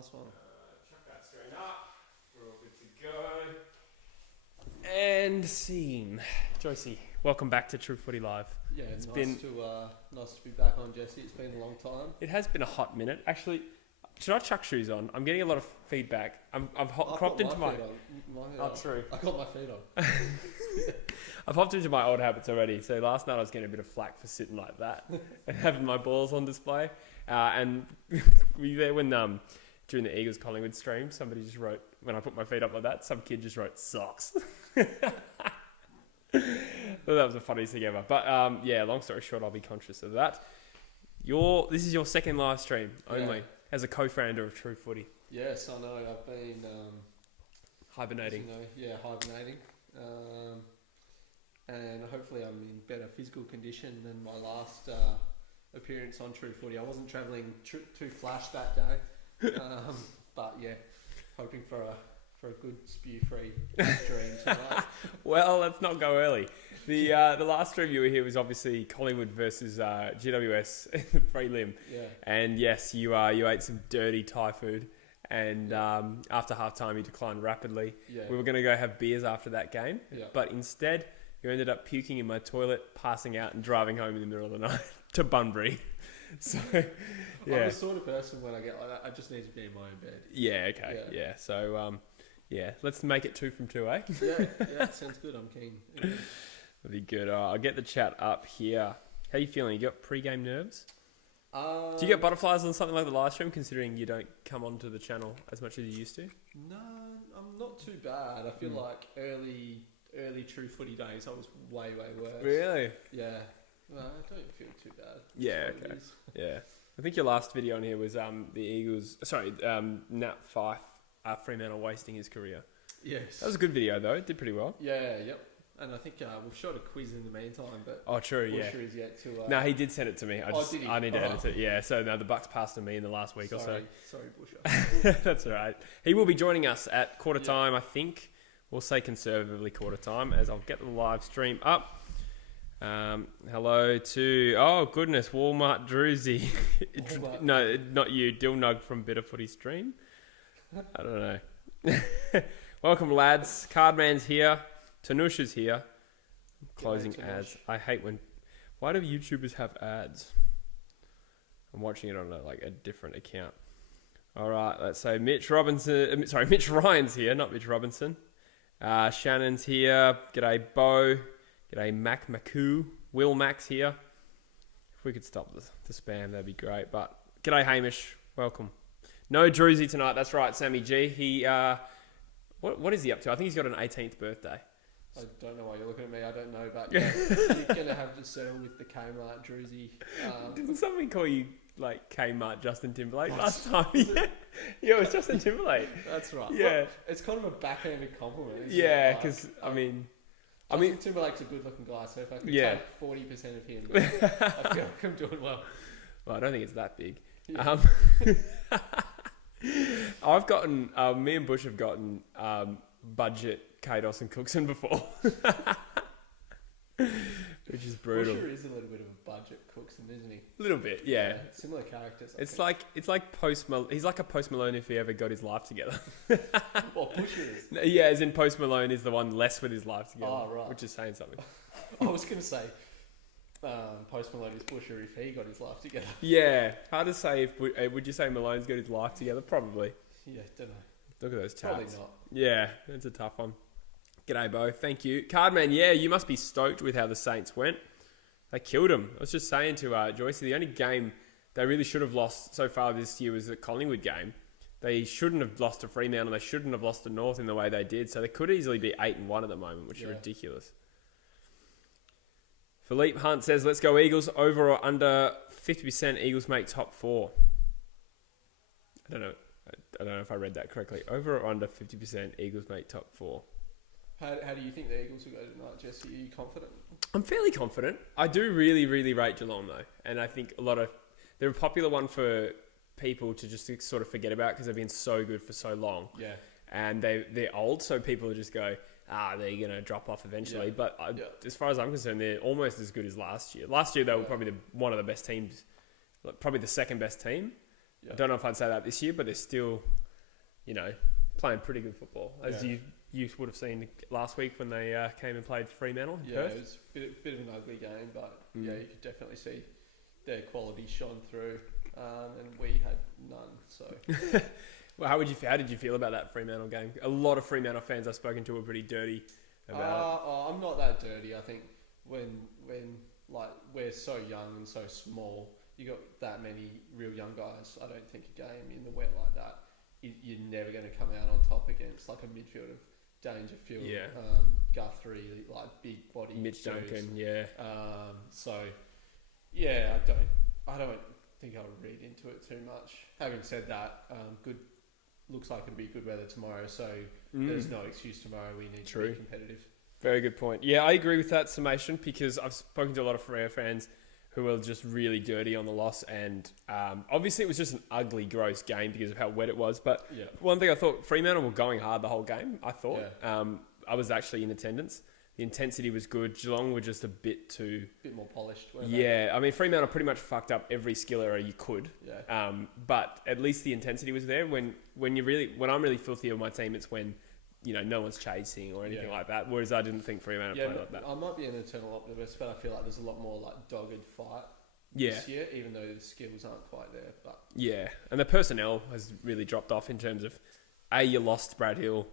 Nice one. Chuck that screen up. We're all good to go. And scene. Joycey, welcome back to True Footy Live. Yeah, it's nice to be back on, Jesse. It's been a long time. It has been a hot minute. Actually, should I chuck shoes on? I'm getting a lot of feedback. I've cropped into my... True. I got my feet on. I've hopped into my old habits already. So last night I was getting a bit of flack for sitting like that and having my balls on display. And were you there when during the Eagles Collingwood stream, somebody just wrote, when I put my feet up like that, some kid just wrote socks. Well, that was the funniest thing ever. But yeah, long story short, I'll be conscious of that. This is your second live stream only as a co-founder of True Footy. Yes, I know. I've been hibernating. Hibernating. And hopefully I'm in better physical condition than my last appearance on True Footy. I wasn't travelling too flash that day, but yeah, hoping for a good spew-free stream tonight. Well, let's not go early. The last stream you were here was obviously Collingwood versus GWS prelim. Yeah. And yes, you ate some dirty Thai food. And after half time, you declined rapidly. Yeah. We were going to go have beers after that game, but instead you ended up puking in my toilet, passing out, and driving home in the middle of the night to Bunbury. So, yeah. I'm the sort of person when I get like that, I just need to be in my own bed. Yeah. Okay. Yeah. So, yeah. Let's make it 2 from 2, eh? Yeah. Sounds good. I'm keen. Yeah. That'd be good. I'll get the chat up here. How you feeling? You got pre-game nerves? Do you get butterflies on something like the live stream, considering you don't come onto the channel as much as you used to? No, I'm not too bad. I feel like early True Footy days, I was way worse. Really? Yeah. No, I don't feel too bad. Yeah, okay. Yeah. I think your last video on here was the Eagles... Sorry, Nat Fyfe, Fremantle wasting his career. Yes. That was a good video, though. It did pretty well. Yeah, yep. And I think we've shot a quiz in the meantime, but... Oh, true, Busher is yet to... No, he did send it to me. Did he? I need to edit it. Yeah, so no, the buck's passed to me in the last week or so. Sorry, Busher. That's all right. He will be joining us at quarter time, I think. We'll say conservatively quarter time, as I'll get the live stream up. Hello to... Oh, goodness, Walmart Druzy. No, not you. Dilnug from Bitter Footy Stream. I don't know. Welcome, lads. Cardman's here. Tanusha's here. Closing ads. I hate when... Why do YouTubers have ads? I'm watching it on a different account. All right, let's say Mitch Ryan's here, not Mitch Robinson. Shannon's here. G'day, Bo. G'day, Mac Macu. Will Max here. If we could stop the spam, that'd be great. But g'day, Hamish. Welcome. No Druzy tonight. That's right, Sammy G. He... What is he up to? I think he's got an 18th birthday. I don't know why you're looking at me. I don't know, but you're going to have to settle with the Kmart Druzy. Didn't somebody call you Kmart Justin Timberlake last time? Yeah, it was Justin Timberlake. That's right. Yeah. Well, it's kind of a backhanded compliment. Yeah, because, Justin Timberlake's a good-looking guy, so if I could take 40% of him, I feel like I'm doing well. Well, I don't think it's that big. Yeah. I've gotten... me and Bush have gotten budget Kados and Cookson before. Which is brutal. Busher is a little bit of a budget Cookson, isn't he? A little bit, yeah. Similar characters. It's like Post Malone. He's like a Post Malone if he ever got his life together. What, Busher is? Yeah, as in Post Malone is the one less with his life together. Oh, right. Which is saying something. I was going to say Post Malone is Busher if he got his life together. Yeah, hard to say. Would you say Malone's got his life together? Probably. Yeah, don't know. Look at those chats. Probably not. Yeah, that's a tough one. G'day, Bo. Thank you. Cardman, yeah, you must be stoked with how the Saints went. They killed them. I was just saying to Joyce, the only game they really should have lost so far this year was the Collingwood game. They shouldn't have lost to Fremantle. They shouldn't have lost to North in the way they did. So they could easily be 8-1 at the moment, which is ridiculous. Philippe Hunt says, let's go Eagles. Over or under 50% Eagles make top 4. I don't know if I read that correctly. Over or under 50% Eagles make top 4. How do you think the Eagles will go tonight, Jesse? Are you confident? I'm fairly confident. I do really, really rate Geelong, though. And I think they're a popular one for people to just sort of forget about because they've been so good for so long. Yeah. And they're old, so people just go, they're going to drop off eventually. Yeah. But as far as I'm concerned, they're almost as good as last year. Last year, they were probably one of the best teams, probably the second best team. I don't know if I'd say that this year, but they're still, playing pretty good football. As you would have seen last week when they came and played Fremantle in Perth. It was a bit of an ugly game, but you could definitely see their quality shone through, and we had none. So, well, how did you feel about that Fremantle game? A lot of Fremantle fans I've spoken to were pretty dirty about it. I'm not that dirty. I think when like we're so young and so small, you got that many real young guys. I don't think a game in the wet like that, you're never going to come out on top against like a midfield of Dangerfield, Guthrie, like big body, Mitch dudes. Duncan, I don't think I'll read into it too much. Having said that, looks like it'll be good weather tomorrow, so there's no excuse tomorrow. We need to be competitive. Very good point. Yeah, I agree with that summation because I've spoken to a lot of Freo fans who were just really dirty on the loss, and obviously it was just an ugly, gross game because of how wet it was. But one thing I thought, Fremantle were going hard the whole game, I thought. I was actually in attendance. The intensity was good. Geelong were just a bit more polished. I mean, Fremantle pretty much fucked up every skill area you could. But at least the intensity was there. When I'm really filthy on my team, it's when no one's chasing or anything like that. Whereas I didn't think Fremantle played like that. I might be an eternal optimist, but I feel like there's a lot more like dogged fight this year, even though the skills aren't quite there. But and the personnel has really dropped off in terms of you lost Brad Hill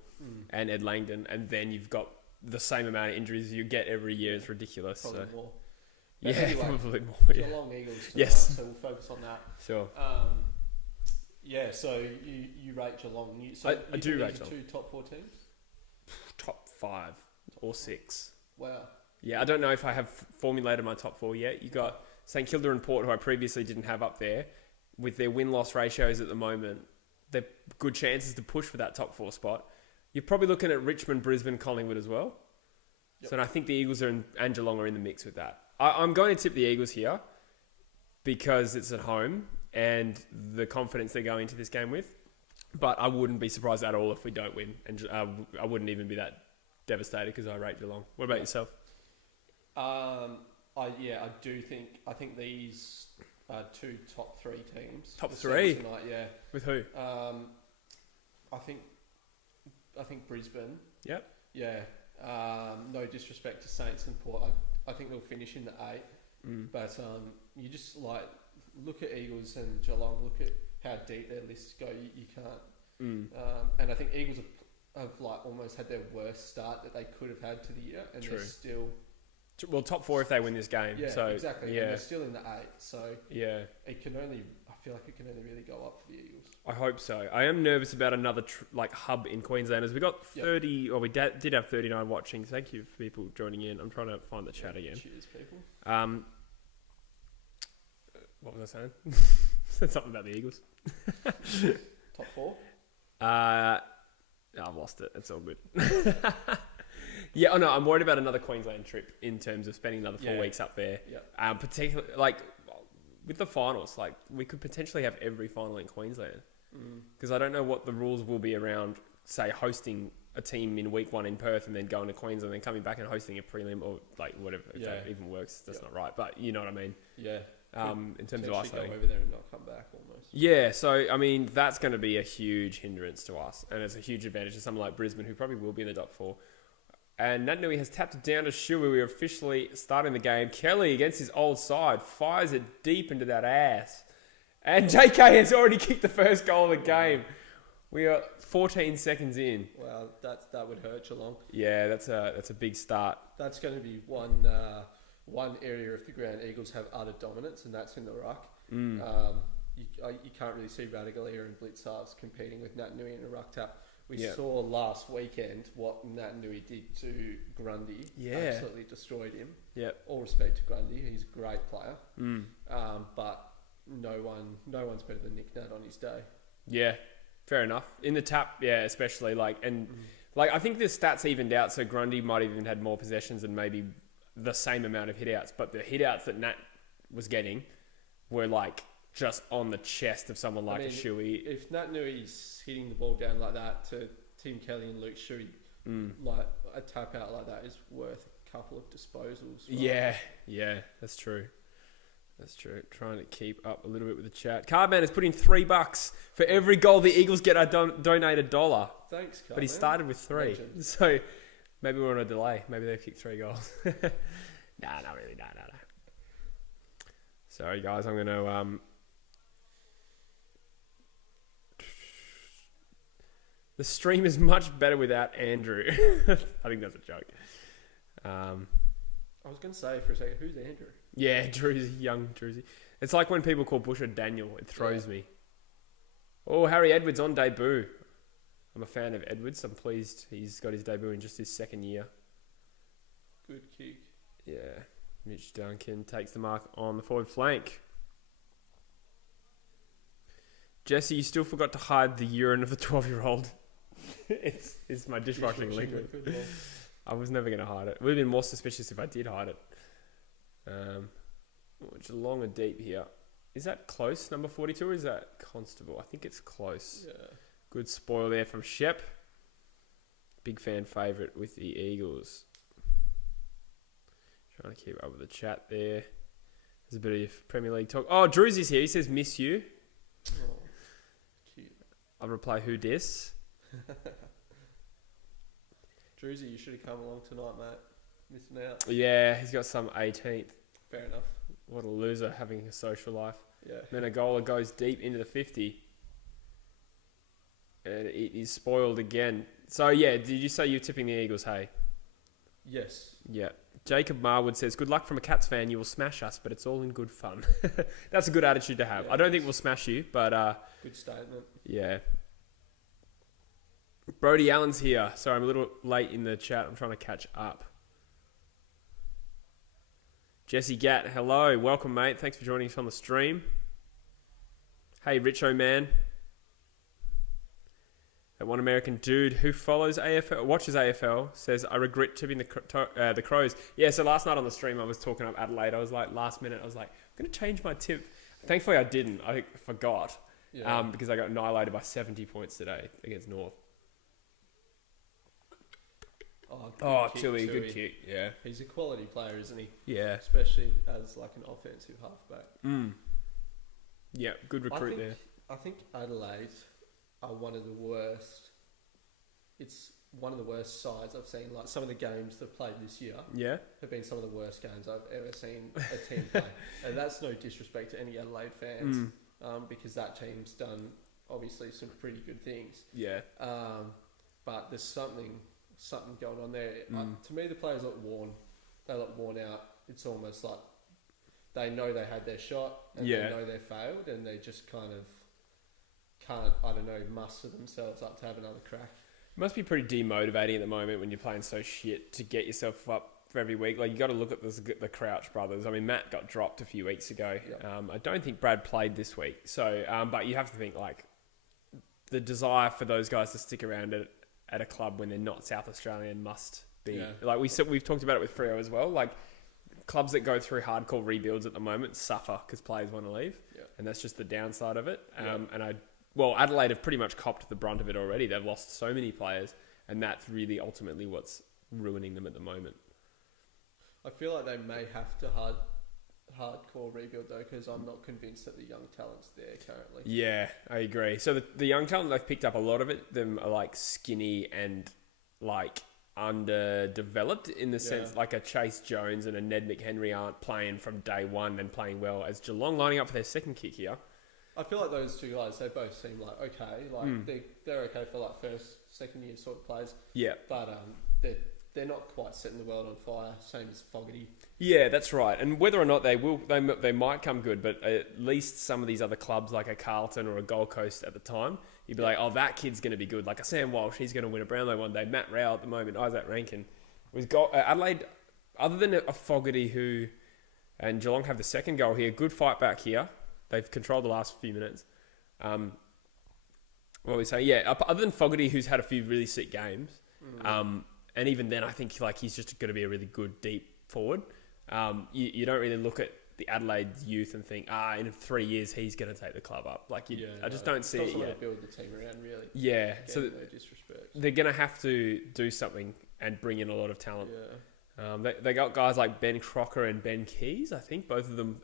and Ed Langdon, and then you've got the same amount of injuries you get every year. It's ridiculous. Probably more. But anyway, probably more. Geelong Eagles tonight, so we'll focus on that. Sure. So you rate Geelong. I do rate Geelong. 2 top 4 teams? Top 5 or 6. Wow. Yeah, I don't know if I have formulated my top 4 yet. You got St Kilda and Port, who I previously didn't have up there. With their win-loss ratios at the moment, they're good chances to push for that top 4 spot. You're probably looking at Richmond, Brisbane, Collingwood as well. Yep. So I think the Eagles and Geelong are in the mix with that. I'm going to tip the Eagles here because it's at home and the confidence they're going into this game with. But I wouldn't be surprised at all if we don't win. And I wouldn't even be that devastated because I rate Geelong. What about yourself? I think these are 2 top 3 teams. Top 3? Tonight, yeah. With who? I think Brisbane. Yep. Yeah. No disrespect to Saints and Port. I think they'll finish in the 8. But you just look at Eagles and Geelong. Look at how deep their lists go. You can't. And I think Eagles have almost had their worst start that they could have had to the year, and they're still. Well, top 4 if they win this game. Yeah, so, exactly. Yeah. And they're still in the 8. So it can only. I feel like it can only really go up for the Eagles. I hope so. I am nervous about another hub in Queensland. As we got 30, or we did have 39 watching. Thank you for people joining in. I'm trying to find the chat again. Cheers, people. What was I saying? Said something about the Eagles. Top 4? I've lost it. It's all good. I'm worried about another Queensland trip in terms of spending another 4 weeks up there. Yeah. Particularly, with the finals, we could potentially have every final in Queensland. Because I don't know what the rules will be around, say, hosting a team in week 1 in Perth and then going to Queensland and then coming back and hosting a prelim or whatever. If that even works, that's not right. But you know what I mean. Yeah. In terms of isolating. Go over there and not come back almost. Yeah, so I mean that's going to be a huge hindrance to us, and it's a huge advantage to someone like Brisbane, who probably will be in the top 4. And Natanui has tapped it down to Shuey. We're officially starting the game. Kelly against his old side fires it deep into that ass, and JK has already kicked the first goal of the game. We are 14 seconds in. Wow, that would hurt Geelong. Yeah, that's a big start. That's going to be one area of the ground Eagles have utter dominance, and that's in the ruck. You can't really see Radaglia and Blitz halves competing with Natanui in a ruck tap. We saw last weekend what Natanui did to Grundy. Absolutely destroyed him. All respect to Grundy, he's a great player. But no one's better than Nick Nat on his day. Yeah, fair enough. In the tap, especially I think the stats evened out, so Grundy might have even had more possessions and maybe the same amount of hit-outs, but the hit-outs that Nat was getting were just on the chest of someone a Shuey. If Natanui's hitting the ball down like that to Tim Kelly and Luke Shuey, a tap out like that is worth a couple of disposals. Right? Yeah, that's true. That's true. Trying to keep up a little bit with the chat. Cardman has put in $3 for every goal the Eagles get. I donate $1. Thanks, Cardman. But he started with 3. Legend. So maybe we're on a delay. Maybe they've kicked 3 goals. Nah, not really. Nah. Sorry, guys. I'm going to... The stream is much better without Andrew. I think that's a joke. I was going to say for a second, who's Andrew? Yeah, Druzy, young Druzy. It's like when people call Busher Daniel. It throws me. Oh, Harry Edwards on debut. I'm a fan of Edwards. I'm pleased he's got his debut in just his second year. Good kick. Yeah. Mitch Duncan takes the mark on the forward flank. Jesse, you still forgot to hide the urine of the 12-year-old. it's my dishwashing liquid. I was never going to hide it. It would have been more suspicious if I did hide it. Geelong are deep here. Is that close, number 42, or is that Constable? I think it's close. Yeah. Good spoil there from Shep. Big fan favourite with the Eagles. Trying to keep up with the chat there. There's a bit of Premier League talk. Oh, Drew's here. He says, miss you. Oh, cute. I'll reply, who dis? Druzy, you should have come along tonight, mate. Missing out. Yeah, he's got some 18th. Fair enough. What a loser having a social life. Yeah. Menegola goes deep into the 50. And it is spoiled again. So, yeah, did you say you're tipping the Eagles, hey? Yes. Yeah. Jacob Marwood says, good luck from a Cats fan. You will smash us, but it's all in good fun. That's a good attitude to have. Yeah, I don't think we'll smash you, but... good statement. Yeah. Brody Allen's here. Sorry, I'm a little late in the chat. I'm trying to catch up. Jesse Gatt, hello. Welcome, mate. Thanks for joining us on the stream. Hey, Richo, man. That one American dude who follows AFL, watches AFL, says, I regret tipping the Crows. Yeah, so last night on the stream, I was talking up Adelaide. I was like, last minute, I was like, I'm going to change my tip. Thankfully, I didn't. I forgot. Yeah. Because I got annihilated by 70 points today against North. Oh, Chili, good kick, yeah. He's a quality player, isn't he? Yeah. Especially as like an offensive halfback. Yeah, good recruit there. I think Adelaide are one of the worst. It's one of the worst sides I've seen. Like some of the games they've played this year have been some of the worst games I've ever seen a team play. And that's no disrespect to any Adelaide fans because that team's done obviously some pretty good things. Yeah. But there's something going on there. To me, the players look worn. They look worn out. It's almost like they know they had their shot and they know they failed, and they just kind of can't, I don't know, muster themselves up to have another crack. It must be pretty demotivating at the moment when you're playing so shit to get yourself up for every week. Like, you got to look at the Crouch brothers. I mean, Matt got dropped a few weeks ago. Yep. I don't think Brad played this week. So, but you have to think, like, the desire for those guys to stick around at a club when they're not South Australian must be... Like, we've talked about it with Freo as well. Like, clubs that go through hardcore rebuilds at the moment suffer because players want to leave. Yeah. And that's just the downside of it. Well, Adelaide have pretty much copped the brunt of it already. They've lost so many players, and that's really ultimately what's ruining them at the moment. I feel like they may have to hardcore rebuild, though, because I'm not convinced that the young talent's there currently. Yeah, I agree. So the young talent, they've picked up a lot of it. Them are, like, skinny and, like, underdeveloped in the sense, like a Chase Jones and a Ned McHenry aren't playing from day one and playing well, as Geelong lining up for their second kick here. I feel like those two guys, they both seem like okay, like they're okay for like first, second year sort of players. Yeah, but they're not quite setting the world on fire. Same as Fogarty. Yeah, that's right. And whether or not they might come good, but at least some of these other clubs like a Carlton or a Gold Coast at the time, you'd be like, oh, that kid's going to be good. Like a Sam Walsh, he's going to win a Brownlow one day. Matt Rowell at the moment, Isaac Rankin, Adelaide. Other than a Fogarty and Geelong have the second goal here. Good fight back here. They've controlled the last few minutes. Other than Fogarty, who's had a few really sick games, and even then, I think like he's just going to be a really good deep forward. You don't really look at the Adelaide youth and think, in 3 years he's going to take the club up. Like I just don't see it yet. Build the team around really. Yeah, again, so no disrespect. They're going to have to do something and bring in a lot of talent. Yeah. They got guys like Ben Crocker and Ben Keys. I think both of them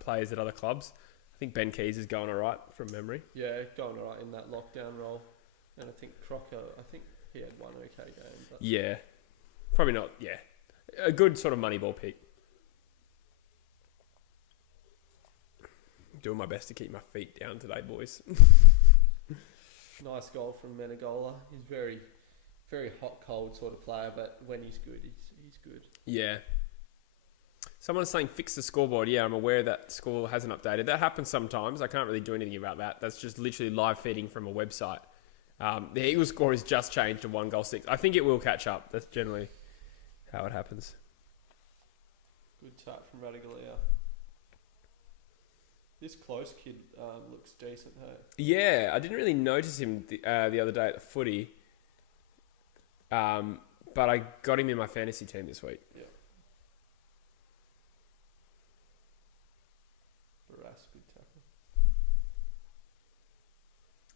players at other clubs. I think Ben Keys is going all right from memory. Yeah, going all right in that lockdown role. And I think Crocker, I think he had one okay game. But Yeah. Probably not, yeah. A good sort of Moneyball pick. Doing my best to keep my feet down today, boys. nice goal from Menegola. He's very, very hot, cold sort of player, but when he's good, he's good. Yeah. Someone's saying fix the scoreboard. Yeah, I'm aware that score hasn't updated. That happens sometimes. I can't really do anything about that. That's just literally live feeding from a website. The Eagles score has just changed to 1-6. I think it will catch up. That's generally how it happens. Good tap from Radigalia. This close kid looks decent, hey? Yeah, I didn't really notice him the other day at the footy. But I got him in my fantasy team this week. Yeah. Barras, good tackle.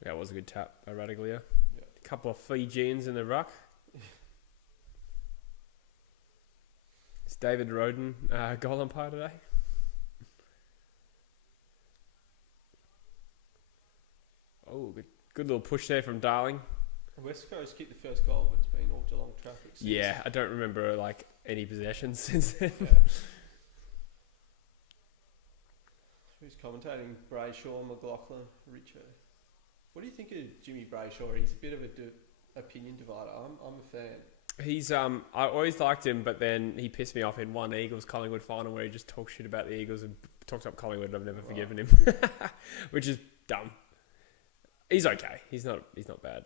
Yeah, it was a good tap by Radaglia. Yeah. A couple of Fijians in the ruck. Is David Roden goal umpire today? Oh, good little push there from Darling. West Coast kicked the first goal, but it's been all Geelong traffic since. Yeah, I don't remember any possessions since then. Yeah. Who's commentating? Brayshaw, McLaughlin, Richo. What do you think of Jimmy Brayshaw? He's a bit of a opinion divider. I'm a fan. He's I always liked him, but then he pissed me off in one Eagles Collingwood final where he just talked shit about the Eagles and talked up Collingwood, and I've never forgiven him, which is dumb. He's okay. He's not bad.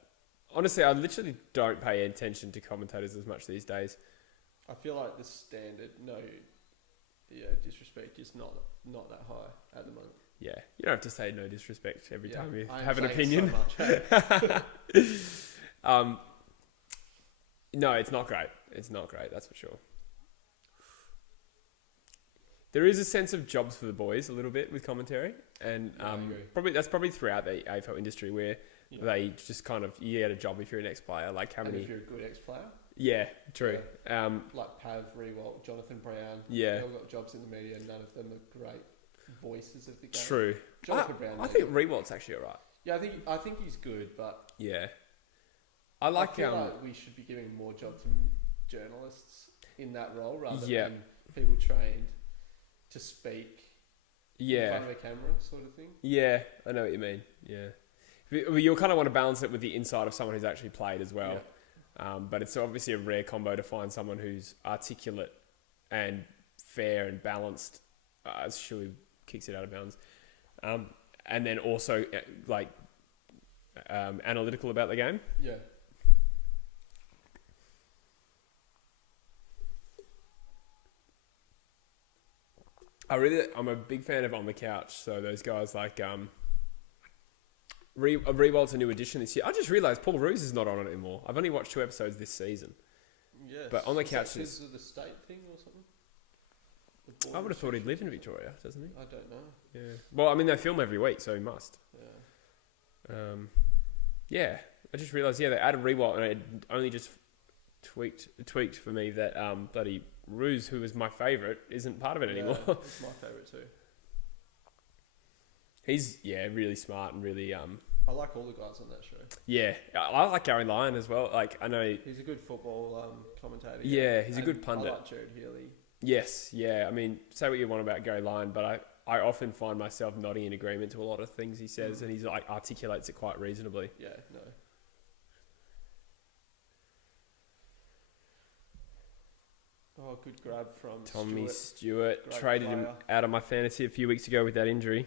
Honestly, I literally don't pay attention to commentators as much these days. I feel like the standard, disrespect is not that high at the moment. Yeah, you don't have to say no disrespect every time you I have am an saying opinion. So much, hey? No, it's not great. It's not great, that's for sure. There is a sense of jobs for the boys a little bit with commentary, and I agree. that's probably throughout the AFL industry where they just kind of, you get a job if you're an ex-player. Like how and many? if you're a good ex-player. Yeah, true. Like Pav, Rewalt, Jonathan Brown. Yeah. They all got jobs in the media, and none of them are great voices of the game. True. Jonathan Brown. I think Rewalt's actually alright. Yeah, I think he's good, but Yeah. I feel like we should be giving more jobs to journalists in that role rather Yeah. than people trained to speak in Yeah. front of a camera, sort of thing. Yeah, I know what you mean. Yeah. You'll kind of want to balance it with the insight of someone who's actually played as well. Yeah. But it's obviously a rare combo to find someone who's articulate and fair and balanced. Surely kicks it out of bounds. And then also analytical about the game. Yeah. I'm a big fan of On the Couch. So those guys like Rewald's a new addition this year. I just realised Paul Roos is not on it anymore. I've only watched 2 episodes this season. Yes. But On the Couch is the state thing or something? I would have thought he'd live in Victoria, doesn't he? I don't know. Yeah. Well, I mean, they film every week, so he must. Yeah. Yeah. I just realised, they added Rewalt, and it only just tweaked for me that bloody Ruse, who was my favourite, isn't part of it anymore. It's my favourite too. He's, really smart and really... I like all the guys on that show. Yeah. I like Gary Lyon as well. Like, I know... He's a good football commentator. Yeah, he's a good pundit. I like Jared Healy. Yes, yeah. I mean, say what you want about Gary Lyon, but I often find myself nodding in agreement to a lot of things he says, and he's like articulates it quite reasonably. Yeah, no. Oh, good grab from Tommy Stewart Great traded him player. out of my fantasy a few weeks ago with that injury.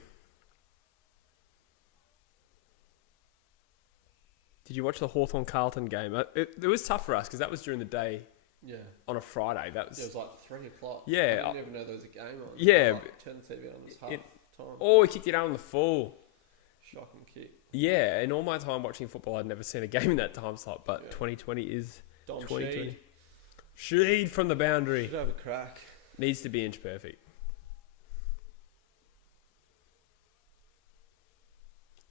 Did you watch the Hawthorn-Carlton game? It was tough for us because that was during the day Yeah. on a Friday. That was Yeah, it was like 3 o'clock. Yeah, I didn't even know there was a game on. Yeah, Turn the TV on, it was half time. Oh, he kicked it out on the full. Shocking kick. Yeah, in all my time watching football, I'd never seen a game in that time slot, but Yeah. 2020 is Dom 2020. Sheed. Sheed from the boundary. Should have a crack. Needs to be inch perfect.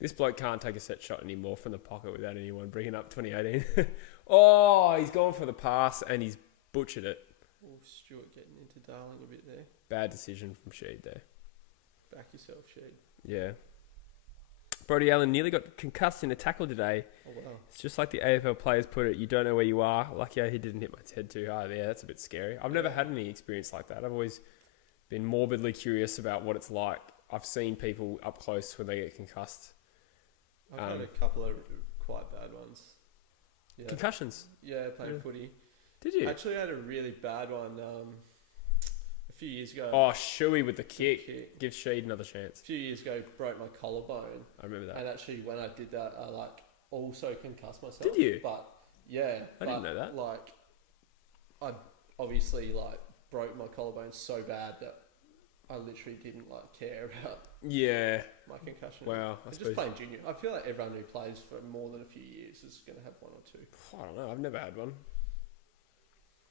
This bloke can't take a set shot anymore from the pocket without anyone bringing up 2018. Oh, he's gone for the pass and he's butchered it. Oh, Stewart getting into Darling a bit there. Bad decision from Sheed there. Back yourself, Sheed. Yeah. Brody Allen nearly got concussed in a tackle today. Oh, wow. It's just like the AFL players put it, you don't know where you are. Lucky he didn't hit my head too hard. Yeah, that's a bit scary. I've never had any experience like that. I've always been morbidly curious about what it's like. I've seen people up close when they get concussed. I've had a couple of quite bad ones. Yeah. Concussions? Yeah, playing footy. Did you? Actually, I had a really bad one a few years ago. Oh, Shuey with the kick. Give Sheed another chance. A few years ago, broke my collarbone. I remember that. And actually, when I did that, I also concussed myself. Did you? But yeah, I didn't know that. I obviously broke my collarbone so bad that I literally didn't care about my concussion. Wow. I just playing junior. I feel like everyone who plays for more than a few years is going to have one or two. I don't know. I've never had one.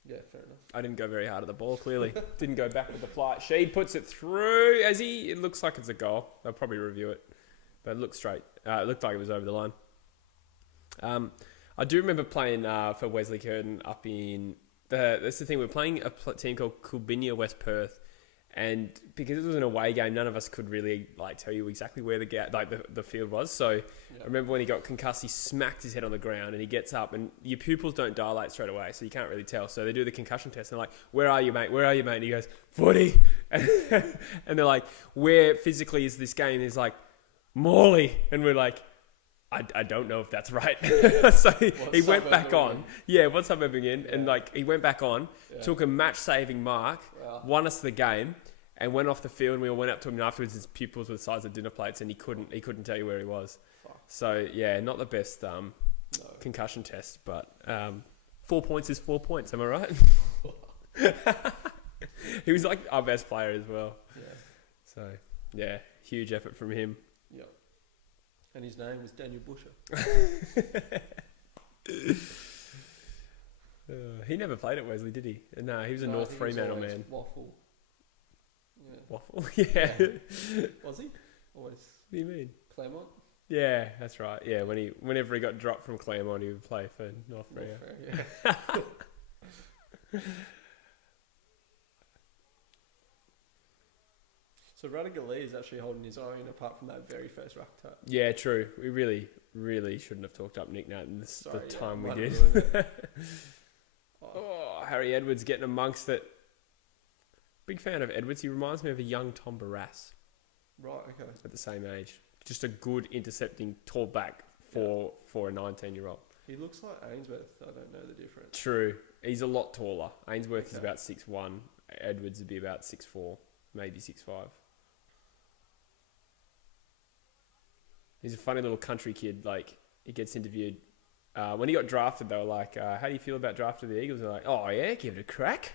Yeah, fair enough. I didn't go very hard at the ball, clearly. Didn't go back with the flight. Sheed puts it through. It looks like it's a goal. They'll probably review it. But it looked straight. It looked like it was over the line. I do remember playing for Wesley Curtin up in... That's the thing. We're playing a team called Kulbinia West Perth. And because it was an away game, none of us could really tell you exactly where the field was. So I remember when he got concussed, he smacked his head on the ground and he gets up and your pupils don't dilate straight away, so you can't really tell. So they do the concussion test and they're like, "Where are you, mate? Where are you, mate?" And he goes, "Footy." And they're like, "Where physically is this game?" And he's like, "Morley." And we're like, I don't know if that's right. So he went back on. Yeah, what's up, again? Yeah. And he went back on, took a match-saving mark, won us the game, and went off the field. And we all went up to him, and afterwards his pupils were the size of dinner plates, and he couldn't tell you where he was. Fuck. So yeah, not the best concussion test, but 4 points is 4 points. Am I right? He was our best player as well. Yeah. So yeah, huge effort from him. Yeah. And his name was Daniel Busher. He never played at Wesley, did he? No, he was a North Fremantle man. Waffle. Yeah. Waffle? Yeah. Was he? Always. What do you mean? Claremont? Yeah, that's right. Yeah, whenever he got dropped from Claremont, he would play for North Fremantle. Yeah. So Radigali is actually holding his own apart from that very first ruck tap. Yeah, true. We really, really shouldn't have talked up Nick Nat in the time we did. Harry Edwards getting amongst it. Big fan of Edwards. He reminds me of a young Tom Barras. Right, okay. At the same age. Just a good intercepting tall back for a 19-year-old. He looks like Ainsworth. I don't know the difference. True. He's a lot taller. Ainsworth is about 6'1". Edwards would be about 6'4", maybe 6'5". He's a funny little country kid. He gets interviewed. When he got drafted, they were like, how do you feel about drafting the Eagles? They're like, oh, yeah, give it a crack.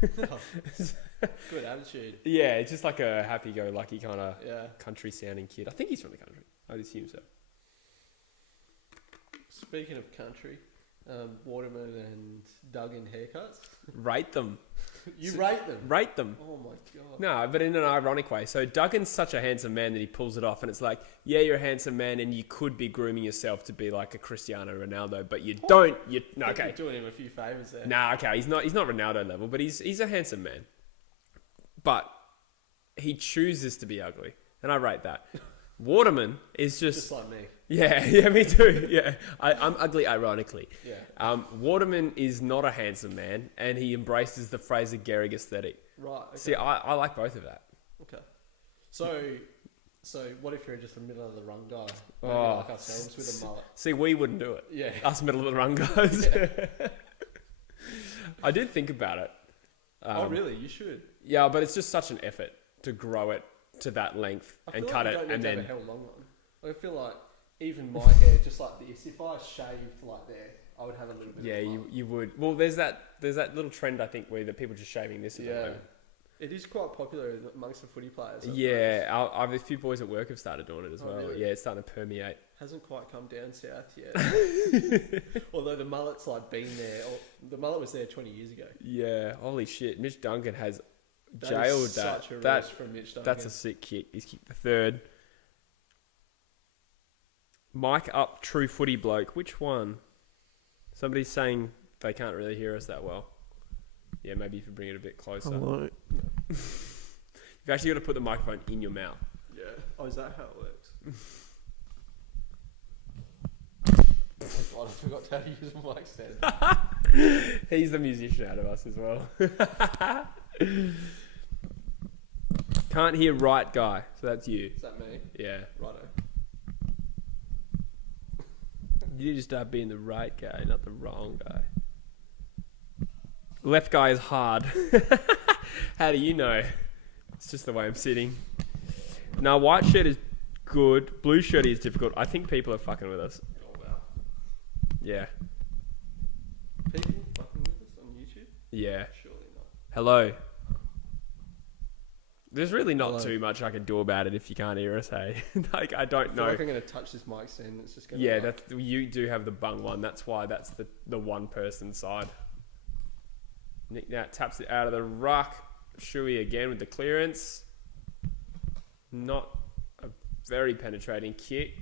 Good attitude. Yeah, it's just a happy-go-lucky kind of country-sounding kid. I think he's from the country. I'd assume so. Speaking of country, Waterman and Duggan haircuts. Rate them. You rate them? Rate them. Oh my God. No, but in an ironic way. So Duggan's such a handsome man that he pulls it off, and it's like, yeah, you're a handsome man, and you could be grooming yourself to be like a Cristiano Ronaldo, but you don't. No, okay. You're doing him a few favours there. Nah, okay. He's not Ronaldo level, but he's a handsome man. But he chooses to be ugly, and I rate that. Waterman is just like me. Yeah, me too. Yeah, I'm ugly ironically. Yeah. Waterman is not a handsome man, and he embraces the Fraser Gehrig aesthetic. Right. Okay. See, I like both of that. Okay. So what if you're just a middle of the run guy? Maybe like ourselves with a mullet. See, we wouldn't do it. Yeah. Us middle of the run guys. Yeah. I did think about it. Oh, really? You should. Yeah, but it's just such an effort to grow it to that length and cut it, and then. I feel like you don't need to have a hell long one. I feel like even my hair, just like this, if I shaved like there, I would have a little bit. Yeah, of you would. Well, there's that little trend I think where the people just shaving this. Yeah. It is quite popular amongst the footy players. Yeah, I've a few boys at work have started doing it as well. Really? Yeah, it's starting to permeate. Hasn't quite come down south yet. Although the mullet's been there. The mullet was there 20 years ago. Yeah, holy shit. Mitch Duncan has jailed that. Such a roast from Mitch Duncan. That's a sick kick. He's kicked the third. Mic up, True Footy bloke. Which one? Somebody's saying they can't really hear us that well. Yeah, maybe if you bring it a bit closer. Hello. You've actually got to put the microphone in your mouth. Yeah. Oh, is that how it works? God, I forgot how to use a mic stand. He's the musician out of us as well. Can't hear right guy, so that's you. Is that me? Yeah. Righto. You need to start being the right guy, not the wrong guy. Left guy is hard. How do you know? It's just the way I'm sitting. Now, white shirt is good. Blue shirt is difficult. I think people are fucking with us. Oh, wow. Yeah. People fucking with us on YouTube? Yeah. Surely not. Hello. There's really not Hello. too much I can do about it if you can't hear us, hey? Like, I don't I feel know. like I'm going to touch this mic stand and it's just going to... Yeah, you do have the bung one. That's why that's the one person side. Nick Nat taps it out of the ruck. Shuey again with the clearance. Not a very penetrating kick.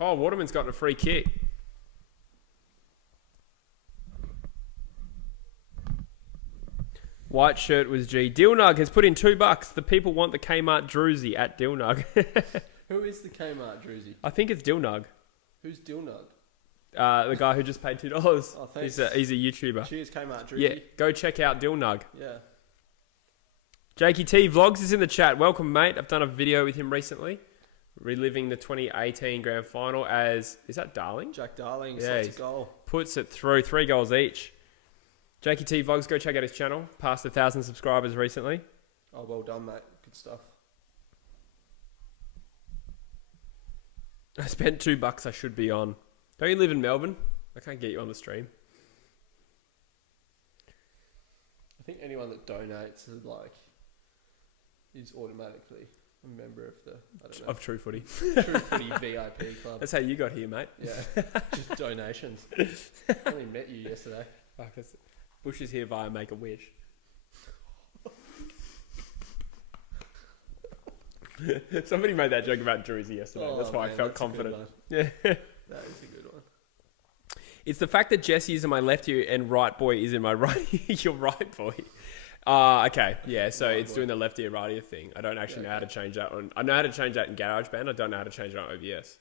Oh, Waterman's gotten a free kick. White shirt was G. Dilnug has put in $2. The people want the Kmart Druzy at Dilnug. Who is the Kmart Druzy? I think it's Dilnug. Who's Dilnug? The guy who just paid $2. Oh, thanks. He's a YouTuber. Cheers, Kmart Druzy. Yeah, go check out Dilnug. Yeah. Jakey T Vlogs is in the chat. Welcome, mate. I've done a video with him recently, reliving the 2018 grand final as... Is that Darling? Jack Darling, Yeah, slots a goal. Puts it through. 3 goals each. Jakey T Vlogs, go check out his channel. Passed 1,000 subscribers recently. Oh, well done, mate. Good stuff. I spent $2 I should be on. Don't you live in Melbourne? I can't get you on the stream. I think anyone that donates is automatically a member of the, I don't know, Of True Footy. True Footy VIP club. That's how you got here, mate. Yeah, just donations. I only met you yesterday. Fuck, Bush is here via Make-A-Wish. Somebody made that joke about Druzy yesterday. That's why I felt confident. Yeah. That is a good one. It's the fact that Jesse is in my left ear and right boy is in my right ear. Your right boy. Okay. Yeah, so Right it's boy. doing the left ear, right ear thing. I don't actually know how to change that on... I know how to change that in GarageBand. I don't know how to change it on OBS.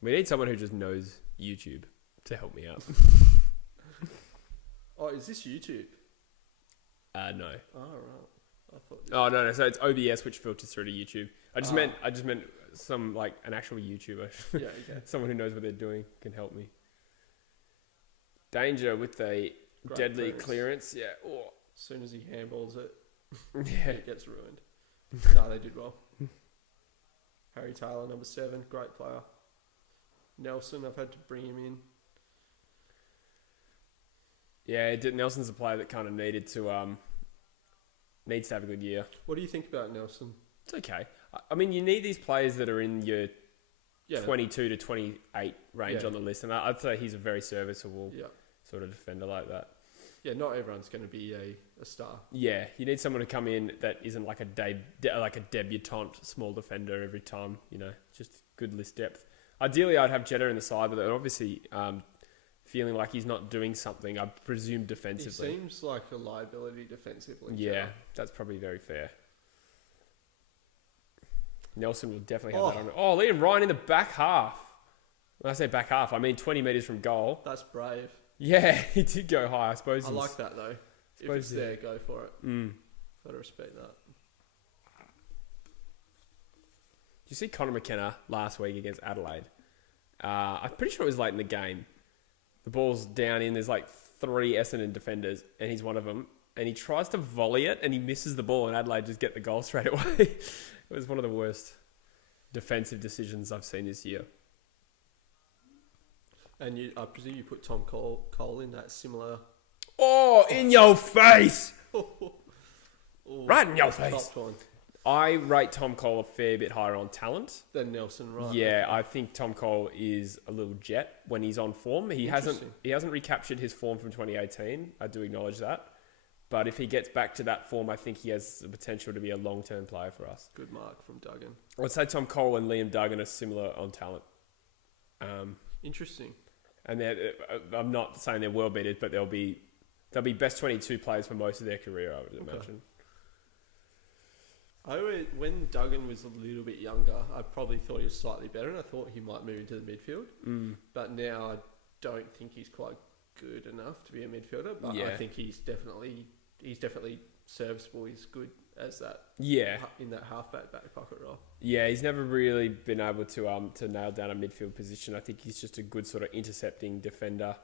We need someone who just knows YouTube to help me out. Oh, is this YouTube? No. Oh, right. I thought... Oh, no. So it's OBS, which filters through to YouTube. I just meant some, an actual YouTuber. Yeah, okay. Someone who knows what they're doing can help me. Danger with a Great deadly clearance. Yeah. Oh. As soon as he handballs it, Yeah. it gets ruined. No, they did well. Harry Taylor, number 7, great player. Nelson, I've had to bring him in. Yeah, Nelson's a player that kind of needs to have a good year. What do you think about Nelson? It's okay. I mean, you need these players that are in your 22 to 28 range Yeah. on the list, and I'd say he's a very serviceable Yeah. sort of defender like that. Yeah, not everyone's going to be a star. Yeah, you need someone to come in that isn't like a debutante small defender every time. You know, just good list depth. Ideally, I'd have Jeddah in the side, but obviously feeling like he's not doing something. I presume defensively. He seems like a liability defensively. Yeah, Jeddah. that's probably very fair. Nelson will definitely have that on. Oh, Liam Ryan in the back half. When I say back half, I mean 20 metres from goal. That's brave. Yeah, he did go high, I suppose. I like that though. If it's there, go for it. Gotta respect that. Did you see Conor McKenna last week against Adelaide? I'm pretty sure it was late in the game. The ball's down in, there's like 3 Essendon defenders, and he's one of them. And he tries to volley it, and he misses the ball, and Adelaide just get the goal straight away. It was one of the worst defensive decisions I've seen this year. And I presume you put Tom Cole in that similar... Oh, in your face! Ooh, Right in your face. top one. I rate Tom Cole a fair bit higher on talent. Then Nelson, right? Yeah, I think Tom Cole is a little jet when he's on form. He hasn't recaptured his form from 2018. I do acknowledge that. But if he gets back to that form, I think he has the potential to be a long-term player for us. Good mark from Duggan. I'd say Tom Cole and Liam Duggan are similar on talent. Interesting. And I'm not saying they're world beaters, but they'll be best 22 players for most of their career, I would imagine. When Duggan was a little bit younger, I probably thought he was slightly better, and I thought he might move into the midfield. But now I don't think he's quite good enough to be a midfielder. But I think he's definitely serviceable. He's good as that. Yeah. In that halfback back pocket role. Yeah, he's never really been able to nail down a midfield position. I think he's just a good sort of intercepting defender.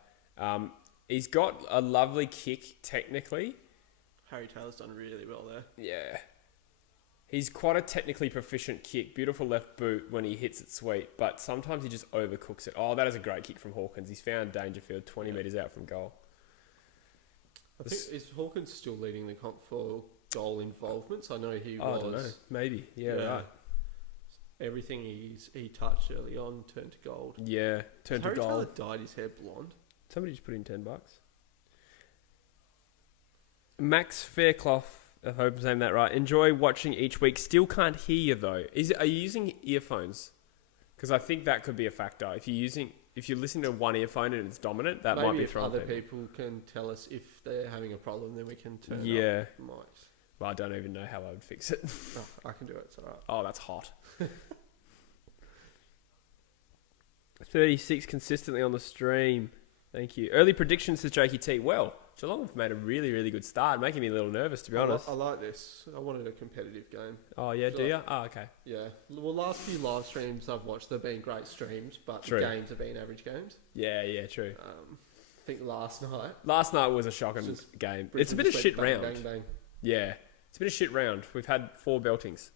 He's got a lovely kick technically. Harry Taylor's done really well there. Yeah. He's quite a technically proficient kick. Beautiful left boot when he hits it sweet, but sometimes he just overcooks it. Oh, that is a great kick from Hawkins. He's found Dangerfield 20 metres out from goal. I think, is Hawkins still leading the comp for goal involvements? I know he was. I don't know. Maybe. Yeah, right. Everything he touched early on turned to gold. Yeah, turned to gold. Harry Taylor dyed his hair blonde. Somebody just put in $10. Max Fairclough, I hope I'm saying that right. Enjoy watching each week. Still can't hear you though. Are you using earphones? Because I think that could be a factor. If you're listening to one earphone and it's dominant, that might be throwing other people can tell us if they're having a problem, then we can turn up mics. Well, I don't even know how I would fix it. I can do it. It's alright. Oh, that's hot. 36 consistently on the stream. Thank you. Early predictions, says Jakey T. Well, Geelong have made a really, really good start, making me a little nervous, to be honest. I like this. I wanted a competitive game. Oh, yeah, do you? Oh, okay. Yeah. Well, last few live streams I've watched, they've been great streams, but True. the games have been average games. Yeah, true. I think last night was a shocking game. Brisbane It's a bit of shit bang, round. Bang, bang. Yeah, it's a bit of shit round. We've had 4 beltings.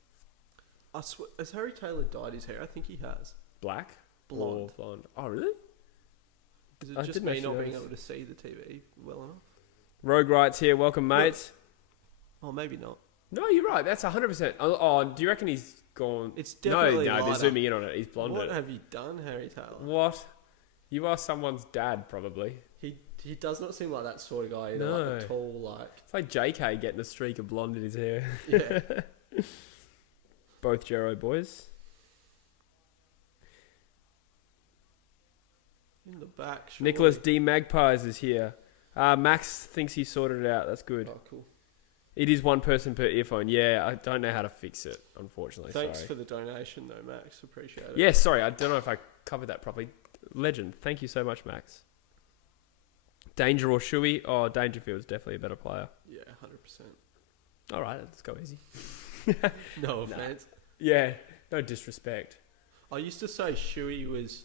Has Harry Taylor dyed his hair? I think he has. Black? Blonde. Or blonde. Oh, really? Is it just me not being able to see the TV well enough? Rogue Rights here. Welcome, mates. Oh, maybe not. No, you're right. That's 100%. Oh, do you reckon he's gone? It's definitely No, they're zooming in on it. He's blonde. What have you done, Harry Taylor? What? You are someone's dad, probably. He does not seem like that sort of guy either. No. Like a tall, It's like JK getting a streak of blonde in his hair. Yeah. Both Gero boys. In the back. Surely. Nicholas D. Magpies is here. Max thinks he sorted it out. That's good. Oh, cool. It is one person per earphone. Yeah, I don't know how to fix it, unfortunately. Thanks sorry. for the donation, though, Max. Appreciate it. Yeah, sorry. I don't know if I covered that properly. Legend. Thank you so much, Max. Danger or Shuey? Oh, Dangerfield's definitely a better player. Yeah, 100%. All right, let's go easy. No offense. Yeah, no disrespect. I used to say Shuey was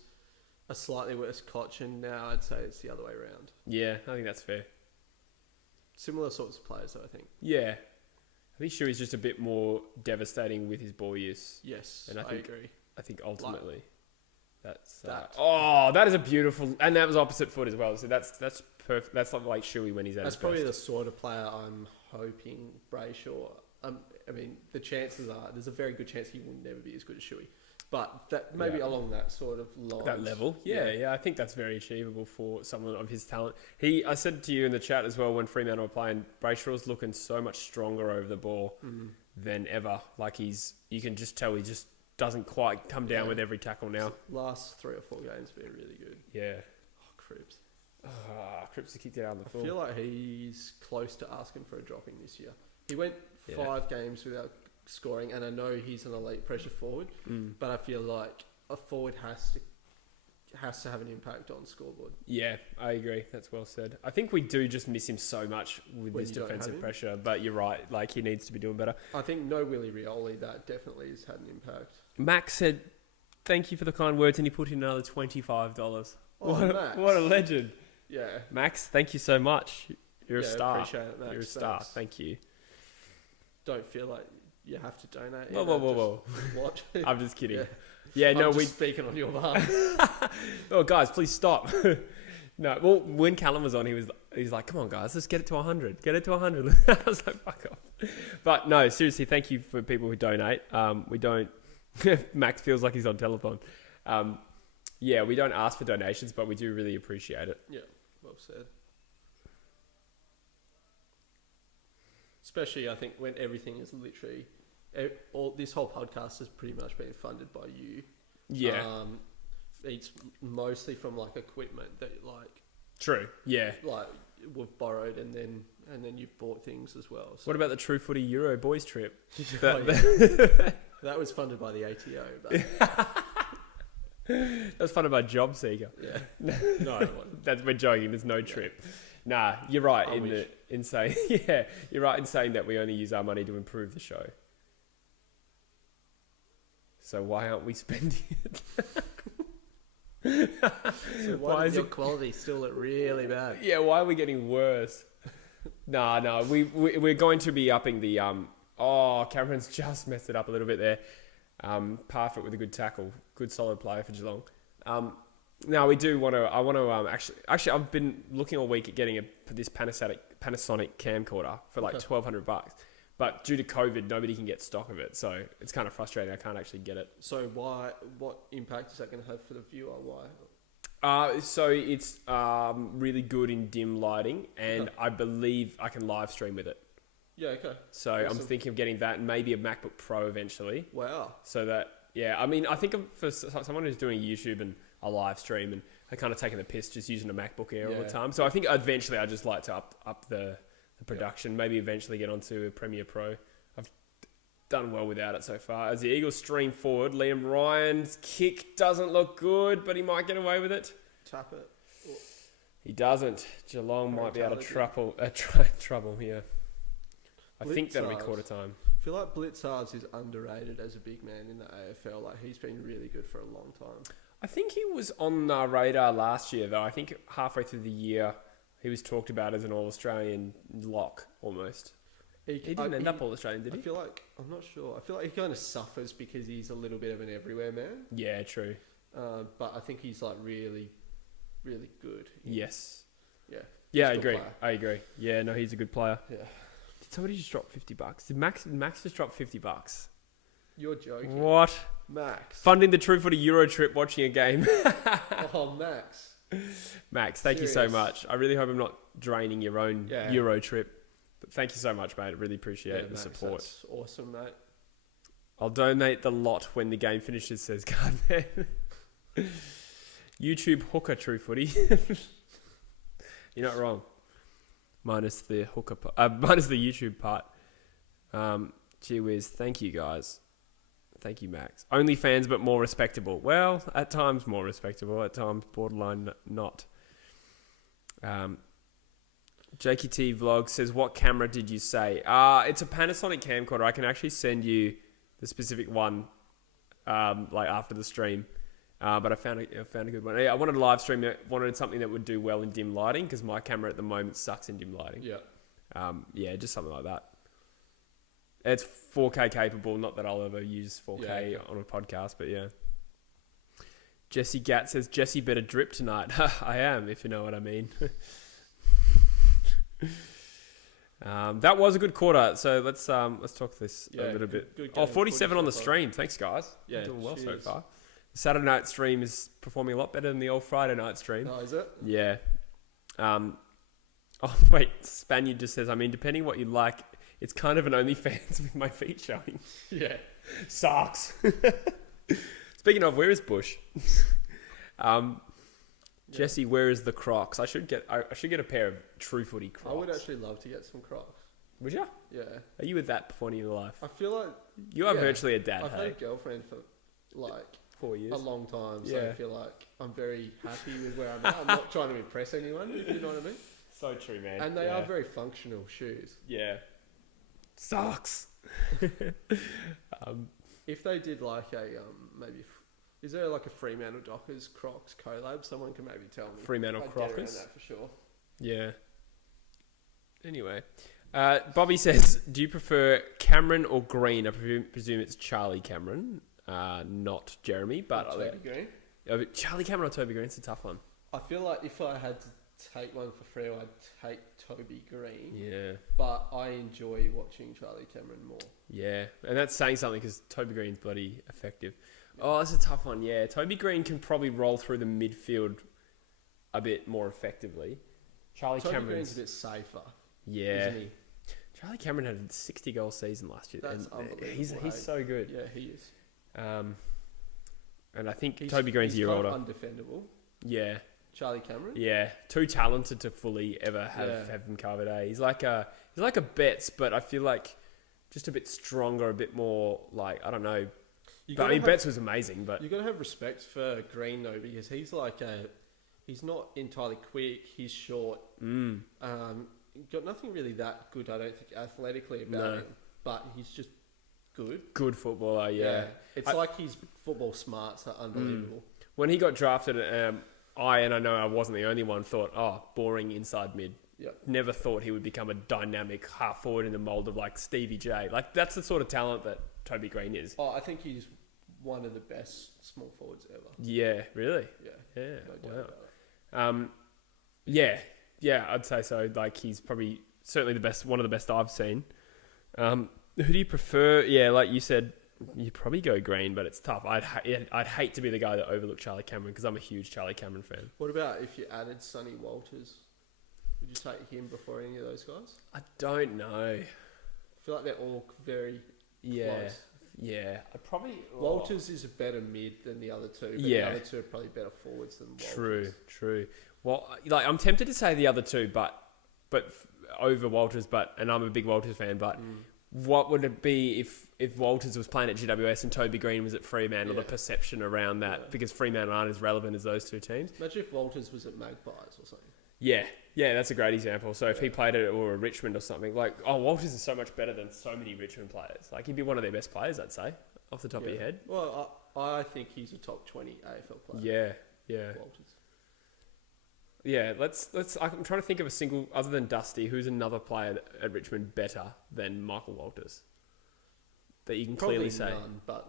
a slightly worse Koch, and now I'd say it's the other way around. Yeah, I think that's fair. Similar sorts of players, though, I think. Yeah. I think Shuey's just a bit more devastating with his ball use. Yes, and I agree. I think ultimately that's... that. That is a beautiful... And that was opposite foot as well. So that's perfect. That's like Shuey when he's at his best. That's probably the sort of player I'm hoping Brayshaw... I mean, the chances are... There's a very good chance he will never be as good as Shuey. But that maybe along that sort of line. That level. Yeah. I think that's very achievable for someone of his talent. I said to you in the chat as well when Fremantle were playing, Brayshaw's looking so much stronger over the ball than ever. Like you can just tell he just doesn't quite come down with every tackle now. Last 3 or 4 games have been really good. Yeah. Oh, Cripps. Cripps has kicked it out on the floor. I feel like he's close to asking for a dropping this year. He went 5 games without scoring, and I know he's an elite pressure forward, but I feel like a forward has to have an impact on scoreboard. Yeah, I agree. That's well said. I think we do just miss him so much with his defensive pressure, but you're right. Like, he needs to be doing better. I think no Willie Rioli, that definitely has had an impact. Max said, thank you for the kind words, and he put in another $25. Oh, Max. What a legend. Yeah. Max, thank you so much. You're a star. Appreciate it, Max. You're a star. Thank you. Don't feel like you have to donate. Whoa. Watch. I'm just kidding. Yeah, no, we're speaking on your behalf. Oh, guys, please stop. No, well, when Callum was on, he's like, come on, guys, let's get it to 100. Get it to 100. I was like, fuck off. But no, seriously, thank you for people who donate. We don't... Max feels like he's on telethon. We don't ask for donations, but we do really appreciate it. Yeah, well said. Especially, I think, when everything is literally... this whole podcast has pretty much been funded by you. Yeah. It's mostly from, like, equipment that, like... True, yeah. Like, we've borrowed and then and then you've bought things as well. So. What about the True Footy Euro boys trip? That was funded by the ATO. But That was funded by Job Seeker. yeah, no, it wasn't. We're joking. There's no trip. Nah, you're right I wish. in saying you're right in saying that we only use our money to improve the show. So why aren't we spending it? So why is your quality still look really bad? Yeah, why are we getting worse? No, we're going to be upping the Cameron's just messed it up a little bit there. Parfitt with a good tackle, good solid player for Geelong. Now we do want to. I want to actually. I've been looking all week at getting this Panasonic camcorder for like $1,200, but due to COVID, nobody can get stock of it, so it's kind of frustrating. I can't actually get it. So why? What impact is that going to have for the viewer? Why? So it's really good in dim lighting, and I believe I can live stream with it. Yeah. Okay. So Awesome. I'm thinking of getting that and maybe a MacBook Pro eventually. Wow. So that, yeah, I mean, I think for someone who's doing YouTube and a live stream and they're kind of taking the piss just using a MacBook Air all the time. So I think eventually I'd just like to up the production, maybe eventually get onto a Premiere Pro. I've done well without it so far. As the Eagles stream forward, Liam Ryan's kick doesn't look good, but he might get away with it. Tap it. He doesn't. Geelong might be out of trouble here. I think that'll be quarter time. I feel like Blitzards is underrated as a big man in the AFL. Like, he's been really good for a long time. I think he was on our radar last year, though. I think halfway through the year, he was talked about as an All-Australian lock, almost. He didn't end up All-Australian, did he? I feel like, I'm not sure. I feel like he kind of suffers because he's a little bit of an everywhere man. Yeah, true. But I think he's like really, really good. Yes. Yeah. Yeah, I agree. Yeah, no, he's a good player. Yeah. Did somebody just drop $50? Did Max just drop $50? You're joking. What? Max. Funding the True Footy Euro trip, watching a game. Oh, Max. Max, thank you so much. I really hope I'm not draining your own Euro trip. But thank you so much, mate. I really appreciate the Max, support. That's awesome, mate. I'll donate the lot when the game finishes, says Cardman. YouTube hooker, True Footy. You're not wrong. Minus the hooker minus the YouTube part. Gee whiz, thank you guys. Thank you, Max. Only fans, but more respectable. Well, at times more respectable, at times borderline not. JKT Vlog says, what camera did you say? It's a Panasonic camcorder. I can actually send you the specific one like after the stream. But I found a good one. Yeah, I wanted a live stream. I wanted something that would do well in dim lighting because my camera at the moment sucks in dim lighting. Yeah. Yeah, just something like that. It's 4K capable. Not that I'll ever use 4K on a podcast, but yeah. Jesse Gatt says, Jesse better drip tonight. I am, if you know what I mean. That was a good quarter. So let's talk this a little bit. Good 47 on the stream. Thanks, guys. Yeah, doing well so far. The Saturday night stream is performing a lot better than the old Friday night stream. Oh, is it? Yeah. Oh, wait. Spaniard just says, I mean, depending what you like, it's kind of an OnlyFans with my feet showing. Yeah. Sucks. Speaking of, where is Bush? Jesse, where is the Crocs? I should get a pair of True Footy Crocs. I would actually love to get some Crocs. Would you? Yeah. Are you at that point in your life? I feel like... You are virtually a dad, I've had a girlfriend for, like... 4 years. A long time, so I feel like I'm very happy with where I'm at. I'm not trying to impress anyone, if you know what I mean. So true, man. And they are very functional shoes. Yeah. Sucks. If they did like a, maybe... Is there like a Fremantle Dockers Crocs collab? Someone can maybe tell me. Fremantle I'd get around Crockers? that for sure. Yeah. Anyway. Bobby says, do you prefer Cameron or Green? I presume it's Charlie Cameron. Not Jeremy, but Toby Green. Charlie Cameron or Toby Green? It's a tough one. I feel like if I had to take one for free, I'd take Toby Green. Yeah. But I enjoy watching Charlie Cameron more. Yeah, and that's saying something because Toby Green's bloody effective. Oh, that's a tough one. Yeah, Toby Green can probably roll through the midfield a bit more effectively. Toby Green's a bit safer. Yeah. Isn't he? Charlie Cameron had a 60-goal season last year. That's unbelievable. He's so good. Yeah, he is. And I think Toby Green's a year older. Undefendable. Yeah. Charlie Cameron? Yeah, too talented to fully ever have him covered. He's like a Betts, but I feel like just a bit stronger, a bit more like, I don't know. Betts was amazing, but you got to have respect for Green though, because he's he's not entirely quick. He's short. Got nothing really that good, I don't think, athletically about him, but he's just good. Good footballer, yeah. It's like his football smarts are unbelievable. When he got drafted, I know I wasn't the only one, thought, boring inside mid. Yep. Never thought he would become a dynamic half forward in the mould of like Stevie J. Like, that's the sort of talent that Toby Green is. I think he's one of the best small forwards ever. Yeah, really? Yeah. Yeah. No doubt about it. Yeah, I'd say so. Like, he's probably certainly the best, one of the best I've seen. Who do you prefer? Yeah, like you said, you probably go Green, but it's tough. I'd hate to be the guy that overlooked Charlie Cameron, because I'm a huge Charlie Cameron fan. What about if you added Sonny Walters? Would you take him before any of those guys? I don't know. I feel like they're all very close. Yeah. I'd probably... Walters is a better mid than the other two, but the other two are probably better forwards than Walters. True. Well, like, I'm tempted to say the other two, but over Walters, and I'm a big Walters fan, but what would it be if Walters was playing at GWS and Toby Green was at Fremantle, the perception around that, because Fremantle aren't as relevant as those two teams? Imagine if Walters was at Magpies or something. Yeah, that's a great example. So if he played at or Richmond or something, like, Walters is so much better than so many Richmond players. Like, he'd be one of their best players, I'd say, off the top of your head. Well, I think he's a top 20 AFL player. Yeah. Walters. Yeah, let's. I'm trying to think of a single, other than Dusty, who's another player at Richmond better than Michael Walters that you can clearly say. None, but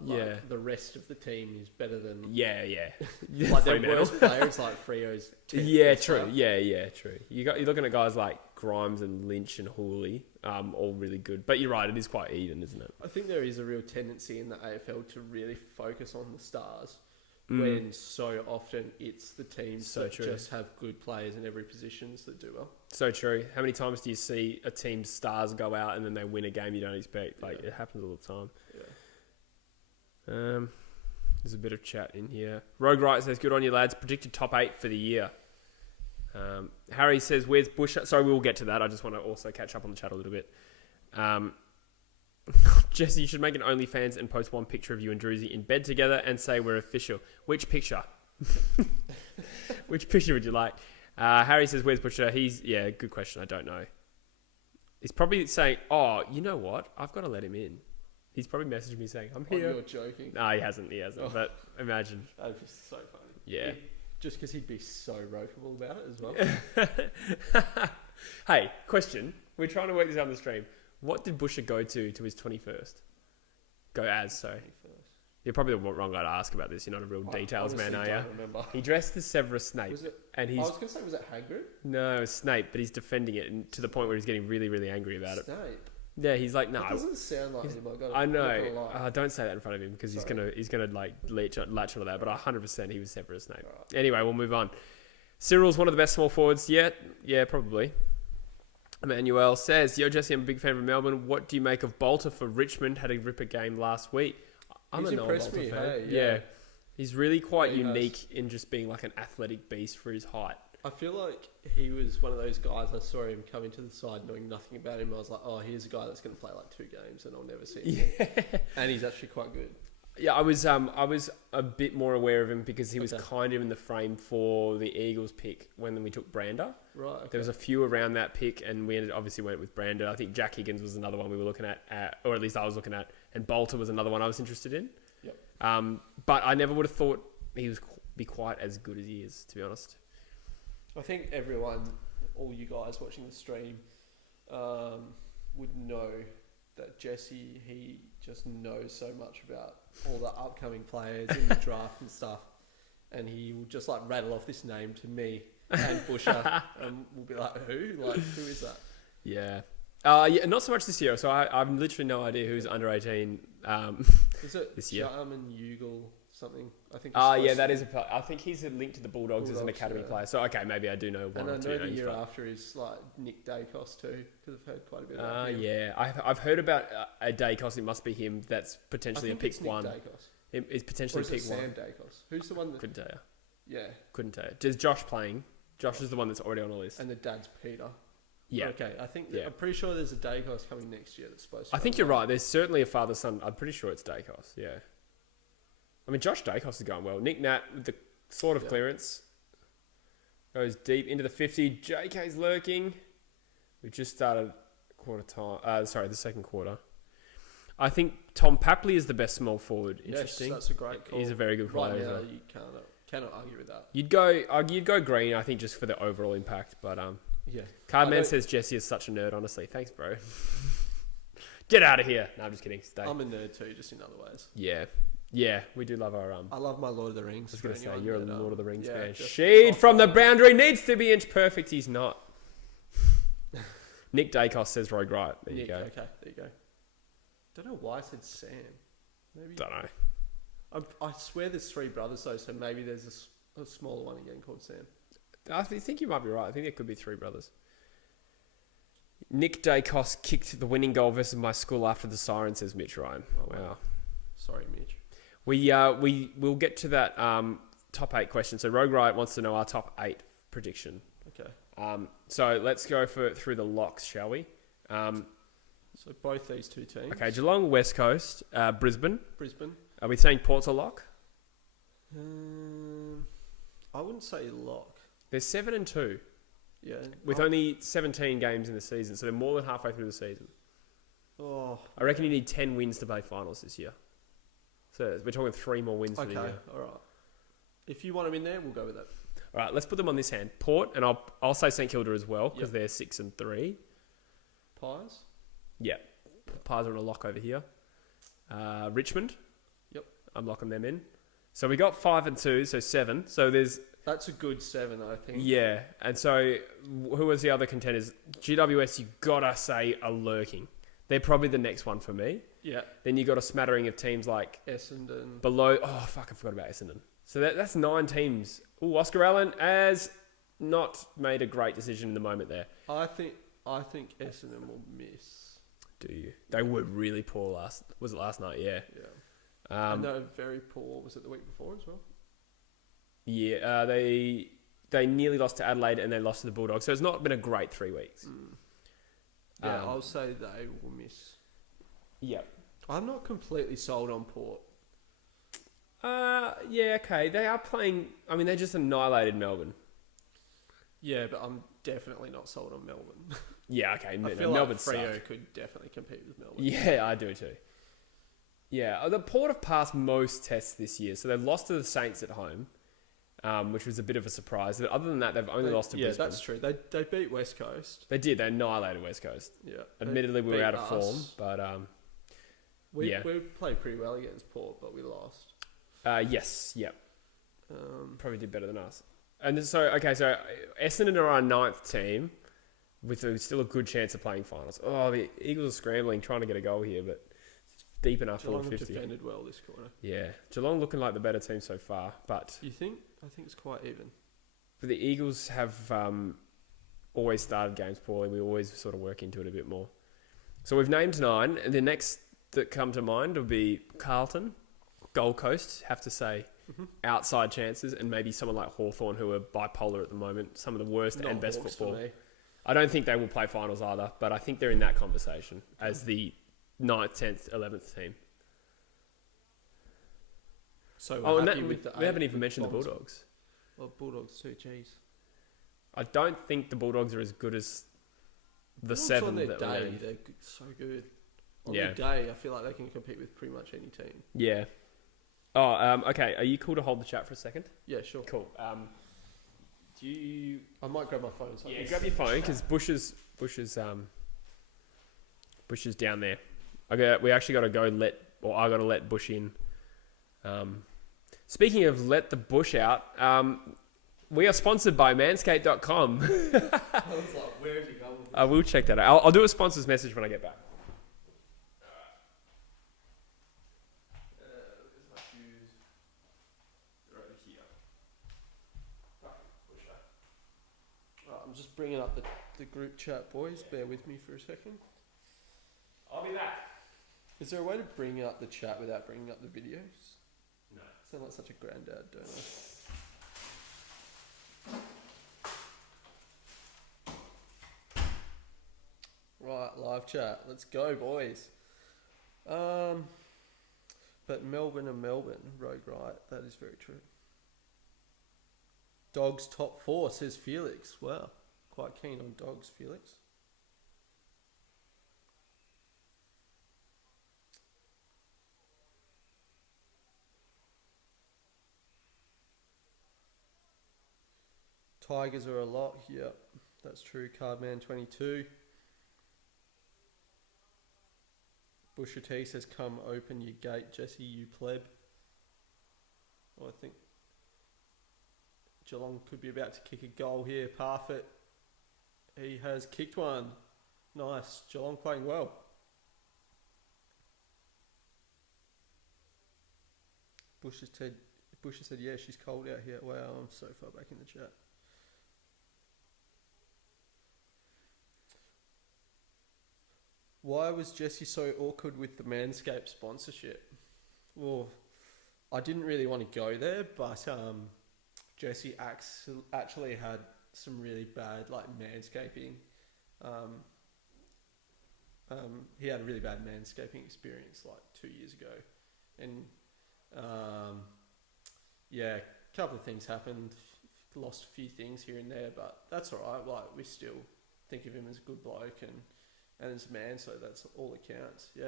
the rest of the team is better than. Yeah. Like their worst players, like Freo's. True. Yeah, true. You're looking at guys like Grimes and Lynch and Hooley, all really good. But you're right, it is quite even, isn't it? I think there is a real tendency in the AFL to really focus on the stars. When so often it's the teams that just have good players in every positions that do well. So true. How many times do you see a team's stars go out and then they win a game you don't expect? Like, it happens all the time. Yeah. There's a bit of chat in here. Rogue Wright says, good on you, lads. Predicted top 8 for the year. Harry says, where's Bush? Sorry, we'll get to that. I just want to also catch up on the chat a little bit. Jesse, you should make an OnlyFans and post one picture of you and Druzy in bed together and say we're official. Which picture? Which picture would you like? Harry says, where's Butcher? Good question. I don't know. He's probably saying, you know what? I've got to let him in. He's probably messaged me saying, I'm here. You're joking. No, he hasn't. But imagine. That'd be so funny. Yeah. Just because he'd be so ropeable about it as well. Hey, question. We're trying to work this out on the stream. What did Busher go to his 21st? Sorry. You're probably the wrong guy to ask about this. You're not a real details man, are you? I remember. He dressed as Severus Snape. I was going to say, was it Hagrid? No, it was Snape, but he's defending it to the point where he's getting really, really angry about it. Snape? Yeah, he's like, no. That doesn't sound like him. I know. Don't say that in front of him, because he's gonna like latch onto that. But 100% he was Severus Snape. Right. Anyway, we'll move on. Cyril's one of the best small forwards yet. Yeah, probably. Emmanuel says, yo, Jesse, I'm a big fan of Melbourne. What do you make of Bolter for Richmond? Had a ripper game last week. I'm a Noah Bolter fan. Hey, yeah. He's really quite unique in just being like an athletic beast for his height. I feel like he was one of those guys, I saw him come into the side knowing nothing about him. I was like, here's a guy that's going to play like 2 games and I'll never see him. Yeah. And he's actually quite good. Yeah, I was a bit more aware of him because he was kind of in the frame for the Eagles pick when we took Brander. Right. Okay. There was a few around that pick, and we obviously went with Brander. I think Jack Higgins was another one we were looking at, or at least I was looking at, and Bolter was another one I was interested in. Yep. But I never would have thought he would be quite as good as he is, to be honest. I think everyone, all you guys watching the stream, would know that Jesse, he just knows so much about all the upcoming players in the draft and stuff, and he will just like rattle off this name to me and Busher, and we'll be like, who is that? Yeah, not so much this year. So I've literally no idea who's under 18. Is it this year? Jarman Ugle something? I think. That is I think he's linked to the Bulldogs as an academy player. So okay, maybe I do know one or two names. And I know the year after is like Nick Dacos too, because I've heard quite a bit about him. Yeah, I've heard about a Dacos. It must be him. That's potentially a pick one. Dacos. It's potentially pick one. Sam Dacos. Who's the one that? Couldn't tell you. Yeah. Couldn't tell you. Is Josh playing? Josh is the one that's already on the list. And the dad's Peter. Yeah. Okay, I think Yeah. I'm pretty sure there's a Dacos coming next year that's supposed to. I think you're right. There's certainly a father-son. I'm pretty sure it's Dacos. Yeah. I mean, Josh Dacos is going well. Nick Nat with the sort of clearance goes deep into the 50. JK's lurking. We just started the second quarter. I think Tom Papley is the best small forward. Interesting. Yes, that's a great call. He's a very good player. Right now, well. you cannot argue with that. You'd go Green, I think, just for the overall impact. But Yeah. Cardman says Jesse is such a nerd. Honestly, thanks, bro. Get out of here. No, I'm just kidding. Stay. I'm a nerd too, just in other ways. Yeah, we do love our I love my Lord of the Rings. I was going to say you're a Lord of the Rings fan. just Sheed from the boundary needs to be inch perfect. He's not. Nick Dacos says Rogue Right. There you go. Okay, there you go. Don't know why I said Sam. Maybe. Don't know. I swear there's 3 brothers though, so maybe there's a smaller one again called Sam. I think you might be right. I think there could be 3 brothers. Nick Dacos kicked the winning goal versus my school after the siren, says Mitch Ryan. Oh, wow. Sorry, Mitch. We'll get to that top 8 question. So Rogue Riot wants to know our top 8 prediction. Okay. So let's go through the locks, shall we? So both these 2 teams. Okay, Geelong, West Coast, Brisbane. Brisbane. Are we saying Port's a lock? I wouldn't say lock. They're 7-2 Yeah. with only 17 games in the season, so they're more than halfway through the season. Oh. I reckon you need 10 wins to play finals this year. So we're talking 3 more wins for the year. All right. If you want them in there, we'll go with that. All right, let's put them on this hand. Port, and I'll say St Kilda as well because they're 6-3. Pies. Yeah, Pies are on a lock over here. Richmond. Yep. I'm locking them in. So we got 5-2, so 7. So that's a good 7, I think. Yeah, and so who was the other contenders? GWS, you gotta say, are lurking. They're probably the next one for me. Yeah. Then you got a smattering of teams like Essendon. below. Oh fuck, I forgot about Essendon. So that's 9 teams. Ooh, Oscar Allen has not made a great decision in the moment there. I think Essendon will miss. Do you? They were really poor last night? Yeah. Yeah. And they were very poor. Was it the week before as well? Yeah. They nearly lost to Adelaide and they lost to the Bulldogs. So it's not been a great 3 weeks. Yeah, I'll say they will miss. Yep. I'm not completely sold on Port. Yeah, okay. They are playing. I mean, they just annihilated Melbourne. Yeah, but I'm definitely not sold on Melbourne. Yeah, okay. I feel Melbourne like Freo sucked. could definitely compete with Melbourne. Yeah, I do too. Yeah, the Port have passed most tests this year, so they've lost to the Saints at home, which was a bit of a surprise. But other than that, they've only lost to Brisbane. Yeah, that's true. They beat West Coast. They did. They annihilated West Coast. Yeah. Admittedly, we were out of form, but we played pretty well against Port, but we lost. Yes, yep. Probably did better than us. And so Essendon are our 9th team with still a good chance of playing finals. Oh, the Eagles are scrambling, trying to get a goal here, but it's deep enough Geelong for 50. defended well this quarter. Yeah, Geelong looking like the better team so far, but You think? I think it's quite even. but the Eagles have always started games poorly. We always sort of work into it a bit more. So we've named 9, and the next that come to mind will be Carlton, Gold Coast, have to say. Outside chances, and maybe someone like Hawthorn, who are bipolar at the moment, some of the worst Not and best Hawks football. for me. I don't think they will play finals either, but I think they're in that conversation as the 9th, 10th, 11th team. So And happy with the we haven't eight even mentioned the Bonds. Bulldogs. Well, Bulldogs too, jeez. I don't think the Bulldogs are as good as the Bulldogs 7 on their that we day, named. they're so good. On Yeah. their day, I feel like they can compete with pretty much any team. Yeah. Oh, okay. Are you cool to hold the chat for a second? Yeah, sure. Cool. Do you... I might grab my phone. So I Yeah, can grab see your phone because Bush is down there. Okay, we actually got to go I got to let Bush in. Speaking of let the Bush out, we are sponsored by MANSCAPED.com. I was like, where have you gone with this? I will check that out. I'll do a sponsor's message when I get back. I'm just bringing up the group chat, boys. Bear with me for a second. I'll be back. Is there a way to bring up the chat without bringing up the videos? No. I sound like such a granddad, don't I? Right, live chat. Let's go, boys. But Melbourne and Melbourne, Rogue right. That is very true. Dogs top 4, says Felix. Wow. Quite keen on dogs, Felix. Tigers are a lot. Yep, that's true. Cardman22. Busher T says, come open your gate, Jesse, you pleb. Well, I think Geelong could be about to kick a goal here. Parfitt, he has kicked one. Nice. Geelong playing well. Busher said, yeah, she's cold out here. Wow, I'm so far back in the chat. Why was Jesse so awkward with the MANSCAPED sponsorship? Well, I didn't really want to go there, but Jesse actually had some really bad manscaping. He had a really bad manscaping experience 2 years ago, and yeah, a couple of things happened. Lost a few things here and there, but that's all right. We still think of him as a good bloke and as a man, so that's all that counts. Yeah.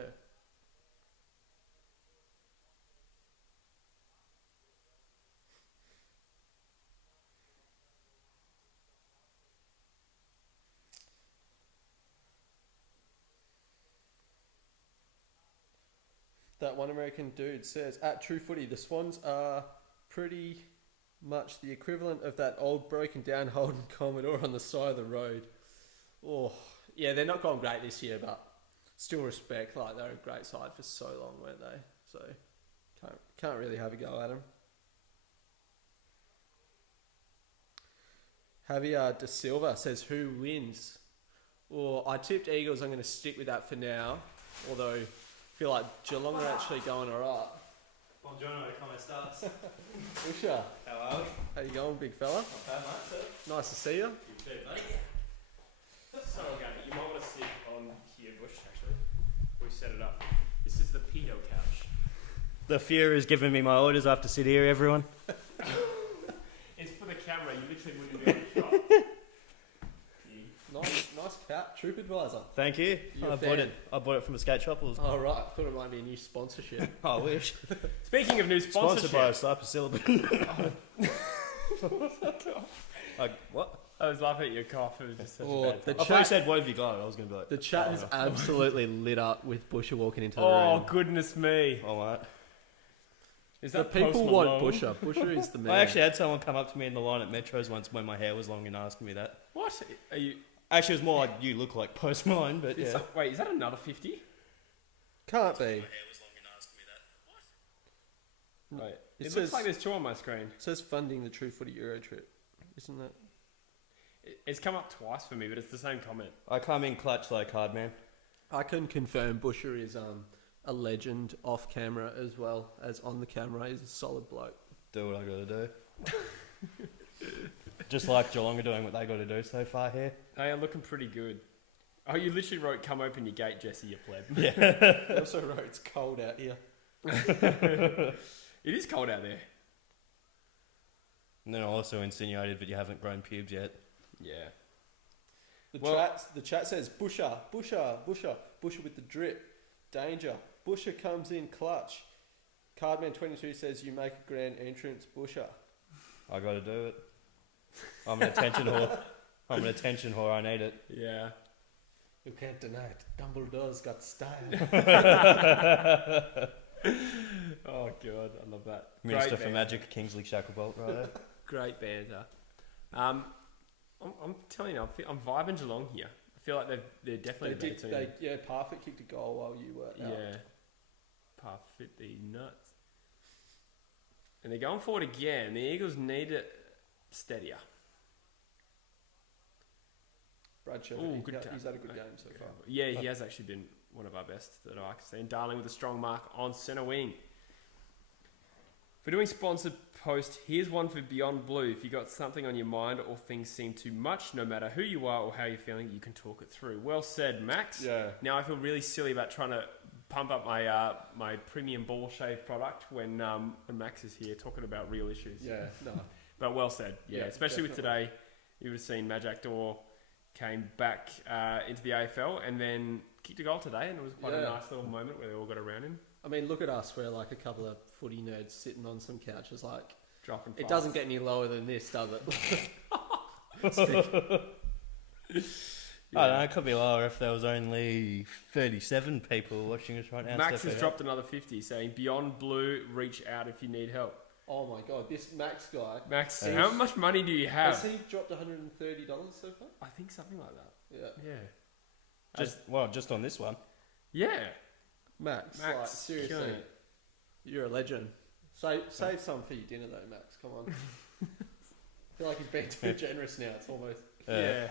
That one American dude says, at True Footy, the Swans are pretty much the equivalent of that old broken down Holden Commodore on the side of the road. Oh, yeah, they're not going great this year, but still respect. They're a great side for so long, weren't they? So can't really have a go at them. Javier De Silva says, who wins? Well, I tipped Eagles. I'm going to stick with that for now, although I feel like Geelong are actually going all right. Buongiorno, come estás? Usha, Hello. how you going, big fella? Not bad, mate, sir. Nice to see you. You too, buddy. So okay, you might want to sit on here, Bush, actually. We've set it up. This is the pedo couch. The fear is giving me my orders. I have to sit here, everyone. It's for the camera. You literally wouldn't be able to shot. Nice cap, Troop Advisor. Thank you. You're a I fan. bought it from a skate shop. It was, Oh right, I thought it might be a new sponsorship. I wish. Speaking of new Sponsored by sponsorship, Like, what? I was laughing at your cough. It was just such Oh, a bad the time. I thought you said, what have you got? I was going to be like, The chat is absolutely lit up with Busher walking into the Oh, room. goodness me. all right. Is The that people Post want Malone? Busher. Busher is the man. I actually had someone come up to me in the line at Metros once when my hair was long and asking me that. What? Are you... Actually, it was more like, you look like Post Malone, but yeah. Wait, is that another 50? Can't be. My hair was long and asking me that. Right. It It says- looks like there's two on my screen. It says funding the True Footy Euro trip. Isn't that? It's come up twice for me, but it's the same comment. I come in clutch like hard man. I can confirm Busher is a legend off camera as well as on the camera. He's a solid bloke. Do what I got to do. Just like Geelong are doing what they got to do so far here. They are looking pretty good. Oh, you literally wrote, come open your gate, Jesse, you pleb. I also wrote, it's cold out here. It is cold out there. And then I also insinuated that you haven't grown pubes yet. Yeah. The chat says, Busher with the drip. Danger. Busher comes in clutch. Cardman22 says, you make a grand entrance, Busher. I got to do it. I'm an attention whore. I need it. Yeah. You can't deny it. Dumbledore's got style. Oh, God. I love that. Minister Great for banter. Magic, Kingsley Shacklebolt, right there. Great banter. I'm telling you, I'm vibing Geelong here. I feel like they're definitely the better team. Parfitt kicked a goal while you were out. Yeah. Parfit the nuts. And they're going forward again. The Eagles need it steadier. Brad Sherwood, Ooh, good he's had a good game so far. Yeah, he has actually been one of our best that I can see. And Darling with a strong mark on centre wing. For doing sponsored post, here's one for Beyond Blue. If you got something on your mind or things seem too much, no matter who you are or how you're feeling, you can talk it through. Well said, Max. Yeah. Now I feel really silly about trying to pump up my my premium ball shave product when Max is here talking about real issues. Yeah, no. But well said. Yeah, especially definitely. with today, you would have seen Majak Dor came back into the AFL and then kicked a goal today, and it was quite a nice little moment where they all got around him. I mean, look at us. We're like a couple of footy nerds sitting on some couches. Like, Dropping it fast. doesn't get any lower than this, does it? I don't know, it could be lower if there was only 37 people watching us right now. Max Step has it dropped another 50, saying Beyond Blue, reach out if you need help. Oh my god, this Max guy. Max, Yes. how much money do you have? Has he dropped $130 so far? I think something like that. Yeah. Yeah. Just on this one. Yeah. Max, Max, like, seriously, killing it. you're a legend. Save some for your dinner though, Max. Come on. I feel like he's being too generous now. It's almost. Yeah.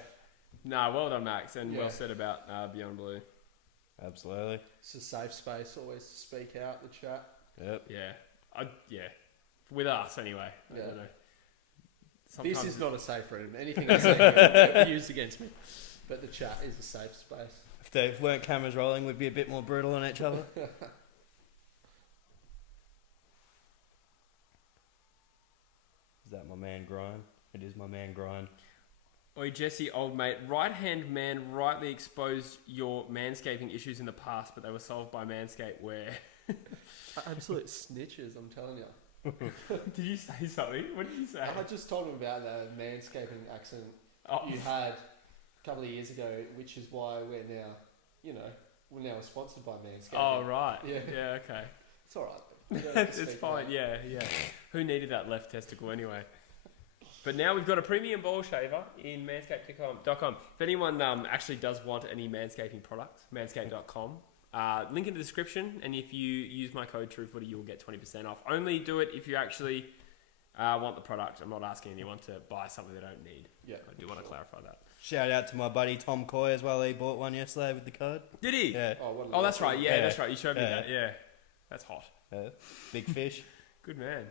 Nah, well done, Max, and Yeah. well said about Beyond Blue. Absolutely. It's a safe space always to speak out the chat. Yep. Yeah. With us, anyway. I Yeah. don't know. This Sometimes is not a safe room. Anything I say will be used against me. But the chat is a safe space. If there weren't cameras rolling, we'd be a bit more brutal on each other. Is that my man Grind? It is my man Grind. Oi, Jesse, old mate. Right-hand man rightly exposed your manscaping issues in the past, but they were solved by Manscaped where... Absolute snitches, I'm telling you. Did you say something? What did you say? I just told him about the manscaping accident Oh, you had a couple of years ago, which is why we're now sponsored by Manscaping. oh, right. Yeah. Yeah, okay. It's alright. You don't have to It's speak fine, out. yeah. Who needed that left testicle anyway? But now we've got a premium ball shaver in manscaped.com. If anyone actually does want any manscaping products, manscaped.com. Link in the description, and if you use my code TrueFooty, you'll get 20% off. Only do it if you actually want the product. I'm not asking anyone to buy something they don't need. Yeah, I do want to clarify that. Shout out to my buddy Tom Coy as well. He bought one yesterday with the code. Did he? Yeah. Oh, that's right. Yeah, Yeah. that's right. You showed me Yeah. that. Yeah. That's hot. Big fish. Good man.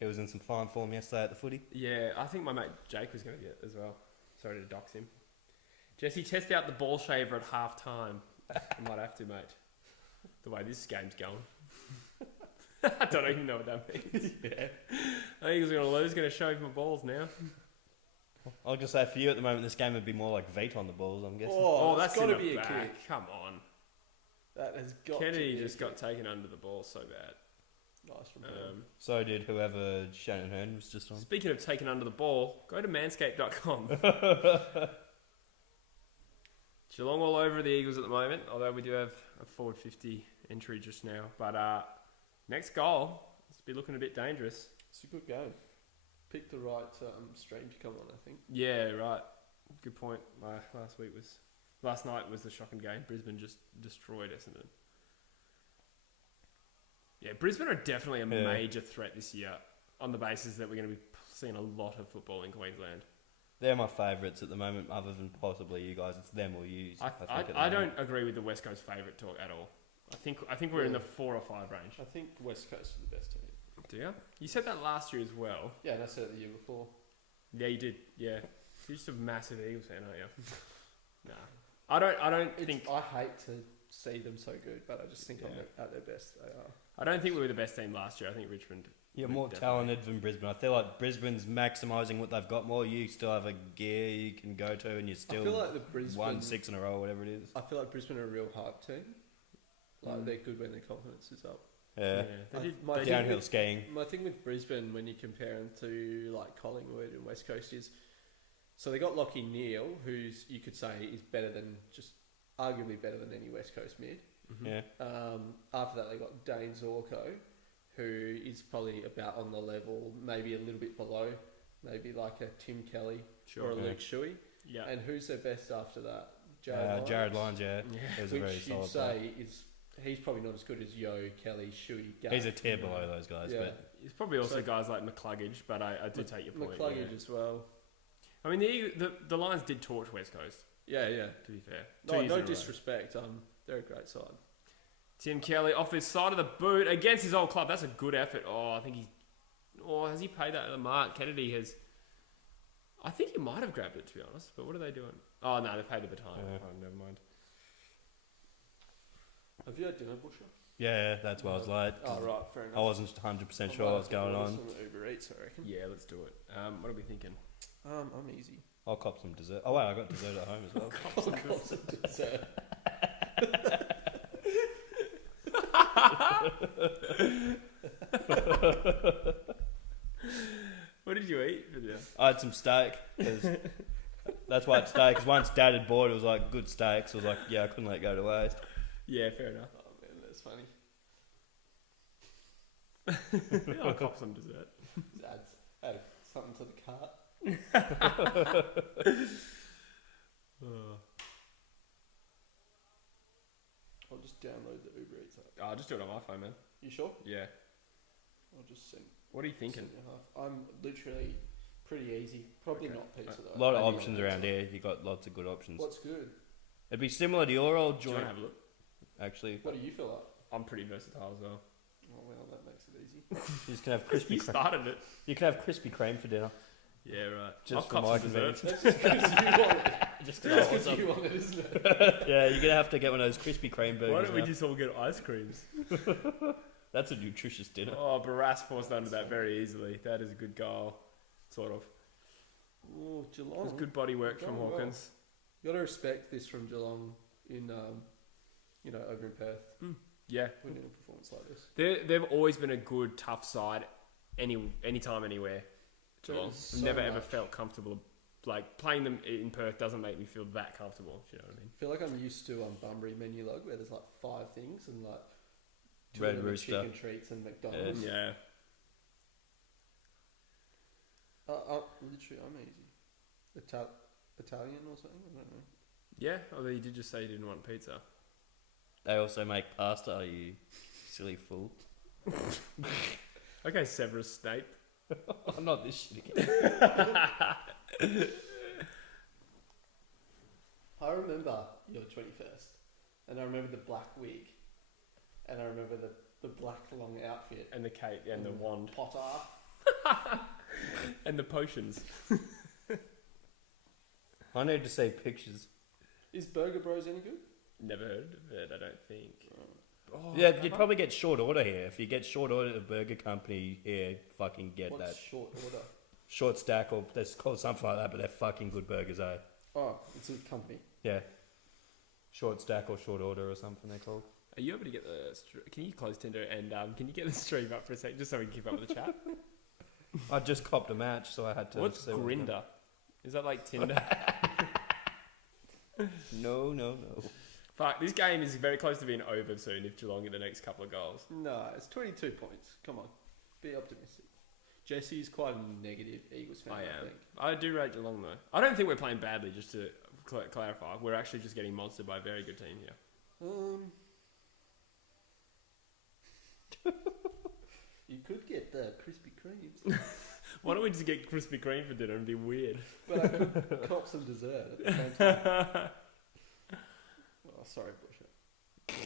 He was in some fine form yesterday at the footy. Yeah, I think my mate Jake was going to get it as well. Sorry to dox him. Jesse, test out the ball shaver at half time. I might have to, mate. The way this game's going. I don't even know what that means. Yeah. I think he's going to lose, going to shave my balls now. I'll just say for you at the moment, this game would be more like Vate on the balls, I'm guessing. Oh, that's got to in the be a back. kick. Come on. That has got Kennedy to be just a got kick. taken under the ball so bad. Nice from him. So did whoever Shannon Hearn was just on. Speaking of taking under the ball, go to manscaped.com. Geelong all over the Eagles at the moment, although we do have a forward 50 entry just now. But next goal, it's be looking a bit dangerous. It's a good game. Picked the right stream to come on, I think. Yeah, right. Good point. Last night was the shocking game. Brisbane just destroyed Essendon. Yeah, Brisbane are definitely a major threat this year on the basis that we're going to be seeing a lot of football in Queensland. They're my favourites at the moment, other than possibly you guys. It's them or you. I don't agree with the West Coast favourite talk at all. I think we're in the 4 or 5 range. I think West Coast is the best team. Do you? You said that last year as well. Yeah, and I said it the year before. Yeah, you did. Yeah, you're just a massive Eagles fan, aren't you? Nah, I don't think. I hate to see them so good, but I just think at their best they are. I don't think we were the best team last year. I think Richmond. You're were more definitely- talented than Brisbane. I feel like Brisbane's maximising what they've got more. You still have a gear you can go to, and you're still I feel like the Brisbane won 6 in a row, whatever it is. I feel like Brisbane are a real hype team. Like they're good when their confidence is up. Yeah. They did. Downhill skiing. My thing with Brisbane, when you compare them to like Collingwood and West Coast, is so they got Lockie Neal, who's you could say is better than just arguably better than any West Coast mid. Mm-hmm. Yeah. After that, they got Dane Zorko, who is probably about on the level, maybe a little bit below, maybe like a Tim Kelly or a Yeah. Luke Shuey. Yeah. And who's their best after that? Jared Lyons, yeah. Yeah. He was a very Which you solid player. say is he's probably not as good as Yo, Kelly, Shuey. Gaff. He's a tier below those guys, Yeah. but It's probably also So- guys like McCluggage, but I do take your point. McCluggage Yeah. as well. I mean, the Lions did torch West Coast, Yeah, yeah. to be fair. No, 2 years no in a row. disrespect. They're a great side. Tim Kelly off his side of the boot against his old club. That's a good effort. Oh, I think he... Oh, has he paid that to the mark? Kennedy has... I think he might have grabbed it, to be honest. But what are they doing? Oh, no, they paid the baton. Yeah. Oh, never mind. Have you had dinner, Busher? Yeah, that's why I was late. Oh, right, fair enough. I wasn't 100% sure what was going on. Some Uber Eats, I reckon. Yeah, let's do it. What are we thinking? I'm easy. I'll cop some dessert. Oh, wait, I got dessert at home as well. Some dessert. What did you eat for dinner? I had some steak. That's why it's steak. Because once Dad had bought it, was like good steak. So I was like, yeah, I couldn't let it go to waste. Yeah, fair enough. Oh man, that's funny. Yeah, I'll cop some dessert. Add something to the cart. I'll just download the Uber Eats app. I'll just do it on my phone, man. You sure? Yeah. I'll just send. What are you thinking? send you half. I'm literally pretty easy. Probably Okay. not pizza though. A lot of Maybe options not around pizza. here. You got lots of good options. What's good? It'd be similar to your old Do you joint, want to have a look? actually. What do you fill up? I'm pretty versatile as well. Oh well, that makes it easy. You just can have crispy. You started it. You can have Krispy Kreme for dinner. Yeah, right. Just I'll for cop my some dessert. That's just because you want it. Just That's because you want it, isn't it? Yeah, you're gonna have to get one of those Krispy Kreme burgers. Why don't we now. just all get ice creams? That's a nutritious dinner. Oh, Barras forced under that very easily. That is a good goal. Sort of. Oh, It Geelong. was good body work from Going well. Hawkins. You got to respect this from Geelong in, over in Perth. Yeah. Winning a performance like this. They've always been a good, tough side anytime, anywhere. Geelong. There is I've so never ever much. felt comfortable. Like, playing them in Perth doesn't make me feel that comfortable. Do you know what I mean? I feel like I'm used to Bunbury menu log where there's like 5 things and like 2 Red of them are Rooster. chicken treats and McDonald's. Yeah. Literally, I'm easy. Italian or something? I don't know. Yeah, although you did just say you didn't want pizza. They also make pasta. You silly fool. Okay, Severus Snape. I'm not this shit again. I remember your 21st, and I remember the black wig, and I remember the black long outfit, And the cake and the wand. Potter. And the potions. I need to see pictures. Is Burger Bros any good? Never heard of it, I don't think. Oh, Yeah, you'd probably get short order here. If you get short order at a burger company here, fucking get What's that. short order? Short stack, or it's called something like that, but they're fucking good burgers, eh? Oh, it's a company. Yeah. Short stack or short order or something they're called. Are you able to get the... Can you close Tinder and can you get the stream up for a sec, just so we can keep up with the chat? I just copped a match, so I had to. What's see what- Grinder? Is that like Tinder? No. Fuck, this game is very close to being over soon if Geelong get the next couple of goals. No, it's 22 points. Come on, be optimistic. Jesse's quite a negative Eagles fan. I I am. think. I do rate Geelong though. I don't think we're playing badly, just to clarify. We're actually just getting monstered by a very good team here. You could get the Krispy Kremes, Why don't we just get Krispy Kreme for dinner and be weird? but I could cop some dessert at the same time. Oh, sorry, Busher.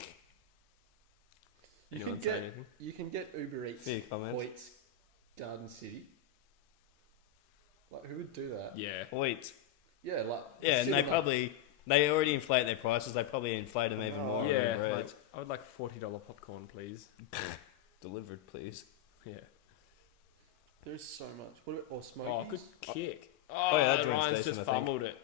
You Anyone can say get anything? you can get Uber Eats Any comments? Hoyt's Garden City. Like, who would do that? Yeah. Wait. Yeah, like Yeah, and they cinema. probably they already inflate their prices. They probably inflate them even more. on Yeah. Uber Like, Eats. I would like a $40 popcorn, please. Delivered, please. Yeah. There is so much. What about, or Smokies? Oh, good kick. Oh, yeah, that joint's Ryan's decent, just I think. fumbled it.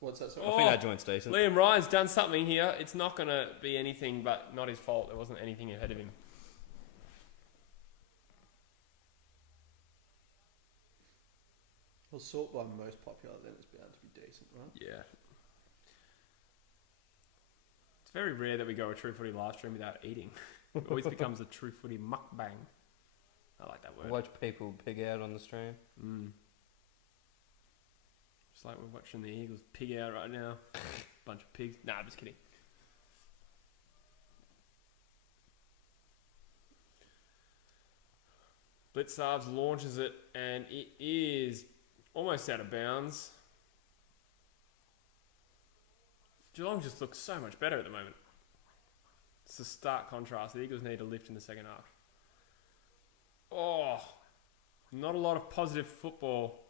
What's that? I think that joint's decent. Liam Ryan's done something here. It's not going to be anything but not his fault. There wasn't anything ahead of him. Well, sort by most popular, then it's bound to be decent, right? Yeah. It's very rare that we go a True Footy live stream without eating. It always becomes a True Footy mukbang. I like that word. Watch people pig out on the stream. Just like we're watching the Eagles pig out right now. Bunch of pigs. Nah, I'm just kidding. Blitzarves launches it and it is almost out of bounds. Geelong just looks so much better at the moment. It's a stark contrast. The Eagles need a lift in the second half. Oh, not a lot of positive football.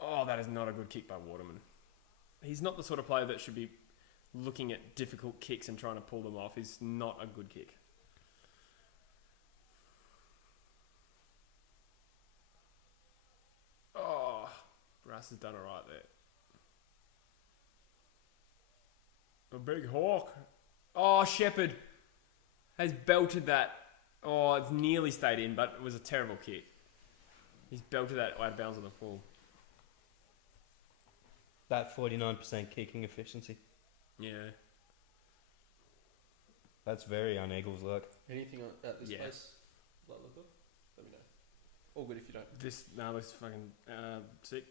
Oh, that is not a good kick by Waterman. He's not the sort of player that should be looking at difficult kicks and trying to pull them off. He's not a good kick. Oh, Brass has done all right there. A big hawk. Oh, Shepherd has belted that. Oh, it's nearly stayed in, but it was a terrible kick. He's belted that out of bounds on the full. That 49% kicking efficiency. Yeah. That's very un-Eagles like. Anything at this Yeah. place? Like, look up? Let me know. All good if you don't. This fucking sick.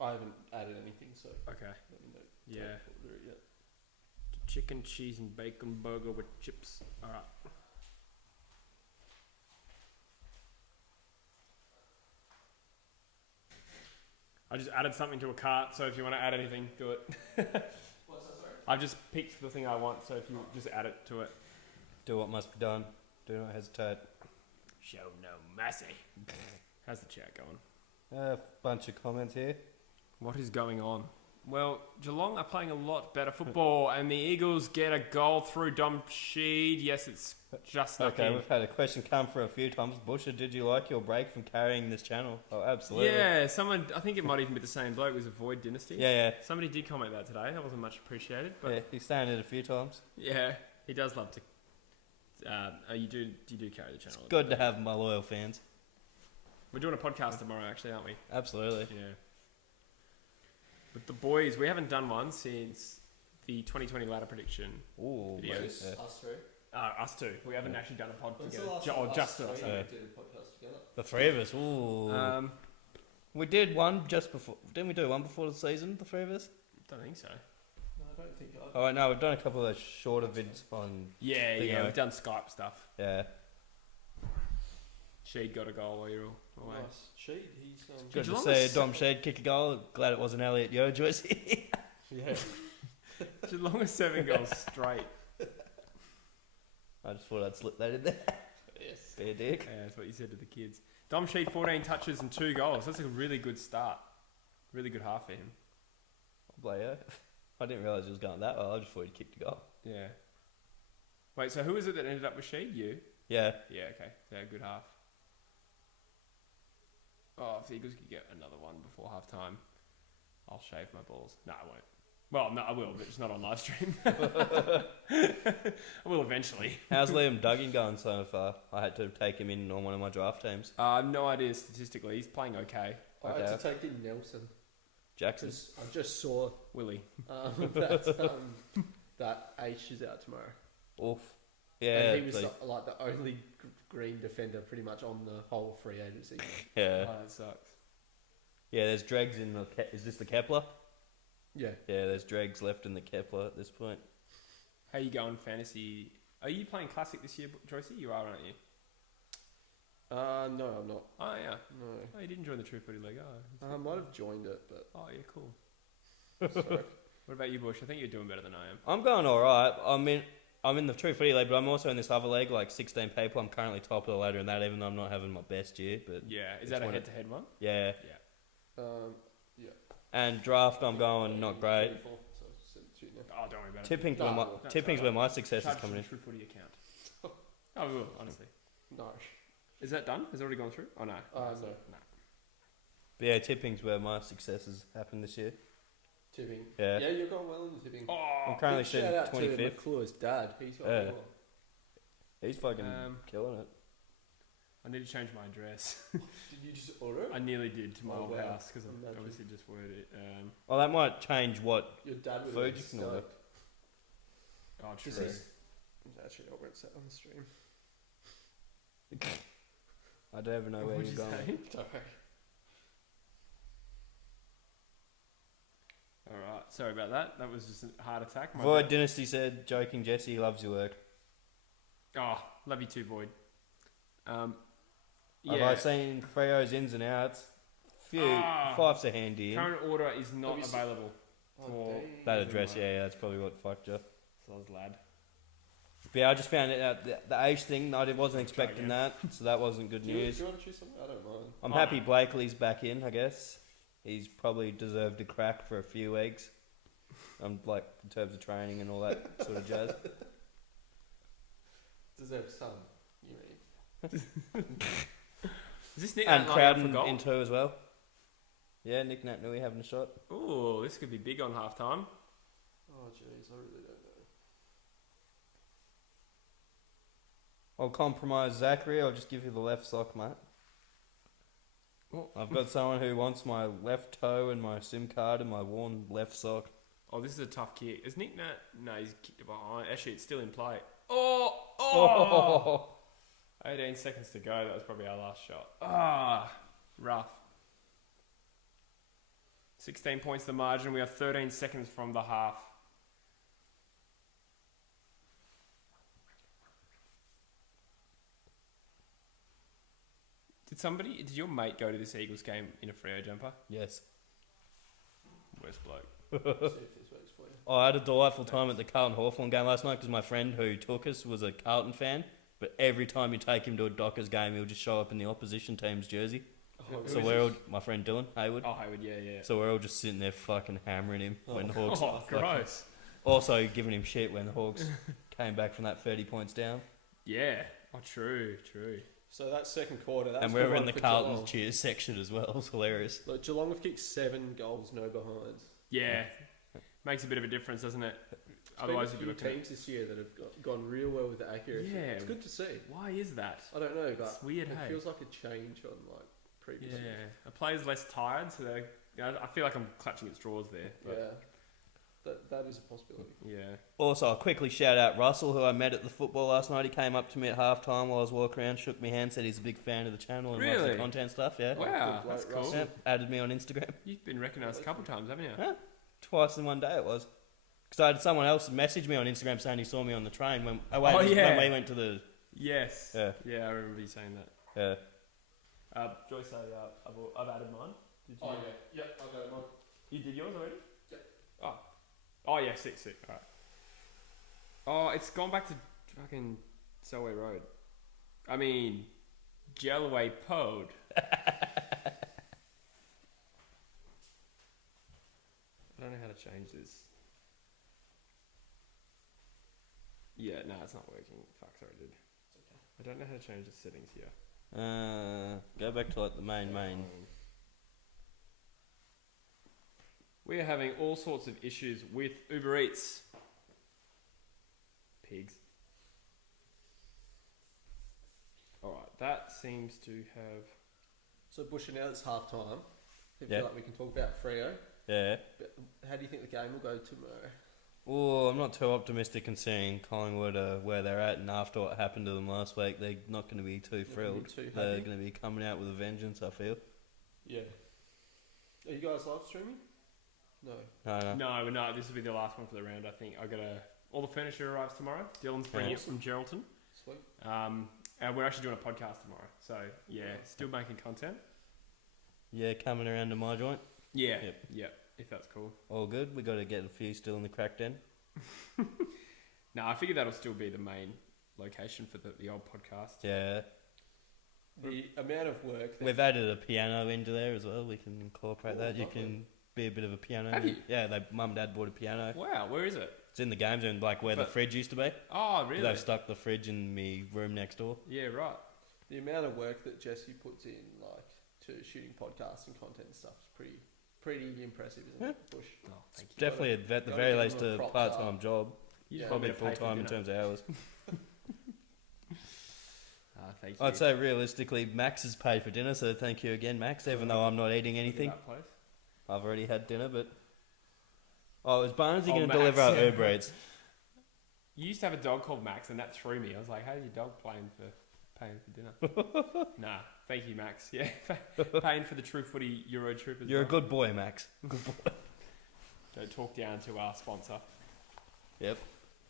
I haven't added anything, so Okay. let me know. Yeah. Don't order it yet. Chicken, cheese, and bacon burger with chips. All right. I just added something to a cart, so if you want to add anything, do it. What's that, sorry? I've just picked the thing I want, so if you just add it to it. Do what must be done. Do not hesitate. Show no mercy. How's the chat going? A bunch of comments here. What is going on? Well, Geelong are playing a lot better football, and the Eagles get a goal through Dom Sheed. Yes, it's just snuck Okay, in. we've had a question come for a few times. Busher, did you like your break from carrying this channel? Oh, absolutely. Yeah, someone, I think it might even be the same bloke, it was a Void Dynasty. Yeah. Somebody did comment that today. That wasn't much appreciated, but Yeah, he's saying it a few times. yeah, he does love to. You do carry the channel. Good to have my loyal fans. We're doing a podcast tomorrow, actually, aren't we? Absolutely. Yeah. But the boys, we haven't done one since the 2020 ladder prediction. Ooh, Videos. yeah. Us three. Us two. We haven't actually done a pod When's the together. last Or us just three us. we yeah. did a podcast together? The three of us. Ooh. We did one just before. Didn't we do one before the season, the three of us? Don't think so. No, I don't think I. Oh, wait, no, we've done a couple of those shorter vids on. Yeah, Think yeah. I- We've done Skype stuff. Yeah. She'd got a goal while you're all away. Nice. Sheed, he's Good to Geelong see is- Dom Shed kick a goal. Glad it wasn't Elliot Yo Joyce. yeah. Geelong is 7 goals straight. I just thought I'd slip that in there. Yes. Fair dick. Yeah, that's what you said to the kids. Dom Sheed, 14 touches and 2 goals. That's a really good start. Really good half for him. Player. I didn't realise he was going that well. I just thought he'd kicked a goal. Yeah. Wait, so who is it that ended up with Sheed? You? Yeah. Yeah, okay. Yeah, good half. Oh, if the Eagles could get another one before half time, I'll shave my balls. No, I won't. Well, no, I will, but it's not on live stream. I will eventually. How's Liam Duggan going so far? I had to take him in on one of my draft teams. I have no idea statistically. He's playing okay. I had to take in Nelson. Jackson. I just saw Willie. that H is out tomorrow. Oof. Yeah. And he was so- like the only green defender pretty much on the whole free agency. yeah. Oh, that sucks. Yeah, there's dregs in the... Is this the Kepler? Yeah. Yeah, there's dregs left in the Kepler at this point. How you going, fantasy? Are you playing Classic this year, Joycey? You are, aren't you? No, I'm not. Oh, yeah. No. Oh, you didn't join the True Footy League, oh. I might have joined it, but Oh, yeah, cool. sorry. What about you, Bush? I think you're doing better than I am. I'm going alright. I'm in the True Footy League, but I'm also in this other league, like 16 people. I'm currently top of the ladder in that, even though I'm not having my best year. But Yeah. Is It's that a one of- head-to-head one? yeah. Yeah. Yeah. And draft, I'm going not great. 24, so send it to you now. Oh, don't worry about it. Tipping's, No, where, my, no, that's tipping's alright. where my success is Charge coming to in. the True Footy account. Oh, we will, honestly. No. Is that done? Has it already gone through? Oh, no. No. No. But yeah, tipping's where my successes happened this year. Tipping. Yeah. Yeah, you're going well in the tipping. Oh, I'm currently Big sitting shout out to 25th. McClure's dad. He's got Yeah. well. He's fucking killing it. I need to change my address. Did you just order it? I nearly did to my Oh, old wow. house because I Imagine. obviously just worded it. Well, that might change what Your dad would food have you been can order. stoked. Oh, true. This is actually not where it's at on the stream. I don't even know where What'd you're you going. say? Sorry. All right. Sorry about that. That was just a heart attack. My Void bad. Dynasty said, joking Jesse, he loves your work. Oh, love you too, Void. Have Yeah. I seen Freo's ins and outs? Few. Ah. Five's a handy in. Current order is not Have you seen- available. Oh, For- dang. That address, yeah, that's probably what fucked you. Soz lad. But yeah, I just found it out the age thing. I wasn't expecting again. that, so that wasn't good Do you news. want to choose something? I don't mind. I'm Oh, happy no. Blakely's back in. I guess he's probably deserved a crack for a few weeks. Like in terms of training and all that sort of jazz. Deserves some, you mean? Is this Nick And Nat lining up for Crowden goal? in two as well. Yeah, Nick Nat Nui having a shot. Ooh, this could be big on half time. Oh, jeez, I really don't know. I'll compromise Zachary. I'll just give you the left sock, mate. Oh. I've got someone who wants my left toe and my SIM card and my worn left sock. Oh, this is a tough kick. Is Nick Nat? No, he's kicked it behind. Actually, it's still in play. Oh! 18 seconds to go. That was probably our last shot. Ah, rough. 16 points the margin. We have 13 seconds from the half. Did your mate go to this Eagles game in a Freo jumper? Yes. Worst bloke. See if this works for you. I had a delightful time at the Carlton Hawthorn game last night because my friend who took us was a Carlton fan. But every time you take him to a Dockers game, he'll just show up in the opposition team's jersey. Oh, So we're all, my friend Dylan Hayward. Oh, Hayward, yeah. So we're all just sitting there fucking hammering him when the Hawks. Oh, gross. Also giving him shit when the Hawks came back from that 30 points down. Yeah. Oh, true. So that second quarter, that's And we were in the Carlton cheers section as well. It was hilarious. Like Geelong have kicked 7 goals, no behinds. Yeah. Makes a bit of a difference, doesn't it? Otherwise, you'd there's be been a few looking teams this year that have gone real well with the accuracy. Yeah. It's good to see. Why is that? I don't know, but It's weird, it hey? feels like a change on like previous Yeah. years. A player's less tired, so I feel like I'm clutching at straws there. But Yeah, that is a possibility. yeah. Also, I'll quickly shout out Russell, who I met at the football last night. He came up to me at half time while I was walking around, shook my hand, said he's a big fan of the channel and loves Really? the content stuff. Yeah. Wow, good that's bloke, cool. Russell. Yep, added me on Instagram. You've been recognised a couple times, haven't you? Huh? Twice in one day it was. Because I had someone else message me on Instagram saying he saw me on the train when when we went to the... Yes. Yeah. Yeah, I remember you saying that. Yeah. Joyce, I've added mine. Did you? Oh yeah, yep, I'll go mine. You did yours already? Yep. Oh yeah, sick. Alright. Oh, it's gone back to fucking Selway Road. I mean, Jellaway Pod. I don't know how to change this. Yeah, no, it's not working. Fuck, sorry, dude. It's okay. I don't know how to change the settings here. Go back to like the main. We are having all sorts of issues with Uber Eats. Pigs. Alright, that seems to have... So Busher, now it's half time. I Yeah. feel like we can talk about Freo. Yeah. But how do you think the game will go tomorrow? Oh, I'm not too optimistic in seeing Collingwood where they're at, and after what happened to them last week, they're not going to be too thrilled. too They're happy? going to be coming out with a vengeance, I feel. Yeah. Are you guys live streaming? No. No, this will be the last one for the round, I think. All the furniture arrives tomorrow. Dylan's bringing it from Geraldton. Sweet. And we're actually doing a podcast tomorrow. So, yeah, still making content. Yeah, coming around to my joint. Yeah, Yep. if that's cool. All good. We got to get a few still in the crack den. No, I figure that'll still be the main location for the old podcast. Yeah. The amount of work that We've added a piano into there as well. We can incorporate Oh, that. You lovely. can be a bit of a piano. Have you? Yeah, mum and dad bought a piano. Wow, where is it? It's in the games room, like where the But- fridge used to be. Oh, really? They've stuck the fridge in my room next door. Yeah, right. the amount of work that Jesse puts in, like to shooting podcasts and content and stuff, is pretty impressive, isn't it? Bush. Oh, thank you. Definitely, at the gotta very give least, them a a props part-time up. job. You Yeah. Probably want me to pay for full-time in dinner? terms of hours. Thank you. I'd say realistically, Max has paid for dinner, so thank you again, Max, even though I'm not eating Look at anything. that place. I've already had dinner, but... Oh, is Barnesy Oh, going to Max, deliver our yeah. Uber Eats? You used to have a dog called Max, and that threw me. I was like, how's your dog paying for dinner? Nah, thank you, Max. Yeah, paying for the True Footy Euro trip as You're a well. good boy, Max. Don't talk down to our sponsor. Yep.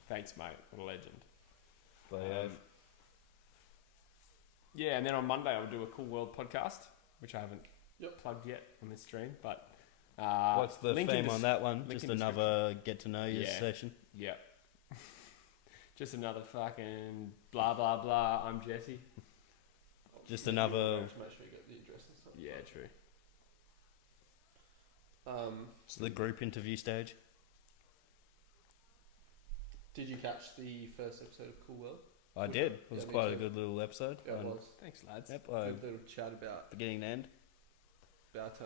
Thanks, mate. What a legend. But, Yeah, and then on Monday I'll do a Cool World podcast, which I haven't Yep. plugged yet on this stream. But what's the link in theme des- on that one? link Just in another get to know you Yeah. session. Yeah. Just another fucking blah blah blah. I'm Jesse. Just another. Make sure you get the address and stuff. Yeah, true. So the group interview stage. Did you catch the first episode of Cool World? I did. It was me quite a too. good little episode. Yeah, it was. Thanks, lads. Yep. Good little chat about Beginning and end. got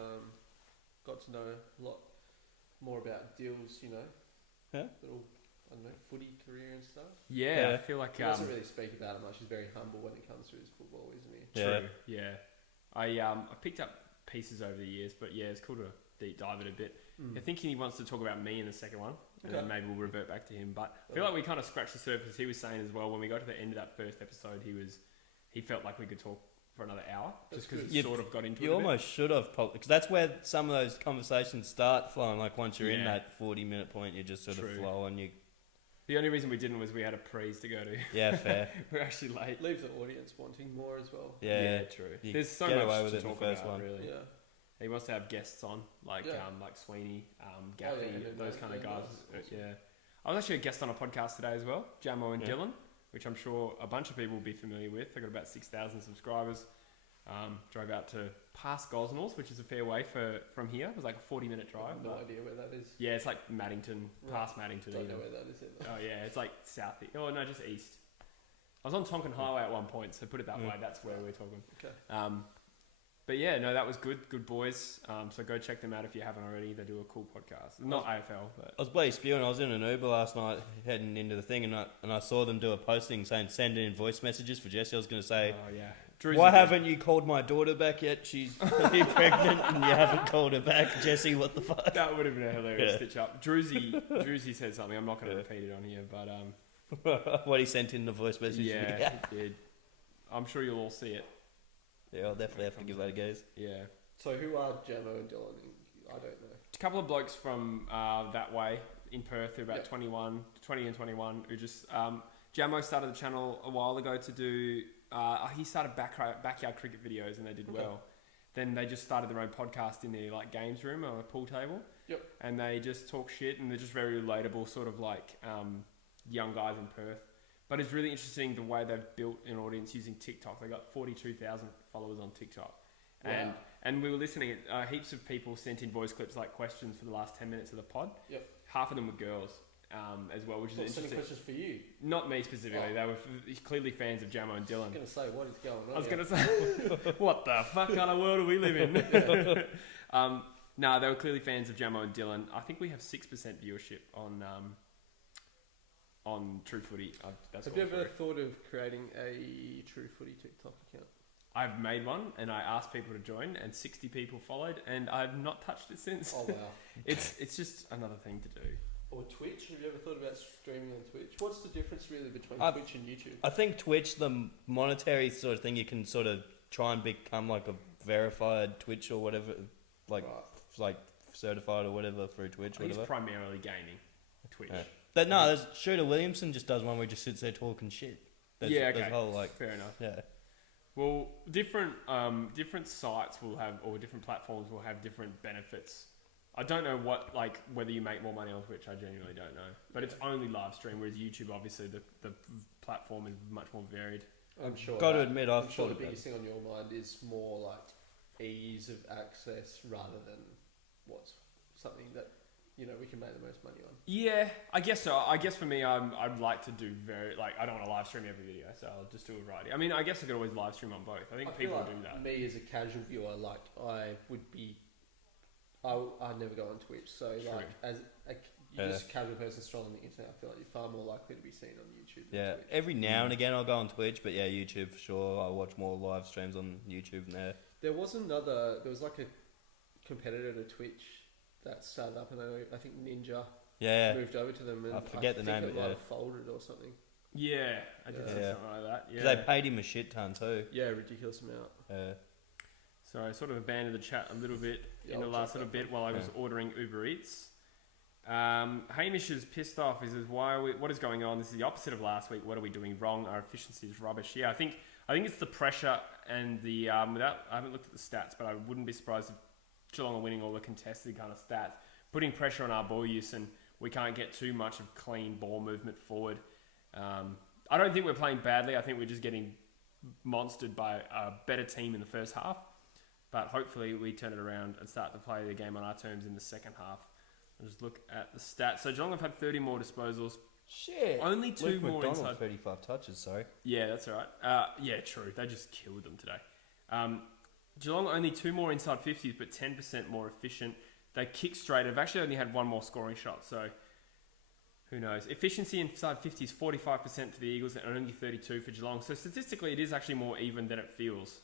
to know a lot more about Dill's, you know, Yeah. little, I don't know, footy career and stuff. Yeah, Yeah. I feel like He doesn't really speak about it much. He's very humble when it comes to his football, isn't he? True. Yeah. I've picked up pieces over the years, but yeah, it's cool to deep dive it a bit. I think he wants to talk about me in the second one, and then maybe we'll revert back to him. But I feel like we kind of scratched the surface. He was saying as well when we got to the end of that first episode, he felt like we could talk for another hour just because it sort of got into it. You a bit. almost should have, because that's where some of those conversations start flowing. Like once you're in that 40-minute point, you just sort of flow and you. The only reason we didn't was we had a prees to go to. Yeah, fair. We're actually late. Leave the audience wanting more as well. Yeah, true. You There's so get much away with to it in the talk first about, one. really. Yeah. He wants to have guests on, like Sweeney, Gaffy, those kind of guys. Awesome. Yeah. I was actually a guest on a podcast today as well, Jamo and Dylan, which I'm sure a bunch of people will be familiar with. They got about 6,000 subscribers. Drove out to past Gosnells, which is a fair way from here. It was like a 40-minute I drive. have no idea where that is. Yeah, it's like Maddington, past Maddington. Don't even. know where that is either. Oh yeah, it's like south. Oh no, just east. I was on Tonkin Highway at one point, so put it that way. That's where we're talking. Okay. But yeah, no, that was good. Good boys. So go check them out if you haven't already. They do a cool podcast. Not AFL, but I was bloody spewing. I was in an Uber last night heading into the thing, and I saw them do a posting saying send in voice messages for Jesse. I was going to say, oh yeah. why haven't you called my daughter back yet? She's pretty pregnant and you haven't called her back. Jesse, what the fuck? That would have been a hilarious stitch up. Druzy said something. I'm not going to repeat it on here, but What he sent in the voice message. yeah, he did. I'm sure you'll all see it. Yeah, I'll definitely have to give that a gaze. Yeah. So who are Jamo and Dylan? I don't know. A couple of blokes from that way in Perth who are about 20 and 21 who just Jamo started the channel a while ago to do he started backyard cricket videos and they did well. Then they just started their own podcast in their like games room or a pool table. Yep. And they just talk shit and they're just very relatable sort of like young guys in Perth. But it's really interesting the way they've built an audience using TikTok. They got 42,000 followers on TikTok. And we were listening, heaps of people sent in voice clips like questions for the last 10 minutes of the pod. Yep. Half of them were girls as well, which is interesting. Sending questions for you? Not me specifically. They were clearly fans of Jamo and Dylan. I was going to say, what is going on? I was going to say, what the fuck kind of world do we live in? No, they were clearly fans of Jamo and Dylan. I think we have 6% viewership on True Footy. Have you ever thought of creating a True Footy TikTok account? I've made one and I asked people to join and 60 people followed and I've not touched it since. Oh wow. It's just another thing to do. Or Twitch? Have you ever thought about streaming on Twitch? What's the difference really between Twitch and YouTube? I think Twitch, the monetary sort of thing, you can sort of try and become like a verified Twitch or whatever, like certified or whatever through Twitch. I think Whatever. it's primarily gaming, Twitch. Yeah. There's Shooter Williamson just does one where he just sits there talking shit. There's whole, fair enough. Yeah. Well, different sites will have, or different platforms will have different benefits. I don't know whether you make more money on Twitch. I genuinely don't know. But it's only live stream, whereas YouTube, obviously, the platform is much more varied. I'm sure. Got to admit, I'm sure the biggest thing on your mind is more like ease of access rather than what's something that we can make the most money on. Yeah, I guess so. I guess for me, I'd like to do I don't want to live stream every video, so I'll just do a variety. I mean, I guess I could always live stream on both. I think people do that. Me as a casual viewer, I'd never go on Twitch. So you're just a casual person strolling the internet. I feel like you're far more likely to be seen on YouTube than Twitch. Every now and again I'll go on Twitch, but yeah, YouTube for sure. I watch more live streams on YouTube than there. There was like a competitor to Twitch that started up, and I think Ninja moved over to them, and I forget the name, it but might have folded or something. Yeah, I did see something like that. Yeah, they paid him a shit ton too. Yeah, ridiculous amount. So I sort of abandoned the chat a little bit in the last little bit while I was ordering Uber Eats. Hamish is pissed off. He says, what is going on? This is the opposite of last week. What are we doing wrong? Our efficiency is rubbish. Yeah, I think it's the pressure and the I haven't looked at the stats, but I wouldn't be surprised if Geelong are winning all the contested kind of stats, putting pressure on our ball use, and we can't get too much of clean ball movement forward. I don't think we're playing badly. I think we're just getting monstered by a better team in the first half. But hopefully we turn it around and start to play the game on our terms in the second half. I'll just look at the stats. So Geelong have had 30 more disposals. Shit. Only 2 Luke more McDonald, inside. 35 touches, sorry. Yeah, that's all right. Yeah, true. They just killed them today. Geelong only 2 more inside 50s, but 10% more efficient. They kick straight. They've actually only had 1 more scoring shot, so who knows? Efficiency inside 50 is 45% for the Eagles and only 32 for Geelong. So statistically, it is actually more even than it feels.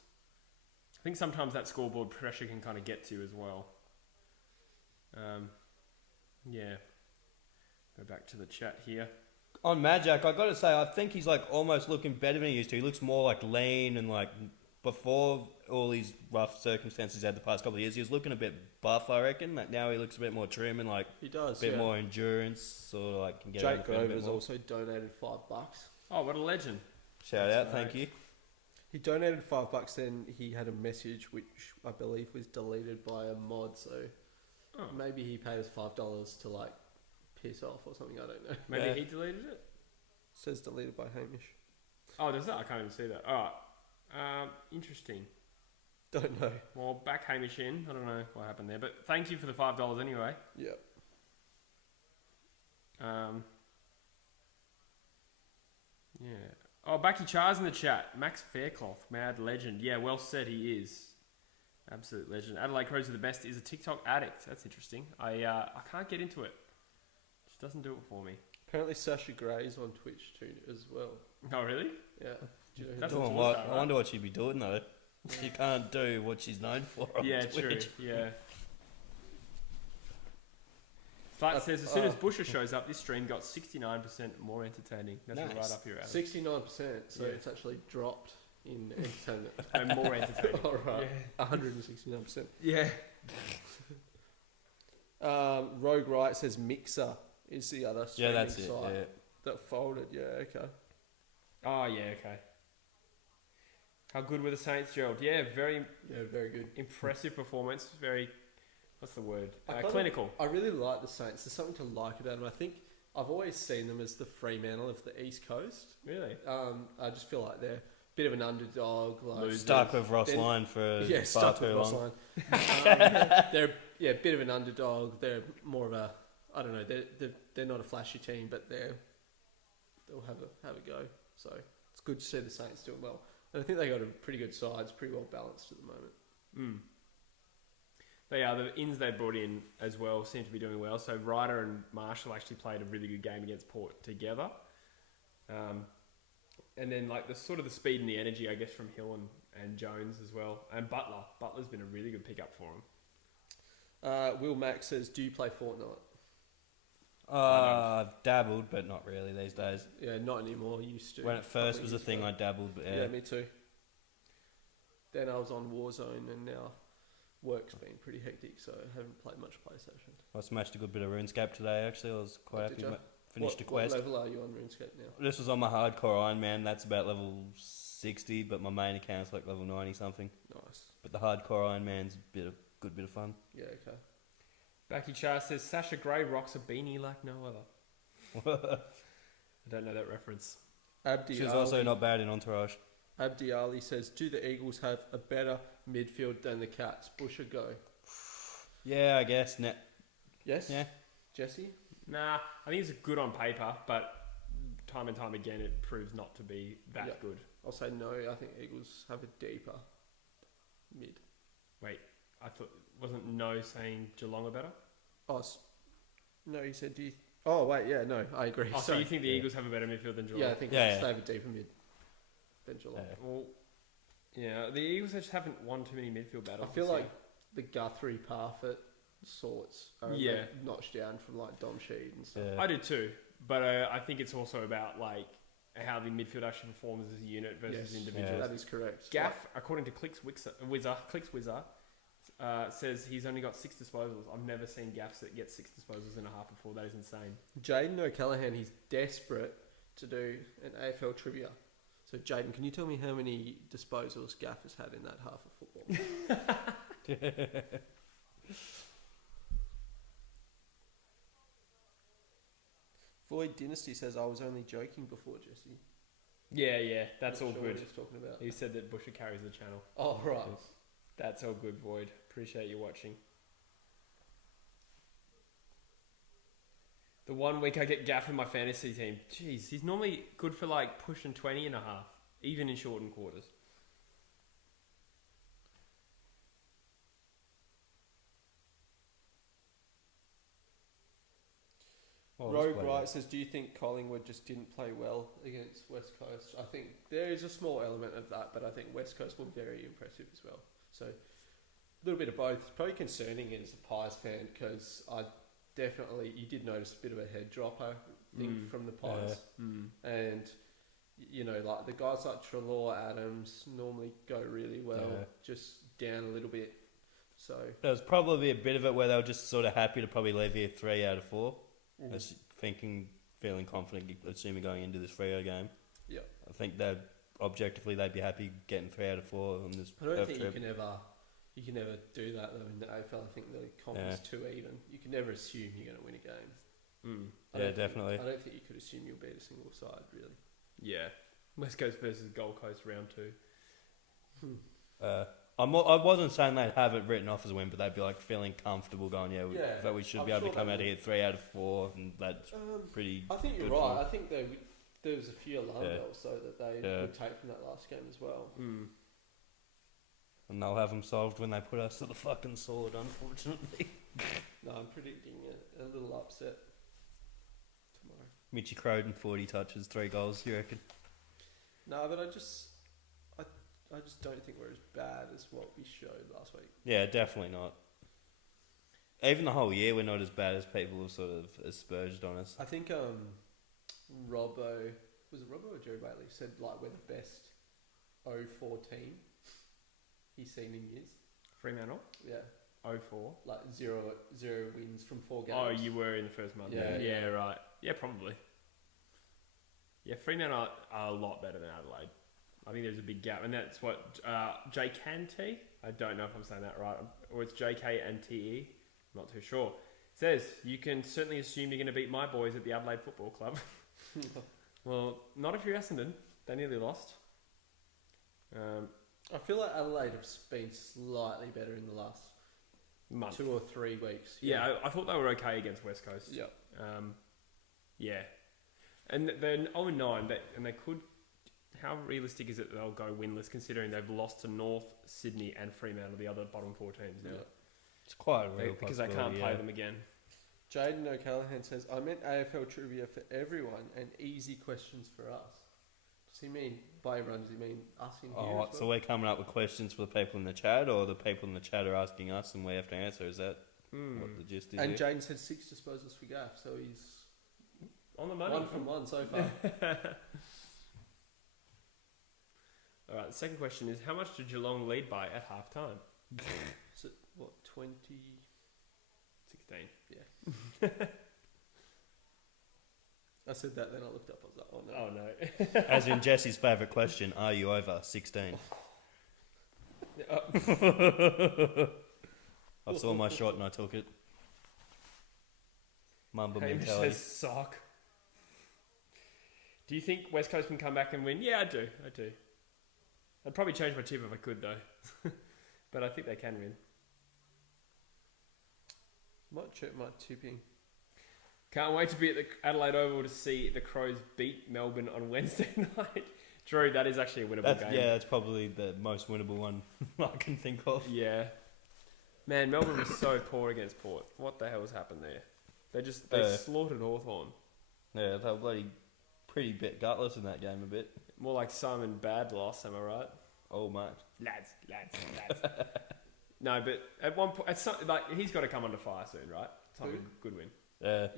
I think sometimes that scoreboard pressure can kind of get to you as well. Yeah. Go back to the chat here. On Majak, I got to say, I think he's like almost looking better than he used to. He looks more like lean and like before all these rough circumstances he had the past couple of years. He was looking a bit buff, I reckon. Like now he looks a bit more trim and like He does. a bit more endurance, sort of like can get Jake out of the field a bit Grover's more. also donated $5. Oh, what a legend. Shout That's out, thank nice. you. He donated $5. Then he had a message which I believe was deleted by a mod. So maybe he paid us $5 to like piss off or something. I don't know. Maybe he deleted it? Says deleted by Hamish. Oh, does that? I can't even see that. All right. Interesting. Don't know. Well, back Hamish in. I don't know what happened there, but thank you for the $5 anyway. Yep. Yeah. Oh, Backy Char's in the chat. Max Faircloth, mad legend. Yeah, well said, he is. Absolute legend. Adelaide Crows are the best. Is a TikTok addict. That's interesting. I can't get into it. Just doesn't do it for me. Apparently Sasha Gray's on Twitch too as well. Oh, really? Yeah. Do you know who That's that Doing a what? torso, I right? wonder what she'd be doing though. She can't do what she's known for on Yeah, Twitch. true. Yeah. Flat says as soon as Busher shows up, this stream got 69% more entertaining. That's Nice. right up your alley. 69%, so Yeah. it's actually dropped in entertainment. And more entertaining. Alright. Yeah. 169%. Yeah. Rogue Wright says Mixer is the other Yeah, streaming that's it. site Yeah. that folded. Yeah, okay. Oh, yeah, okay. How good were the Saints, Gerald? Yeah, very Yeah, very good. impressive performance. Very, what's the word? I kinda- Clinical. I really like the Saints. There's something to like about them. I think I've always seen them as the Fremantle of the East Coast. Really? I just feel like they're a bit of an underdog. Like Losers. Stuck with Ross Then- Lyon for yeah, far stuck too with Ross long. Lyon. They're a bit of an underdog. They're more of a, I don't know. They're not a flashy team, but they'll have a go. So it's good to see the Saints doing well. And I think they got a pretty good side. It's pretty well balanced at the moment. Mm. They are. The ins they brought in as well seem to be doing well. So Ryder and Marshall actually played a really good game against Port together. And then like the sort of the speed and the energy, I guess, from Hill and Jones as well. And Butler. Butler's been a really good pickup for him. Will Mack says, do you play Fortnite? I've dabbled, but not really these days. Yeah, not anymore. Used to. When it first Couple was a years thing, ago. I dabbled, but Yeah, me too. Then I was on Warzone, and now work's been pretty hectic, so I haven't played much PlayStation. I smashed a good bit of RuneScape today. Actually, I was quite Oh, happy. did ya? Finished a quest. What level are you on RuneScape now? This was on my hardcore Iron Man. That's about level 60, but my main account's like level 90 something. Nice. But the hardcore Iron Man's a good bit of fun. Yeah, okay. Backy Char says Sasha Gray rocks a beanie like no other. I don't know that reference. Abdi She was Ali, also not bad in Entourage. Abdi Ali says, do the Eagles have a better midfield than the Cats? Busher, go. Yeah, I guess. Yes? Yeah. Jesse? Nah, I think it's good on paper, but time and time again it proves not to be that Yeah. good. I'll say no. I think Eagles have a deeper mid. Wait, I thought wasn't no saying Geelong are better? Oh, no, he said, do you... Oh, wait, yeah, no, I agree. Oh, so Sorry. you think the Yeah. Eagles have a better midfield than Geelong? Yeah, I think Yeah, they yeah. have a deeper mid than Geelong. Yeah. Well, yeah, the Eagles just haven't won too many midfield I battles. feel this like the Guthrie, Parfitt sorts are Yeah. like notched down from like Dom Sheed and stuff. year. Yeah. I do too, but I think it's also about like how the midfield actually performs as a unit versus Yes. individuals. That is correct. Gaff, according to Clicks Wizard, says he's only got 6 disposals. I've never seen Gaffs that get 6 disposals in a half before. That is insane. Jaden O'Callaghan, he's desperate to do an AFL trivia. So Jaden, can you tell me how many disposals Gaff has had in that half of football? Void Dynasty says I was only joking before, Jesse. Yeah, that's Not all sure good. What he's talking about. He said that Busher carries the channel. Oh, right. That's all good, Void. Appreciate you watching. The 1 week I get Gaff in my fantasy team. Jeez, he's normally good for like pushing 20 and a half, even in shortened quarters. Rogue Wright says, do you think Collingwood just didn't play well against West Coast? I think there is a small element of that, but I think West Coast were very impressive as well. So a little bit of both. Probably concerning as a Pies fan because you did notice a bit of a head drop, I think, from the Pies. And, you know, like the guys like Treloar, Adams normally go really well, just down a little bit. So there was probably a bit of it where they were just sort of happy to probably leave here 3 out of 4. As feeling confident, assuming going into this Freo game. Yeah, I think that objectively they'd be happy getting 3 out of 4 on this. I don't think you can ever do that though in the AFL. I think the comp is too even. You can never assume you're going to win a game. Definitely. I don't think you could assume you'll beat a single side really. Yeah, West Coast versus Gold Coast round 2. I wasn't saying they'd have it written off as a win, but they'd be like feeling comfortable going, that we should be able to come out of here 3 out of 4, and that's pretty. I think you're right. I think there was a few alarm bells so that they would take from that last game as well. And they'll have them solved when they put us to the fucking sword, unfortunately. No, I'm predicting a little upset tomorrow. Mitchy Croden, 40 touches, 3 goals, you reckon? No, but I just don't think we're as bad as what we showed last week. Yeah, definitely not. Even the whole year, we're not as bad as people have sort of asperged on us. I think Robbo or Jerry Bailey said like we're the best 0-4 team he's seen in years. Fremantle? Yeah. 0-4? Like zero wins from 4 games. Oh, you were in the first month. Yeah, right. Yeah, probably. Yeah, Fremantle are a lot better than Adelaide. I think there's a big gap, and that's what JKT. I don't know if I'm saying that right, or it's JK and TE. I'm not too sure. Says you can certainly assume you're going to beat my boys at the Adelaide Football Club. Well, not if you're Essendon. They nearly lost. I feel like Adelaide have been slightly better in the last month, 2 or 3 weeks. Yeah, I thought they were okay against West Coast. Yeah. Yeah, and they're 0-9, and they could. How realistic is it that they'll go winless, considering they've lost to North, Sydney, and Fremantle, the other bottom 4 teams now? Yeah. It's quite a real because they can't play them again. Jaden O'Callaghan says, I meant AFL trivia for everyone and easy questions for us. Does he mean, by everyone, does he mean us in here as well? So we're coming up with questions for the people in the chat, or the people in the chat are asking us and we have to answer? Is that what the gist is? And Jaden said 6 disposals for Gaff, so he's on the money. 1 from 1 so far. All right, the second question is, how much did Geelong lead by at half-time? So, what, 20... 16. Yeah. I said that, then I looked up, I was like, oh no. Oh no. As in Jesse's favourite question, are you over 16? I saw my shot and I took it. Mamba mentality. Says sock. Do you think West Coast can come back and win? Yeah, I do. I'd probably change my tip if I could, though. But I think they can win. Might check my tipping. Can't wait to be at the Adelaide Oval to see the Crows beat Melbourne on Wednesday night. Drew, that is actually a winnable game. Yeah, that's probably the most winnable one I can think of. Yeah. Man, Melbourne was so poor against Port. What the hell has happened there? They slaughtered Hawthorn. Yeah, they were bloody pretty bit gutless in that game a bit. More like Simon Bad loss, am I right? Oh, mate. Lads. No, but at one point, he's got to come under fire soon, right? Simon Goodwin. Yeah.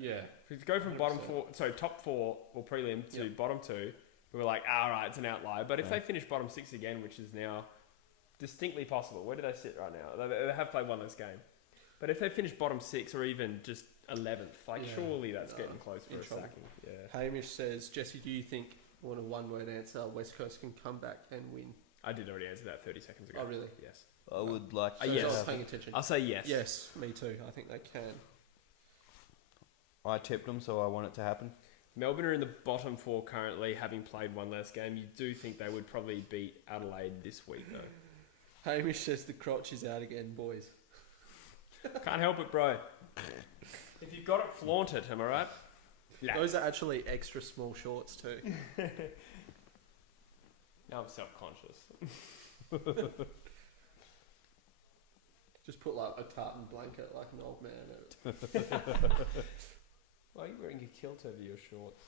If you go from top 4 or prelim to bottom 2, we were like, all right, it's an outlier. But if they finish bottom 6 again, which is now distinctly possible, where do they sit right now? They have played one less game. But if they finish bottom 6 or even just 11th, surely that's getting close for a sacking. Yeah. Hamish says, Jesse, do you think, want a one-word answer, West Coast can come back and win? I did already answer that 30 seconds ago. Oh, really? Yes. I would like to... yes. I was paying attention. I'll say yes. Yes, me too. I think they can. I tipped them, so I want it to happen. Melbourne are in the bottom 4 currently, having played one less game. You do think they would probably beat Adelaide this week, though. Hamish says the crotch is out again, boys. Can't help it, bro. If you've got it, flaunt it, am I right? Yeah. Those are actually extra small shorts too. Now I'm self-conscious. Just put like a tartan blanket like an old man in it. Why are you wearing a kilt over your shorts?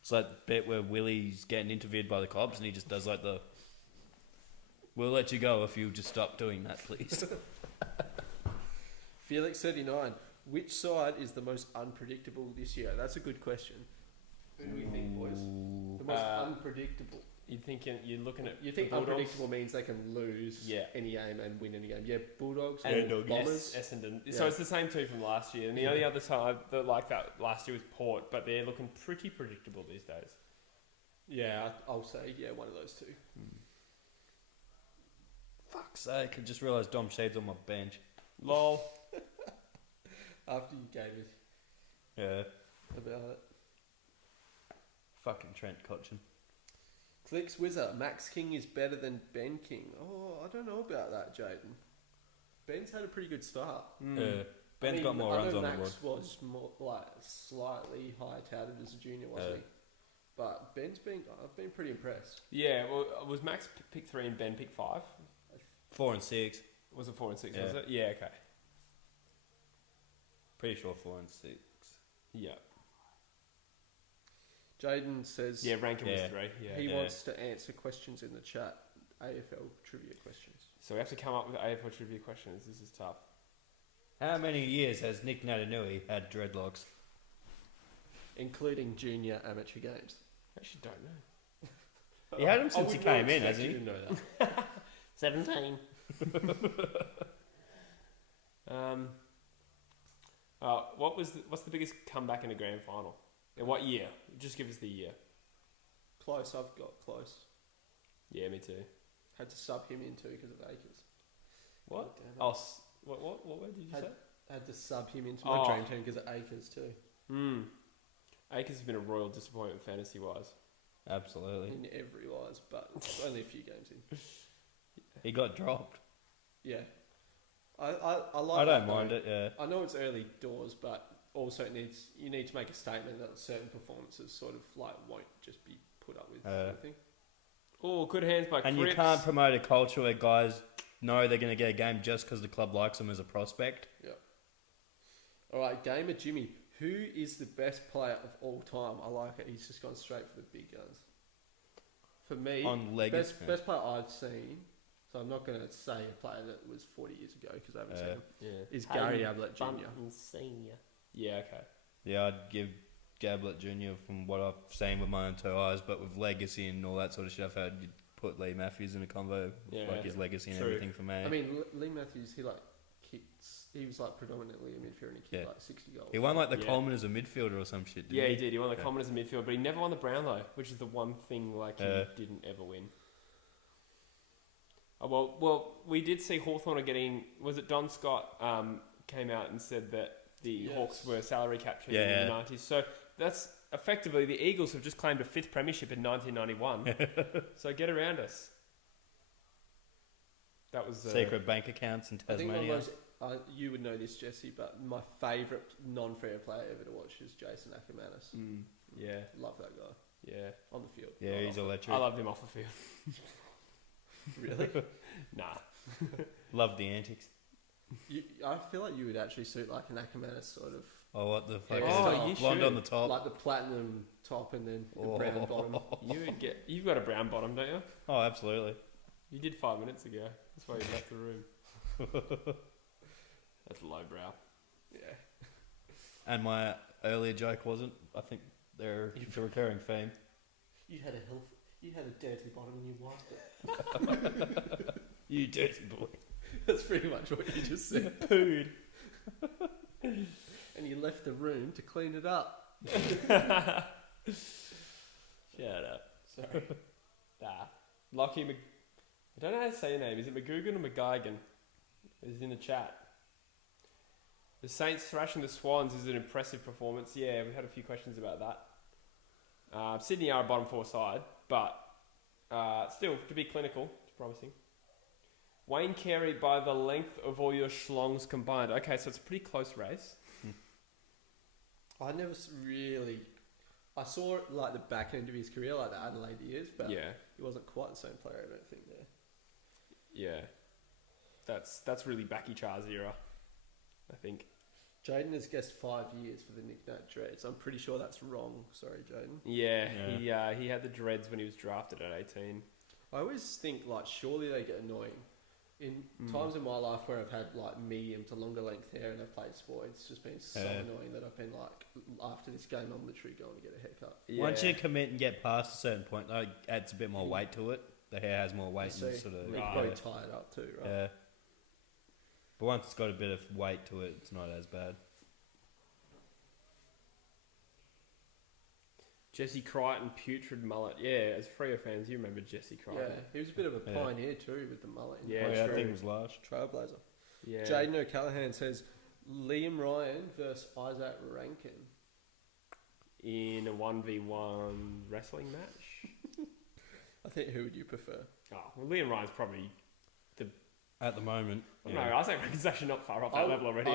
It's like the bit where Willie's getting interviewed by the cops and he just does like the, "We'll let you go if you just stop doing that, please." Felix39, which side is the most unpredictable this year? That's a good question. Who do we think, boys? The most unpredictable. You're looking at. You think the Bulldogs? unpredictable means they can lose any game and win any game? Yeah, Bulldogs And or Bombers. Essendon. Yeah. So it's the same two from last year. And the only other side that like that last year was Port, but they're looking pretty predictable these days. Yeah, I'll say one of those two. Fuck's sake, I just realised Dom Shade's on my bench. Lol. After you gave it Yeah. about it. Fucking Trent Cotchin. Clicks Wizard, Max King is better than Ben King. Oh, I don't know about that, Jaden. Ben's had a pretty good start. Yeah. Ben's got more runs on the board. Max was more like slightly higher touted as a junior, wasn't he? But I've been pretty impressed. Yeah, well, was Max pick 3 and Ben pick 5? 4 and 6. Was it 4 and 6, Yeah. was it? Yeah, okay. Pretty sure 4 and 6. Yeah. Jaden says Rankin was 3. Yeah. he wants to answer questions in the chat. AFL trivia questions. So we have to come up with AFL trivia questions. This is tough. How many years has Nick Natanui had dreadlocks? Including junior amateur games. I actually don't know. He had them since he came in, hasn't he? You to know that. 17. What's the biggest comeback in a grand final? In what year? Just give us the year. Close, I've got close. Yeah, me too. Had to sub him in too because of Acres. What? God damn it. Oh, what word did you say? Had to sub him into my dream team because of Acres too. Acres has been a royal disappointment fantasy-wise. Absolutely. In every wise, but only a few games in. He got dropped. Yeah. I like I that don't mind it, yeah. I know it's early doors, but also you need to make a statement that certain performances sort of like won't just be put up with sort of thing. Oh, good hands by And Cripps. you can't promote a culture where guys know they're going to get a game just because the club likes them as a prospect. Yeah. All right, Gamer Jimmy. Who is the best player of all time? I like it. He's just gone straight for the big guns. For me, On legacy. best player I've seen, so I'm not going to say a player that was 40 years ago because I haven't seen him, is Gary Ablett Jr. Senior. Yeah, okay. Yeah, I'd give Gablet Jr. from what I've seen with my own 2 eyes, but with legacy and all that sort of shit, I've heard you'd put Lee Matthews in a convo, like his legacy and everything for me. I mean, Lee Matthews, he was like predominantly a midfielder and he kicked like 60 goals. He won like the Coleman as a midfielder or some shit, didn't he did. He won the Coleman as a midfielder, but he never won the Brownlow, which is the one thing like he didn't ever win. Oh, well, we did see Hawthorn getting... Was it Don Scott came out and said that the Hawks were salary captured in the 90s. So that's effectively the Eagles have just claimed a 5th premiership in 1991. So get around us. That was... Secret bank accounts in Tasmania. I think one of those, you would know this, Jesse, but my favourite non-Freo player ever to watch is Jason Ackermanis. Yeah. Love that guy. Yeah. On the field. Yeah, he's electric. I loved him off the field. Really? Nah. Love the antics. I feel like you would actually suit like an Ackermanis sort of. Oh, what the fuck? You blonde should. on the top. Like the platinum top and then the brown bottom. You've got a brown bottom, don't you? Oh, absolutely. You did 5 minutes ago. That's why you left the room. That's lowbrow. Yeah. And my earlier joke wasn't. I think it's a recurring theme. You had a dirty bottom and you wiped it. You dirty boy. That's pretty much what you just said. Pooed. And you left the room to clean it up. Shut up. Sorry. Lockie I don't know how to say your name. Is it McGugan or McGuigan? It's in the chat. The Saints thrashing the Swans is an impressive performance. Yeah, we had a few questions about that. Sydney are a bottom 4 side, but still, to be clinical, it's promising. Wayne Carey by the length of all your schlongs combined. Okay, so it's a pretty close race. I never really... I saw like the back end of his career, like the Adelaide years, but Yeah, he wasn't quite the same player, I don't think, there. yeah. That's really Backy Char's era, I think. Jaden has guessed 5 years for the nickname Dreads. I'm pretty sure that's wrong. Sorry, Jaden. Yeah, he had the dreads when he was drafted at 18. I always think, like, surely they get annoying. In times in my life where I've had, like, medium to longer length hair and I've played sport, it's just been so annoying that I've been like, after this game, I'm literally going to get a haircut. Yeah. Once you commit and get past a certain point, that adds a bit more weight to it. The hair has more weight and sort of... You can probably tie it up too, right? Yeah. But once it's got a bit of weight to it, it's not as bad. Jesse Crichton, putrid mullet. Yeah, as Freo fans, you remember Jesse Crichton. Yeah, he was a bit of a pioneer too with the mullet. Yeah, I true. think it was last. Trailblazer. Yeah. Jaden O'Callaghan says Liam Ryan versus Isaac Rankin. In a 1v1 wrestling match? I think, who would you prefer? Oh, well, Liam Ryan's probably... At the moment. No, Isaac Rankin's actually not far off that level already.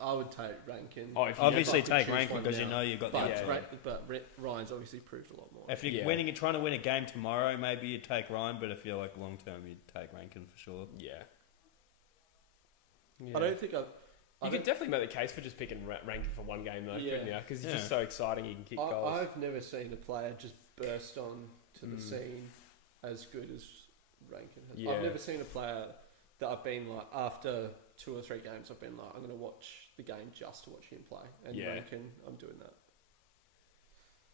I would take Rankin. Oh, if you Obviously If I could take choose Rankin one because you now. know you've got But, the upside. but Ryan's obviously proved a lot more. If you're trying to win a game tomorrow, maybe you'd take Ryan, but if you're like long term, you'd take Rankin for sure. Yeah. I don't think You could definitely make the case for just picking Rankin for one game though, couldn't you? Because he's just so exciting, he can kick goals. I've never seen a player just burst on to the scene as good as Rankin has. Yeah. I've never seen a player that I've been like, after 2 or 3 games, I've been like, I'm going to watch the game just to watch him play. And Rankin, I'm doing that.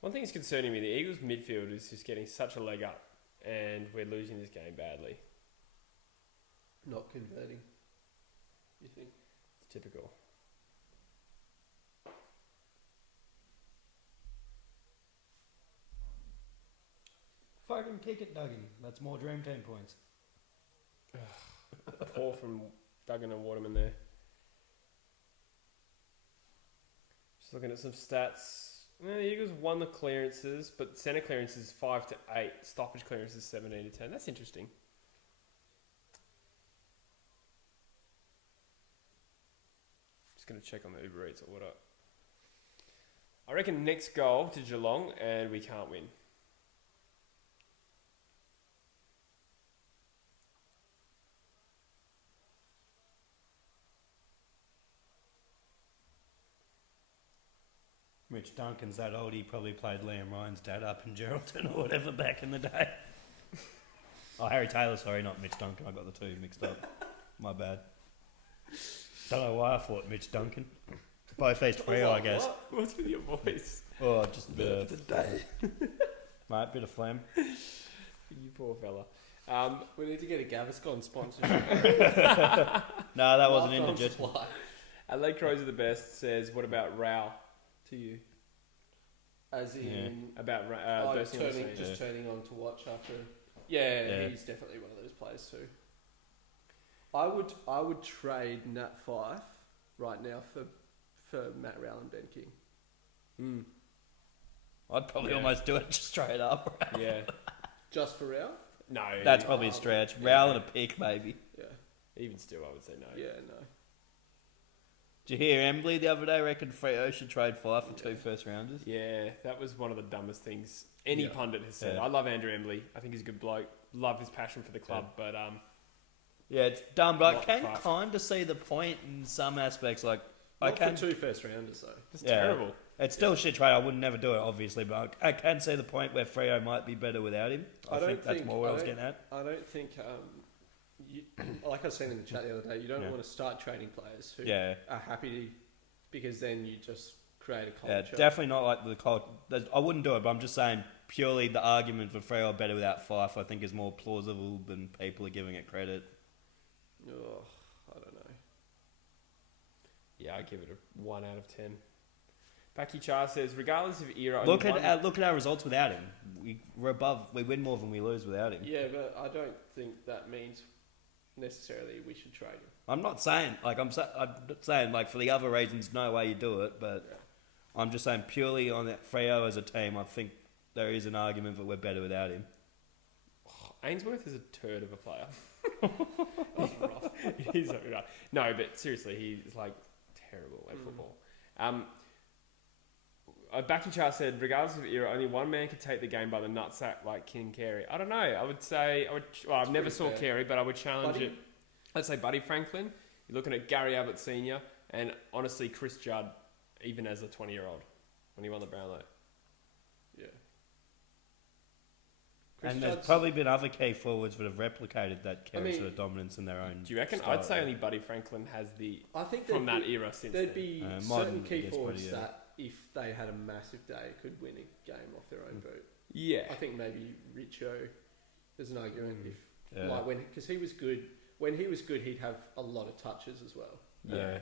One thing that's concerning me, the Eagles midfield is just getting such a leg up, and we're losing this game badly. Not converting, you think? It's typical. Fucking kick it, Dougie. That's more Dream Team points. Poor from Duggan and Waterman there. Just looking at some stats. The Eagles won the clearances, but centre clearances 5 to 8, stoppage clearances 17 to 10. That's interesting. Just going to check on the Uber Eats or what. I reckon next goal to Geelong and we can't win. Mitch Duncan's that old, he probably played Liam Ryan's dad up in Geraldton or whatever back in the day. Oh, Harry Taylor, sorry, not Mitch Duncan. I got the two mixed up. My bad. Don't know why I thought Mitch Duncan. Both East Freo, I guess. What's with your voice? Oh, just a bit of... Mate, bit of phlegm. You poor fella. We need to get a Gaviscon sponsorship. No, that wasn't indigent. Adelaide Crows are the best says, what about Rao to you? As in... About bursting on the scene. Turning on to watch after... Yeah, he's definitely one of those players too. I would trade Nat Fyfe right now for Matt Rowell and Ben King. I'd probably almost do it just straight up. Yeah. Just for Rowell? No. That's probably a stretch. Rowell and a pick, maybe. Yeah. Even still, I would say no. Yeah, no. Did you hear Embley the other day reckon Freo should trade Fyfe for 2 first rounders? Yeah, that was one of the dumbest things any pundit has said. Yeah. I love Andrew Embley. I think he's a good bloke. Love his passion for the club, but yeah, it's dumb, but I Not can Fyfe. kind of see the point in some aspects. Like, Not for 2 first rounders though. it's terrible. It's still shit trade. I would never do it, obviously, but I can see the point where Freo might be better without him. I think that's more what I was getting at. I don't think, like I was saying in the chat the other day, you don't want to start trading players who are happy to, because then you just create a culture. Yeah, definitely not like the culture. I wouldn't do it, but I'm just saying purely the argument for Freo better without Fyfe, I think, is more plausible than people are giving it credit. Oh, I don't know. Yeah, I give it a 1 out of 10. Paki Char says, regardless of era... Look at our results without him. We're above. We win more than we lose without him. Yeah, but I don't think that means necessarily we should trade him. I'm not saying I'm not saying for the other reasons, no way you do it, but I'm just saying purely on that Freo as a team, I think there is an argument that we're better without him. Ainsworth is a turd of a player. He's rough. He's really rough. No, but seriously, he's like terrible at football. Back to Charles said, regardless of era, only one man could take the game by the nutsack like King Carey. I don't know. I would say I've never saw Carey, but I would challenge it. I'd say Buddy Franklin. You're looking at Gary Ablett Senior, and honestly Chris Judd, even as a 20-year-old when he won the Brownlow. Yeah. And there's probably been other key forwards that have replicated that Carey sort of dominance in their own. Do you reckon? Style. I'd say only Buddy Franklin has the. I think from that era since there'd then. be certain key forwards that, if they had a massive day, could win a game off their own boot. Yeah. I think maybe Richo. There's an argument because he was good. When he was good, he'd have a lot of touches as well. Yeah.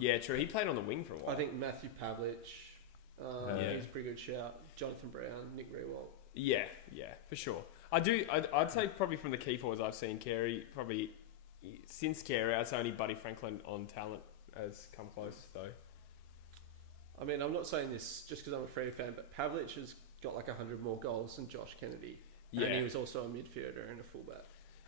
Yeah, true. He played on the wing for a while. I think Matthew Pavlich. He's a pretty good shout. Jonathan Brown, Nick Rewalt. Yeah, for sure. I'd say probably from the key forwards I've seen Carey, probably since Carey, I'd say only Buddy Franklin on talent has come close though. I mean, I'm not saying this just because I'm a Freo fan, but Pavlich has got like 100 more goals than Josh Kennedy. Yeah. And he was also a midfielder and a fullback.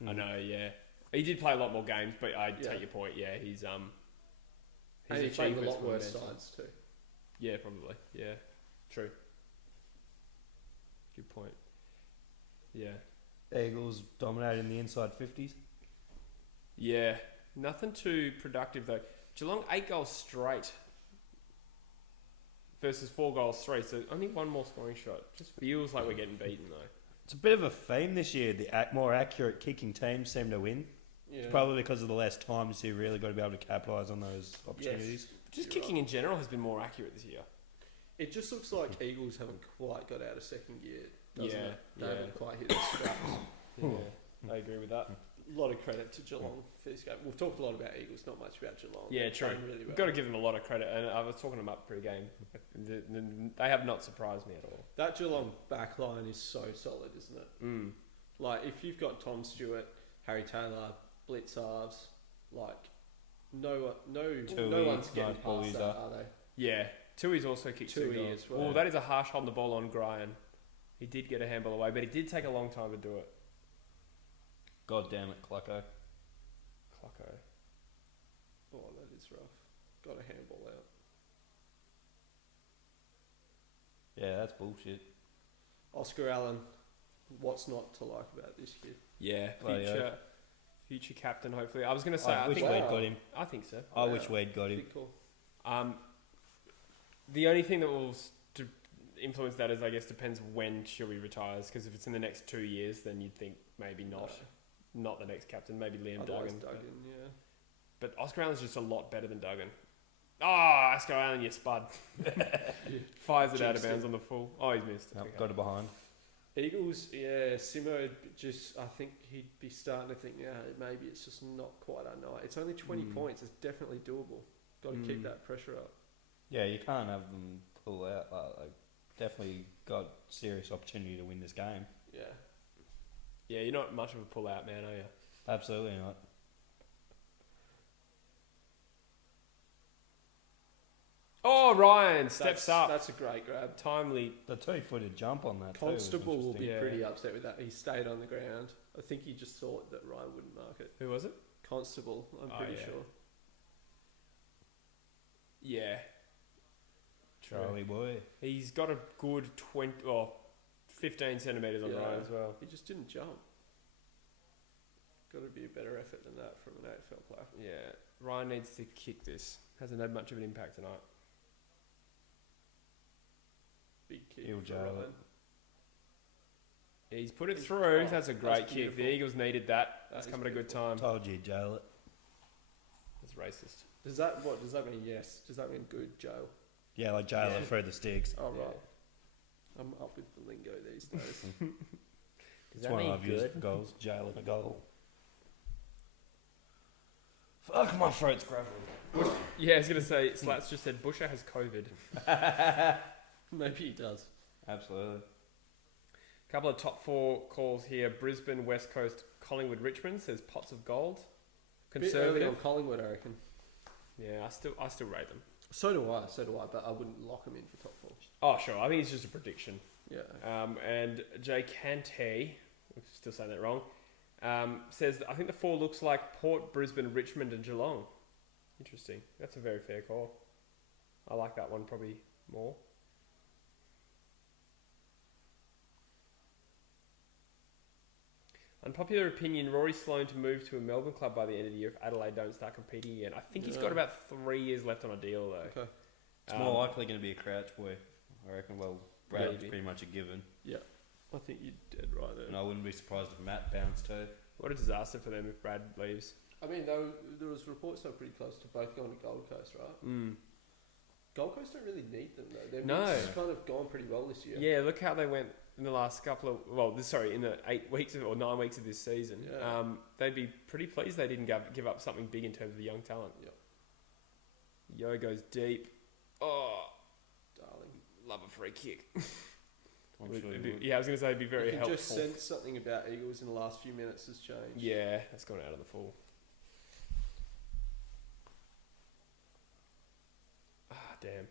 I know, yeah. He did play a lot more games, but I take your point. Yeah, he's and he played a lot worse sides too. Yeah, probably. Yeah, true. Good point. Yeah. Eagles dominating the inside 50s. Yeah, nothing too productive though. Geelong 8 goals straight versus 4 goals straight, so only one more scoring shot. Just feels like we're getting beaten though. It's a bit of a theme this year. The more accurate kicking teams seem to win. Yeah. It's probably because of the less times you really got to be able to capitalise on those opportunities. Yes. Just kicking in general has been more accurate this year. It just looks like Eagles haven't quite got out of second gear, doesn't it? They haven't quite hit the straps. I agree with that. A lot of credit to Geelong for this game. We've talked a lot about Eagles, not much about Geelong. Yeah, true. Really well. We've got to give them a lot of credit, and I was talking them up pre-game. They have not surprised me at all. That Geelong back line is so solid, isn't it? Mm. Like, if you've got Tom Stewart, Harry Taylor, Blitzarves, like, no one's getting past that, are they? Yeah. Tui's also kicked 2 goals. As well. Oh, that is a harsh on the ball on Gryan. He did get a handball away, but it did take a long time to do it. God damn it, Clucko. Oh, that is rough. Got a handball out. Yeah, that's bullshit. Oscar Allen, what's not to like about this kid? Yeah, future captain, hopefully. I was going to say, I wish Wade got him. I think so. I wish Wade got him. Cool. The only thing that will influence that is, I guess, depends when Shuey retires. Because if it's in the next 2 years, then you'd think maybe not the next captain, maybe Liam Duggan. Yeah. But Oscar Allen's just a lot better than Duggan. Oh, Oscar Allen, you spud. Fires it out of bounds on the full. Oh, he's missed. Nope, got it behind. Eagles, Simo, I think he'd be starting to think, maybe it's just not quite our night. It's only 20 points. It's definitely doable. Got to keep that pressure up. Yeah, you can't have them pull out. Like, definitely got serious opportunity to win this game. Yeah. Yeah, you're not much of a pull-out man, are you? Absolutely not. Oh, Ryan steps up. That's a great grab. Timely. The 2-footed jump on that Constable will be Yeah. pretty upset with that. He stayed on the ground. I think he just thought that Ryan wouldn't mark it. Who was it? Constable, I'm pretty sure. Yeah. Charlie boy. He's got a good 15 centimetres on Ryan as well. He just didn't jump. Got to be a better effort than that from an AFL player. Yeah. Ryan needs to kick this. Hasn't had much of an impact tonight. Big kick He'll for jail Ryan. it. He's put it through. Oh, that's a great kick. beautiful. The Eagles needed that. It's That is come at a good time. Told you, jail it. It's racist. Does that mean yes? Does that mean good, Joe? Yeah, like jail it through the sticks. Oh, Yeah. right. I'm up with the lingo these days. It's one I've used for goals. Jail it a goal. Fuck, my throat's gravelly. Yeah, I was going to say, Slats just said Busher has COVID. Maybe he does. Absolutely. Couple of top 4 calls here. Brisbane, West Coast, Collingwood, Richmond says pots of gold. Bit early Conservative. on Collingwood, I reckon. Yeah, I still rate them. So do I, but I wouldn't lock them in for top 4. Oh, sure. I think it's just a prediction. Yeah. And Jay Kante, I'm still saying that wrong, says that I think the 4 looks like Port, Brisbane, Richmond, and Geelong. Interesting. That's a very fair call. I like that one probably more. Unpopular opinion, Rory Sloane to move to a Melbourne club by the end of the year if Adelaide don't start competing again. I think he's got about 3 years left on a deal though. Okay. It's more likely going to be a Crouch boy, I reckon. Well, Brad's Maybe. pretty much a given. Yeah. I think you're dead right there. And I wouldn't be surprised if Matt bounced too. What a disaster for them if Brad leaves. I mean, though, there was reports they were pretty close to both going to Gold Coast, right? Gold Coast don't really need them though. Their mix has kind of gone pretty well this year. Yeah, look how they went in the last couple of in the 8 weeks or 9 weeks of this season. Yeah. They'd be pretty pleased they didn't give up something big in terms of the young talent. Yeah. Yo goes deep. Oh, Darling. love a free kick. I'm sure you would. Yeah, I was going to say it'd be very you can helpful. just sense something about Eagles in the last few minutes has changed. Yeah, that's gone out of the full. Damn.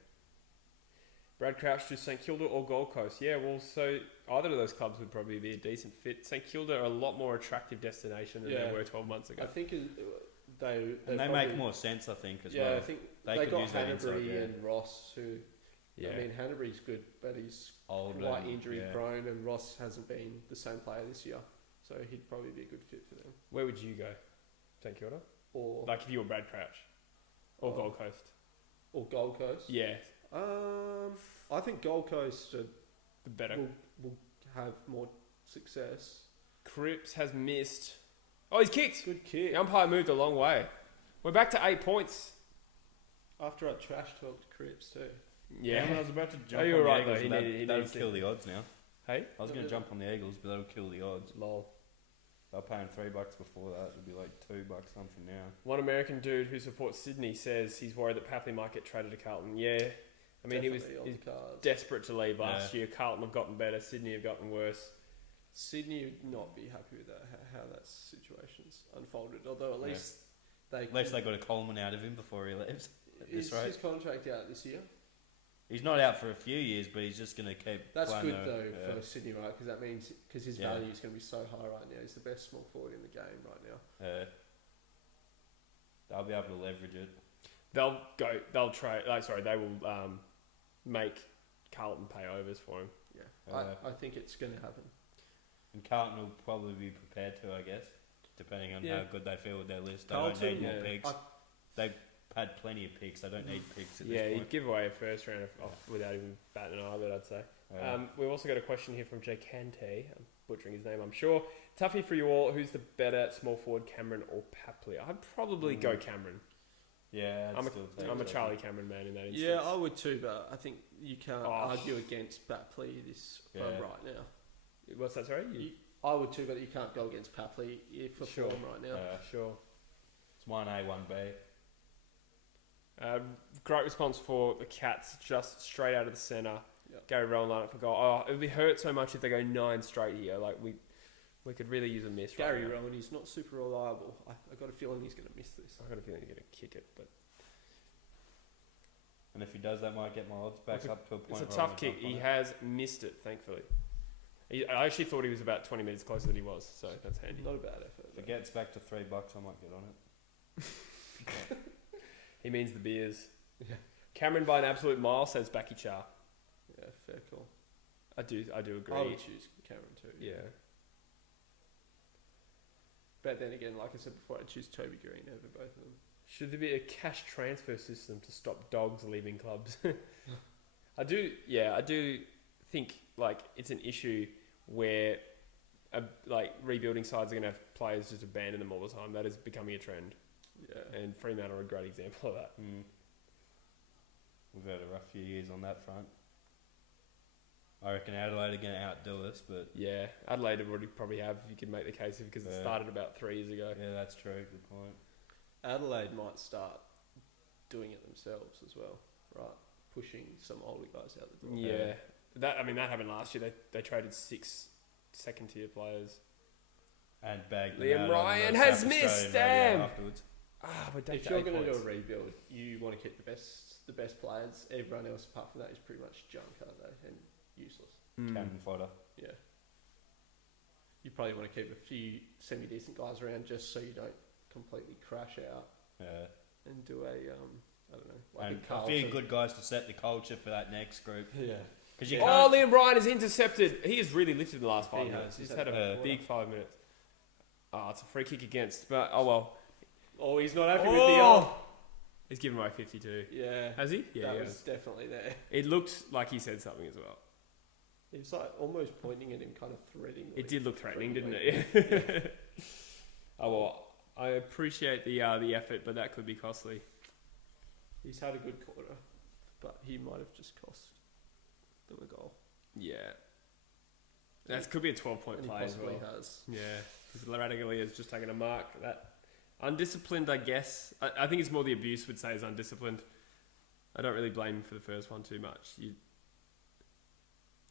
Brad Crouch to St Kilda or Gold Coast. Yeah, well, so either of those clubs would probably be a decent fit. St Kilda are a lot more attractive destination than they were 12 months ago. I think they And they make more sense, I think, as well. Yeah, I think they could got use that inside, Hanbury and Ross, who, Yeah. I mean, Hanbury's good, but he's Old quite and- injury yeah. prone, and Ross hasn't been the same player this year, so he'd probably be a good fit for them. Where would you go? St Kilda? Or Like if you were Brad Crouch? Or Gold Coast? or Gold Coast. Yeah, I think Gold Coast the better. will have more success. Cripps has missed. Oh, he's kicked! Good kick. The umpire moved a long way. We're back to 8 points. After I trash talked Cripps too. Yeah. I was about to jump you on were the right, though. Eagles. He That'll needs to- kill the odds now. Hey? I was going to jump on the Eagles, but that'll kill the odds. Lol. They were paying $3 before that. It'd be like $2 something now. One American dude who supports Sydney says he's worried that Papley might get traded to Carlton. Yeah. I mean, Definitely on he's the cards. desperate to leave last year. Carlton have gotten better. Sydney have gotten worse. Sydney would not be happy with that, how that situation's unfolded. Although at least At least they got a Coleman out of him before he leaves. Is his contract out this year? He's not out for a few years, but he's just going to keep That's playing good though. for Sydney, right? Because that means his value is going to be so high right now. He's the best small forward in the game right now. They'll be able to leverage it. They'll trade. They will make Carlton pay overs for him. Yeah, I think it's going to happen. And Carlton will probably be prepared to, I guess, depending on how good they feel with their list. They Carlton, don't need more picks. They've had plenty of picks. They don't need picks at this point. He'd give away a first round off without even batting an eyelid, I'd say. We've also got a question here from Jay Kante. I'm butchering his name, I'm sure. Toughie for you all. Who's the better small forward, Cameron or Papley? I'd probably go Cameron. Yeah, I'm a Charlie Cameron man in that instance. Yeah, I would too, but I think you can't argue against Papley right now. What's that, sorry? I would too, but you can't go against Papley for form right now. Sure. It's 1A, 1B. Great response for the Cats, just straight out of the centre. Yep. Gary Rowan line up for goal. Oh, it would be hurt so much if they go 9 straight here. Like we could really use a miss. Gary right now. Rowan, he's not super reliable. I got a feeling he's going to miss this. I've got a feeling he's going to kick it, but And if he does, that might get my odds back up to a point. it's a where I'm tough gonna kick. jump on He it. has missed it, thankfully. I actually thought he was about 20 metres closer than he was, so that's handy. Not a bad effort. If it gets back to $3, I might get on it. He means the beers. Yeah. Cameron by an absolute mile, says Backy Char. Yeah, fair call. I do agree. I would choose Cameron too. Yeah. But then again, like I said before, I'd choose Toby Green over both of them. Should there be a cash transfer system to stop dogs leaving clubs? I do think like it's an issue where like rebuilding sides are going to have players just abandon them all the time. That is becoming a trend. Yeah. And Fremantle are a great example of that. We've had a rough few years on that front. I reckon Adelaide are going to outdo us, but Yeah, Adelaide already probably have. You could make the case because it started about 3 years ago. yeah, that's true. Good point. Adelaide might start doing it themselves as well, right? Pushing some older guys out the door. Yeah, that happened last year. They traded 6 second tier players. And bagged them Liam out on Ryan the has South missed, Australian damn. radio afterwards. We're down If to you're 8 going to do points. a rebuild, you want to keep the best players. Everyone else apart from that is pretty much junk, aren't they? And useless. Cannon fodder. Yeah. You probably want to keep a few semi-decent guys around just so you don't completely crash out Yeah. and do a I don't know, like And a a Carlton. few good guys to set the culture for that next group. Yeah. Because you Oh, can't... Liam Ryan is intercepted. He has really lifted in the last 5 He minutes. has. He's had a Yeah. big 5 minutes. Oh, it's a free kick against, but oh well. Oh, he's not happy with the He's given away 52. Yeah. Has he? Yeah, that he was has. definitely there. It looked like he said something as well. He was like almost pointing at him, kind of threatening. It did look threatening, didn't it? Yeah. Oh well, I appreciate the effort, but that could be costly. He's had a good quarter, but he might have just cost them a goal. Yeah. That could be a 12-point And he play as well. possibly has. Yeah, because Radaglia has just taken a mark. That undisciplined, I guess. I think it's more the abuse would say is undisciplined. I don't really blame him for the first one too much.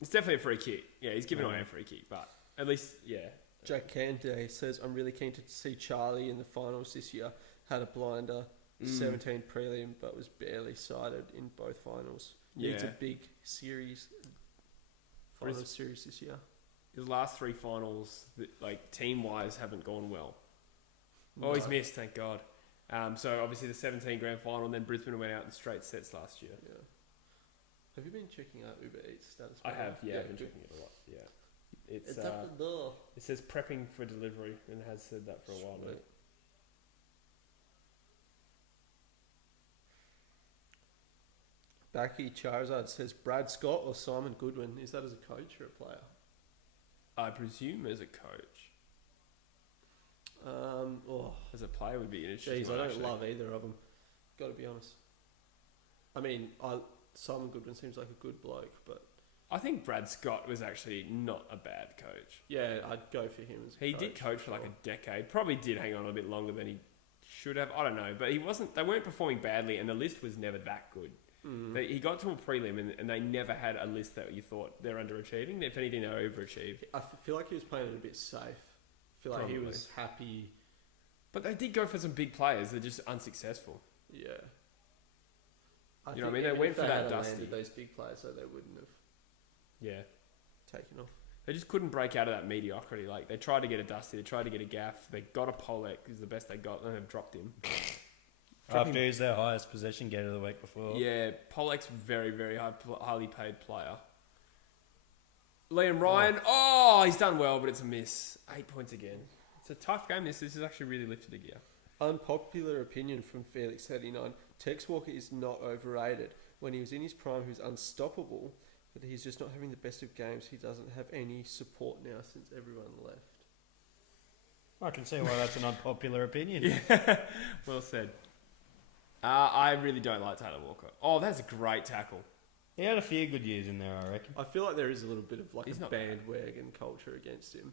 It's definitely a free kick. Yeah, he's given away a free kick, but at least, yeah. Jack Cande says, I'm really keen to see Charlie in the finals this year. Had a blinder, 17 prelim, but was barely sighted in both finals. Needs a Yeah. big series, finals series this year. His last 3 finals, like team-wise, haven't gone well. Oh, he's No. missed, thank God. So obviously the 17 grand final, and then Brisbane went out in straight sets last year. Yeah. Have you been checking out Uber Eats status? I have, yeah, I've been good. checking it a lot. Yeah, it's It's up the door. it says prepping for delivery, and has said that for a while now. Sweet. Backy Charizard says Brad Scott or Simon Goodwin. Is that as a coach or a player? I presume as a coach. As a player would be an interesting. Jeez, I one, don't actually. love either of them. Got to be honest. I mean, Simon Goodwin seems like a good bloke, but I think Brad Scott was actually not a bad coach. yeah, I'd go for him as a He coach. did coach for like a decade. Probably did hang on a bit longer than he should have. I don't know, but he wasn't. They weren't performing badly, and the list was never that good. He got to a prelim, and they never had a list that you thought they're underachieving. If anything, they overachieved. I feel like he was playing it a bit safe. I feel like he Probably. was happy. But they did go for some big players. They're just unsuccessful. Yeah. You know what I mean? think They even went if for they that had dusty. landed those big players, so they wouldn't have Yeah. taken off. They just couldn't break out of that mediocrity. Like, they tried to get a Dusty, they tried to get a Gaff, they got a Pollock, is the best they got, and they've dropped him. After he's their highest possession getter the week before. Yeah, Pollock's very, very highly paid player. Liam Ryan, he's done well, but it's a miss. 8 points again. It's a tough game. This is actually really lifted a gear. Unpopular opinion from Felix39. Tex Walker is not overrated. When he was in his prime, he was unstoppable, but he's just not having the best of games. He doesn't have any support now since everyone left. I can see why that's an unpopular opinion. Well said. I really don't like Taylor Walker. Oh, that's a great tackle. He had a few good years in there, I reckon. I feel like there is a little bit of like He's a not bad. bandwagon culture against him.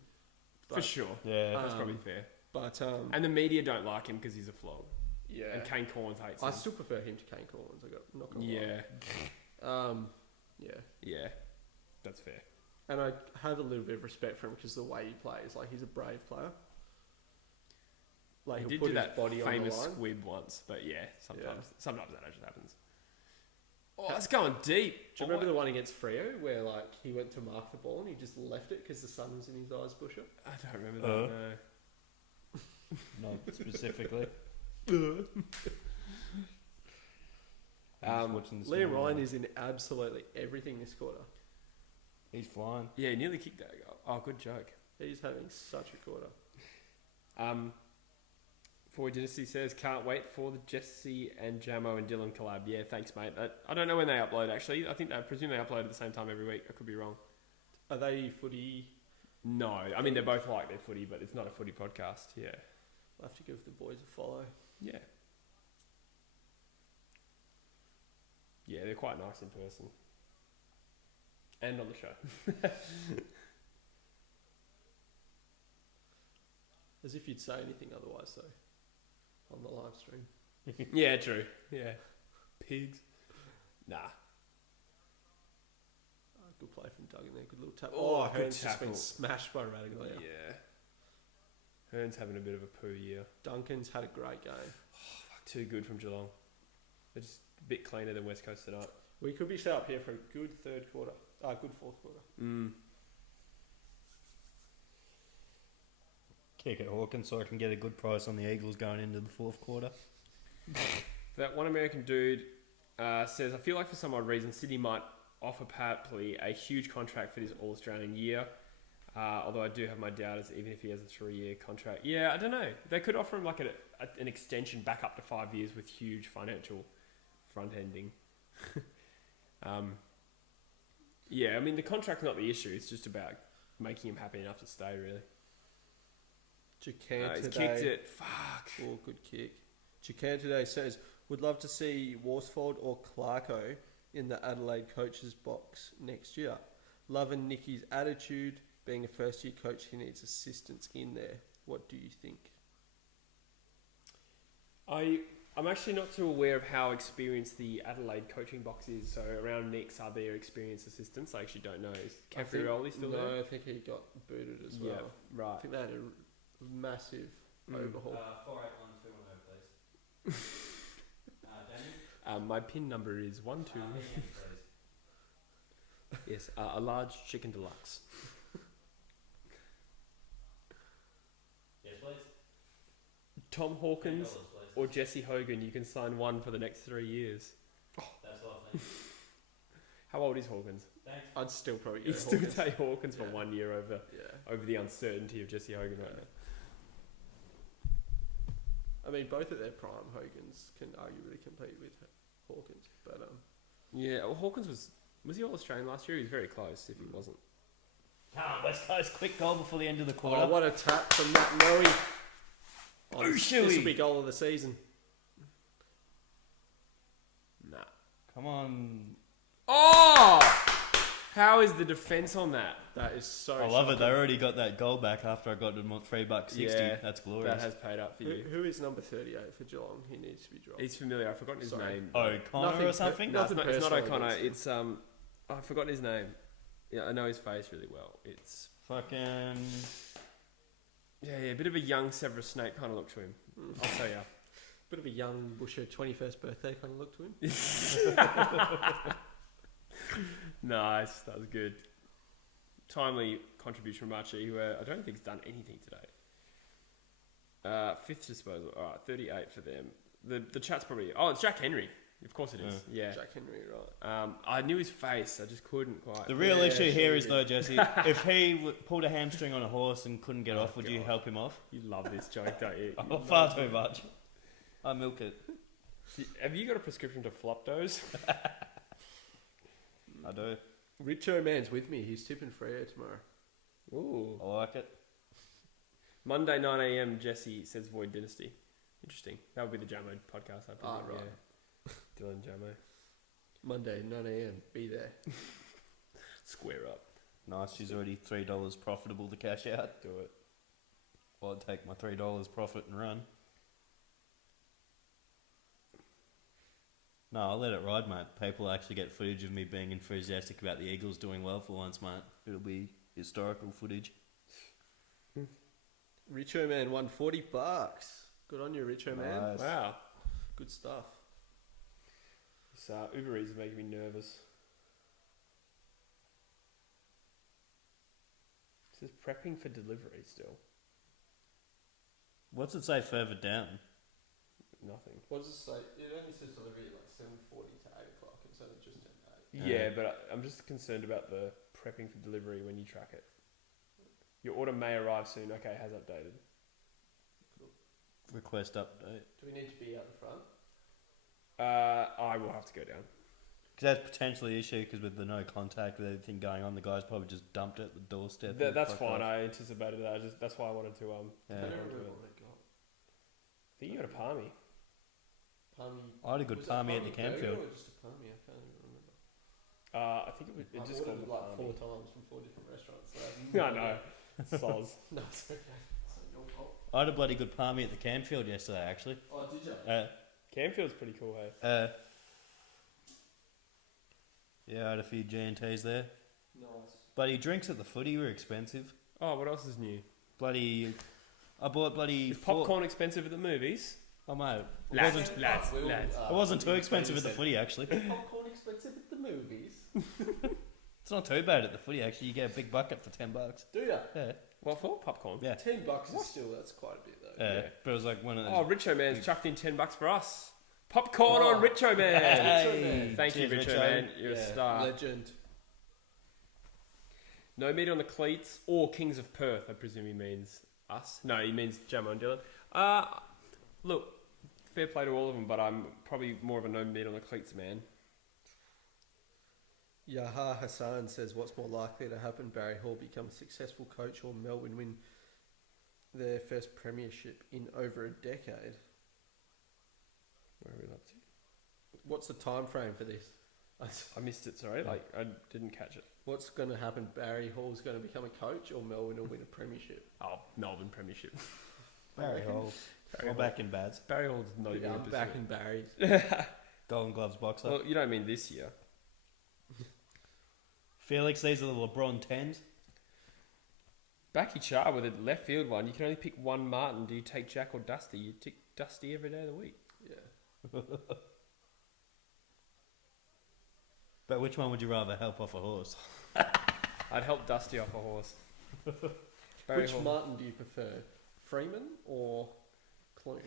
For sure. Yeah. That's probably fair. But And the media don't like him because he's a flog. yeah, And Kane Corns hates I him. still prefer him to Kane Corns. I got not gonna Yeah. lie. Yeah. Yeah. That's fair. And I have a little bit of respect for him because the way he plays, like he's a brave player. Like He he'll did put do his that body famous on the line. squib once, but yeah, sometimes that actually happens. Oh, How- that's going deep. Do you remember the one against Freo where like he went to mark the ball and he just left it because the sun was in his eyes, Busher? I don't remember that. No. Not specifically. Liam Ryan is in absolutely everything this quarter. He's flying. Yeah, he nearly kicked that goal. Oh, good joke. He's having such a quarter. Forward Dynasty says, can't wait for the Jesse and Jamo and Dylan collab. Yeah, thanks, mate. I don't know when they upload, actually. I presume they upload at the same time every week. I could be wrong. Are they footy? No, I mean, they're both like their footy, but it's not a footy podcast. Yeah. I'll have to give the boys a follow. Yeah. Yeah, they're quite nice in person. And on the show. As if you'd say anything otherwise, though, on the live stream. Yeah, true. Yeah. Pigs. Nah. Good play from Doug in there. Good little tap. Oh, good Hearn's just been tackle. smashed by Radaglia. Yeah. Hearn's having a bit of a poo year. Duncan's had a great game. Too good from Geelong. They're just a bit cleaner than West Coast tonight. We could be set up here for a good third quarter. Good fourth quarter. Kick it, Hawkins, so I can get a good price on the Eagles going into the fourth quarter. That one American dude says, I feel like for some odd reason, Sydney might offer Pat Plea a huge contract for this All-Australian year. Although I do have my doubters, even if he has a 3-year contract. Yeah, I don't know. They could offer him like an extension back up to 5 years with huge financial front-ending. Yeah, I mean, the contract's not the issue. It's just about making him happy enough to stay, really. Jacan He's today. kicked it. Fuck. Oh, good kick. Jacan today says, would love to see Worsfold or Clarko in the Adelaide coach's box next year. Loving Nicky's attitude. Being a first-year coach, he needs assistance in there. What do you think? I'm actually not too aware of how experienced the Adelaide coaching box is. So around Nick's, are there experienced assistants? I actually don't know. Is Caprioli still there? No, I think he got booted as well. Yeah, right. I think they had a massive overhaul. 481210, please. Daniel? My PIN number is 12. Yes, a large chicken deluxe. Yes, please. Tom Hawkins $10, please. or Jesse Hogan, you can sign one for the next 3 years. That's lovely. How old is Hawkins? Thanks. I'd still probably go You'd still Hawkins. take Hawkins for Yeah. 1 year over Yeah. the uncertainty of Jesse Hogan right now. I mean, both at their prime, Hogan's can arguably compete with Hawkins. But Yeah, well, Hawkins was he All-Australian last year? He was very close if he wasn't. Come on, West Coast, quick goal before the end of the oh, quarter. what a tap from Matt Noe. Oh, this Shuey. will be goal of the season. Nah. Come on. Oh! How is the defence on that? That is so I love it. They shocking. already got that goal back after I got them on $3.60. Yeah, That's glorious. That has paid up for you. Who is number 38 for Geelong? He needs to be dropped. He's familiar. I've forgotten his Sorry. name. O'Connor Nothing or something? No, it's Nothing not, it's not personal O'Connor. against It's I've forgotten his name. Yeah, I know his face really well. It's Fucking... yeah, a bit of a young Severus Snape kind of look to him. I'll tell you. Bit of a young Busher 21st birthday kind of look to him. Nice, that was good. Timely contribution from Archie, who I don't think has done anything today. Fifth disposal. All right, 38 for them. The chat's probably... Oh, it's Jack Henry. Of course it is. Yeah. Jack Henry, right. I knew his face. I just couldn't quite... The real Yeah, issue here sure is, you though, Jesse, if he pulled a hamstring on a horse and couldn't get Oh, off, would you God. help him off? You love this joke, don't you? Oh, far too much. I milk it. Have you got a prescription to Floptos? I do. Richo Man's with me. He's tipping Freo tomorrow. Ooh. I like it. Monday 9 a.m. Jesse says Void Dynasty. Interesting. That would be the Jamo podcast. I Ah, believe. right. Yeah. Dylan Jamo. Monday, 9 a.m. Be there. Square up. Nice, she's already $3 profitable to cash out. Do it. Well, I'd take my $3 profit and run. No, I'll let it ride, mate. People actually get footage of me being enthusiastic about the Eagles doing well for once, mate. It'll be historical footage. Richo Man won $40. Good on you, Richo Man. Nice. Wow. Good stuff. This Uber Eats is making me nervous. It says prepping for delivery still. What's it say further down? Nothing. What does it say? It only says delivery at like 7:40 to 8 o'clock. It's only just 10 to 8. Yeah, but I'm just concerned about the prepping for delivery when you track it. Your order may arrive soon. Okay, has updated. Request update. Do we need to be out the front? I will have to go down. Because that's potentially an issue, because with the no contact, with everything going on, the guys probably just dumped it at the doorstep. and That's fucked fine. off. I anticipated that. That's why I wanted to Yeah. I don't remember what I got. I think you got a palmy. Palmy. I had a good Was it palmy at the palmy burger campfield. Or just a palmy? I can't even remember. I think it I just ordered called it like a 4 palmy. times from 4 different restaurants. So I know. Soz. No, it's okay. It's not your fault. I had a bloody good palmy at the campfield yesterday, actually. Oh, did you? Camfield's pretty cool, hey? Yeah, I had a few G&Ts there. Nice. Bloody drinks at the footy were expensive. Oh, what else is new? I bought bloody... Is popcorn expensive at the movies? Oh, mate. It Lads, wasn't, lads. it wasn't too expensive at the footy, actually. Popcorn expensive at the movies. It's not too bad at the footy, actually. You get a big bucket for $10. Do ya? Yeah. What for? Popcorn? Yeah. $10 is still, that's quite a bit though. Yeah. But it was like one of those... Oh, Richo Man's chucked in $10 for us. Popcorn on Richo Man. Hey. Thank you, Cheers, Richo Man. You're a star. Legend. No meat on the cleats or Kings of Perth, I presume he means us. No, he means Jamo and Dylan. Look, fair play to all of them, but I'm probably more of a no meat on the cleats man. Yaha Hassan says, what's more likely to happen? Barry Hall become a successful coach or Melbourne win their first premiership in over a decade? Where are we up to? What's the time frame for this? I missed it, sorry. Like, I didn't catch it. What's going to happen? Barry Hall's going to become a coach or Melbourne will win a premiership? Oh, Melbourne Premiership. Barry Hall. Barry Or Hall. back in Bads. Barry Hall's not even Yeah, in I'm back in Barry's. Golden Gloves boxer. Well, you don't mean this year. Felix, these are the LeBron 10s. Backy Char with a left field one. You can only pick one Martin. Do you take Jack or Dusty? You take Dusty every day of the week. Yeah. But which one would you rather help off a horse? I'd help Dusty off a horse. Barry Which Hall. Martin do you prefer? Freeman or Clune?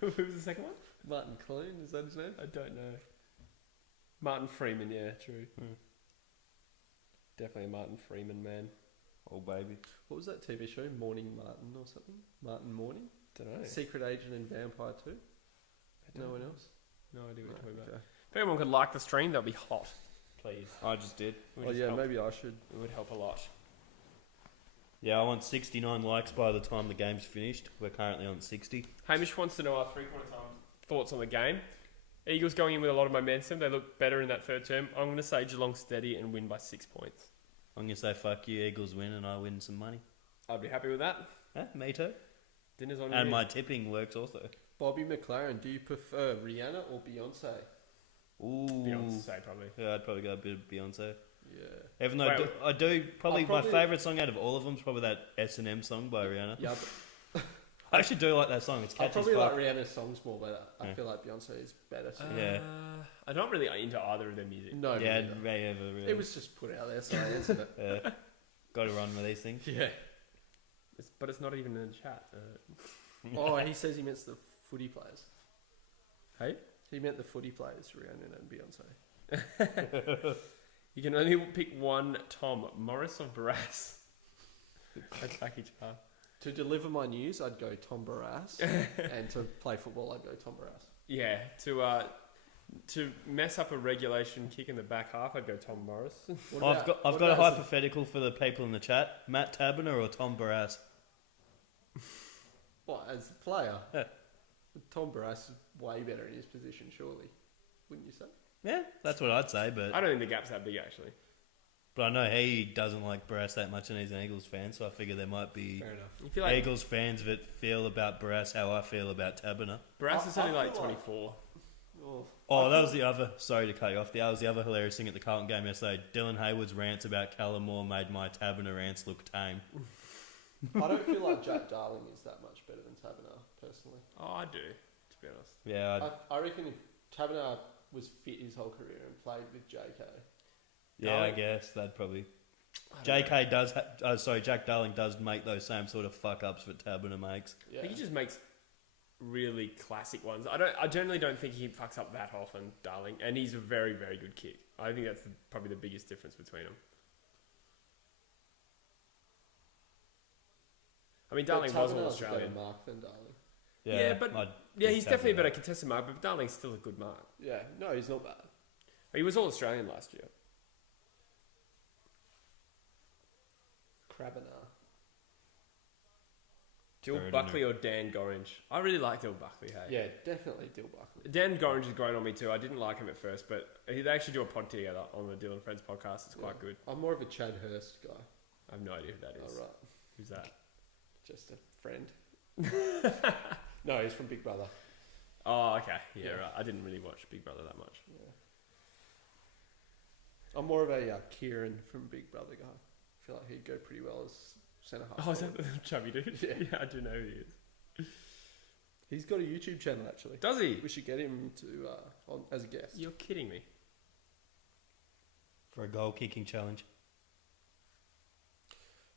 Who was the second one? Martin Clune, is that his name? I don't know. Martin Freeman, yeah, true. Definitely a Martin Freeman man. Oh, baby. What was that TV show? Morning Martin or something? Martin Morning? Don't know. Secret Agent and Vampire 2? No one else? No idea what you're talking about. Okay. If anyone could like the stream, that'd be hot. Please. I just did. It would Oh just yeah, help. maybe I should. It would help a lot. Yeah, I want 69 likes by the time the game's finished. We're currently on 60. Hamish wants to know our three-quarter time thoughts on the game. Eagles going in with a lot of momentum. They look better in that third term. I'm going to say Geelong steady and win by 6 points. I'm going to say fuck you, Eagles win, and I win some money. I'd be happy with that. Me too. Dinner's on And you. my tipping works also. Bobby McLaren, do you prefer Rihanna or Beyonce? Ooh. Beyonce, probably. Yeah, I'd probably go a bit of Beyonce. Yeah. Even though Wait, I do probably I'll my favourite song out of all of them is probably that S&M song by Rihanna. Yeah, I actually do like that song. It's I catchy as probably like fuck. Rihanna's songs more, but I Yeah. feel like Beyonce is better. So. Yeah. I'm not really into either of their music. No, Yeah, neither. really. It was just put out there, so I answered it. Yeah. Got to run with these things. Yeah. But it's not even in the chat. Oh, he says he meant the footy players. Hey? He meant the footy players, Rihanna and Beyonce. You can only pick one Tom, Morris or Barras. That's Lucky Char. To deliver my news, I'd go Tom Barras, and to play football, I'd go Tom Barras. Yeah, to mess up a regulation kick in the back half, I'd go Tom Morris. I've got a hypothetical for the people in the chat. Matt Taberner or Tom Barras? What, as a player? Yeah. Tom Barras is way better in his position, surely. Wouldn't you say? Yeah, that's what I'd say, but I don't think the gap's that big, actually. I know he doesn't like Barras that much and he's an Eagles fan, so I figure there might be Fair enough. You feel like Eagles fans that feel about Barras how I feel about Taberner. Barras is only I like feel like- 24. Oh, that was the other. Sorry to cut you off. That was the other hilarious thing at the Carlton game yesterday. Dylan Hayward's rants about Callum Moore made my Taberner rants look tame. I don't feel like Jack Darling is that much better than Taberner, personally. Oh, I do, to be honest. Yeah, I reckon if Taberner was fit his whole career and played with JK. I guess that'd probably. JK does. Jack Darling does make those same sort of fuck ups that Taberner makes. Yeah. I think he just makes really classic ones. I generally don't think he fucks up that often, Darling, and he's a very, very good kick. I think that's probably the biggest difference between them. I mean, Darling was all Taberner's a better Australian. mark than Darling. Yeah, but I'd yeah, pick he's definitely a Taberner. better contested mark, but Darling's still a good mark. Yeah, no, he's not bad. He was all Australian last year. Crabiner. Dill Fair Buckley or Dan Gorringe? I really like Dill Buckley, hey. Yeah, definitely Dill Buckley. Dan Gorringe is great on me too. I didn't like him at first, but they actually do a pod together on the Dylan Friends podcast. It's quite good. I'm more of a Chad Hurst guy. I have no idea who that is. Oh, right. Who's that? Just a friend. No, he's from Big Brother. Oh, okay. Yeah, Yeah. right. I didn't really watch Big Brother that much. I'm more of a Kieran from Big Brother guy. I feel like he'd go pretty well as centre half. Oh, is that the chubby dude? Yeah, I do know who he is. He's got a YouTube channel actually. Does he? We should get him to on as a guest. You're kidding me. For a goal kicking challenge.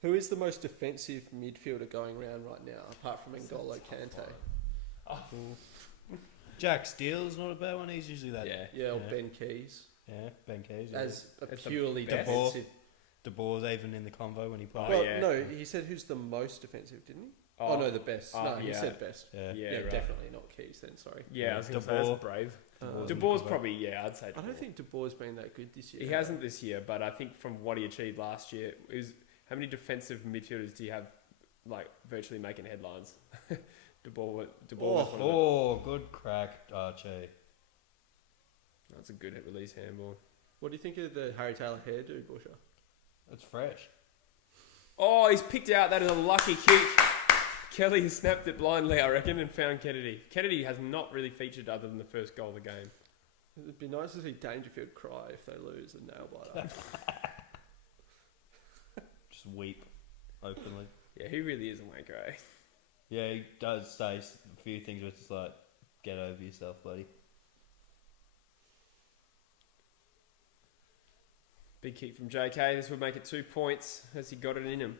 Who is the most defensive midfielder going around right now, apart from N'Golo Kante? Oh. Jack Steele's not a bad one. He's usually that. Yeah, or Ben Keys. Yeah, Ben Keys. Yeah. As a As the purely best. defensive. De Boer's even in the convo when he plays. Well, yeah. no, he said who's the most defensive, didn't he? Oh, no, the best. Oh, No, he yeah. said best. Yeah. Yeah, Yeah, right. definitely not Keys then, sorry. Yeah, I was going to say De Boer. that's brave. Um, De Boer's probably, yeah, I'd say De I don't Boer. think De Boer's been that good this year. He hasn't this year, but I think from what he achieved last year, it was how many defensive midfielders do you have, like virtually making headlines? De Boer was one of them. Oh, good crack, Archie. That's a good hit release handball. What do you think of the Harry Taylor hairdo, Busher? It's fresh. Oh, he's picked out. That is a lucky kick. Kelly has snapped it blindly, I reckon, and found Kennedy. Kennedy has not really featured other than the first goal of the game. It'd be nice to see Dangerfield cry if they lose a nail biter. Just weep openly. Yeah, he really is a wanker, eh? Yeah, he does say a few things where it's just like, get over yourself, buddy. Big kick from JK. This would make it 2 points. Has he got it in him?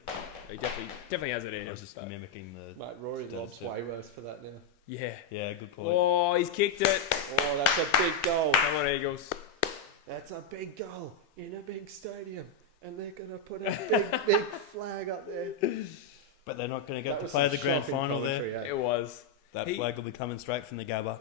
He definitely has it in I him. was just but- mimicking the... Mate, Rory Does Lobb's it. way worse for that now. Yeah. Yeah, good point. Oh, he's kicked it. Oh, that's a big goal. Come on, Eagles. That's a big goal in a big stadium. And they're going to put a big, big flag up there. But they're not going to That get to was play some the grand shocking final there. commentary, eh? It was. That He- flag will be coming straight from the Gabba.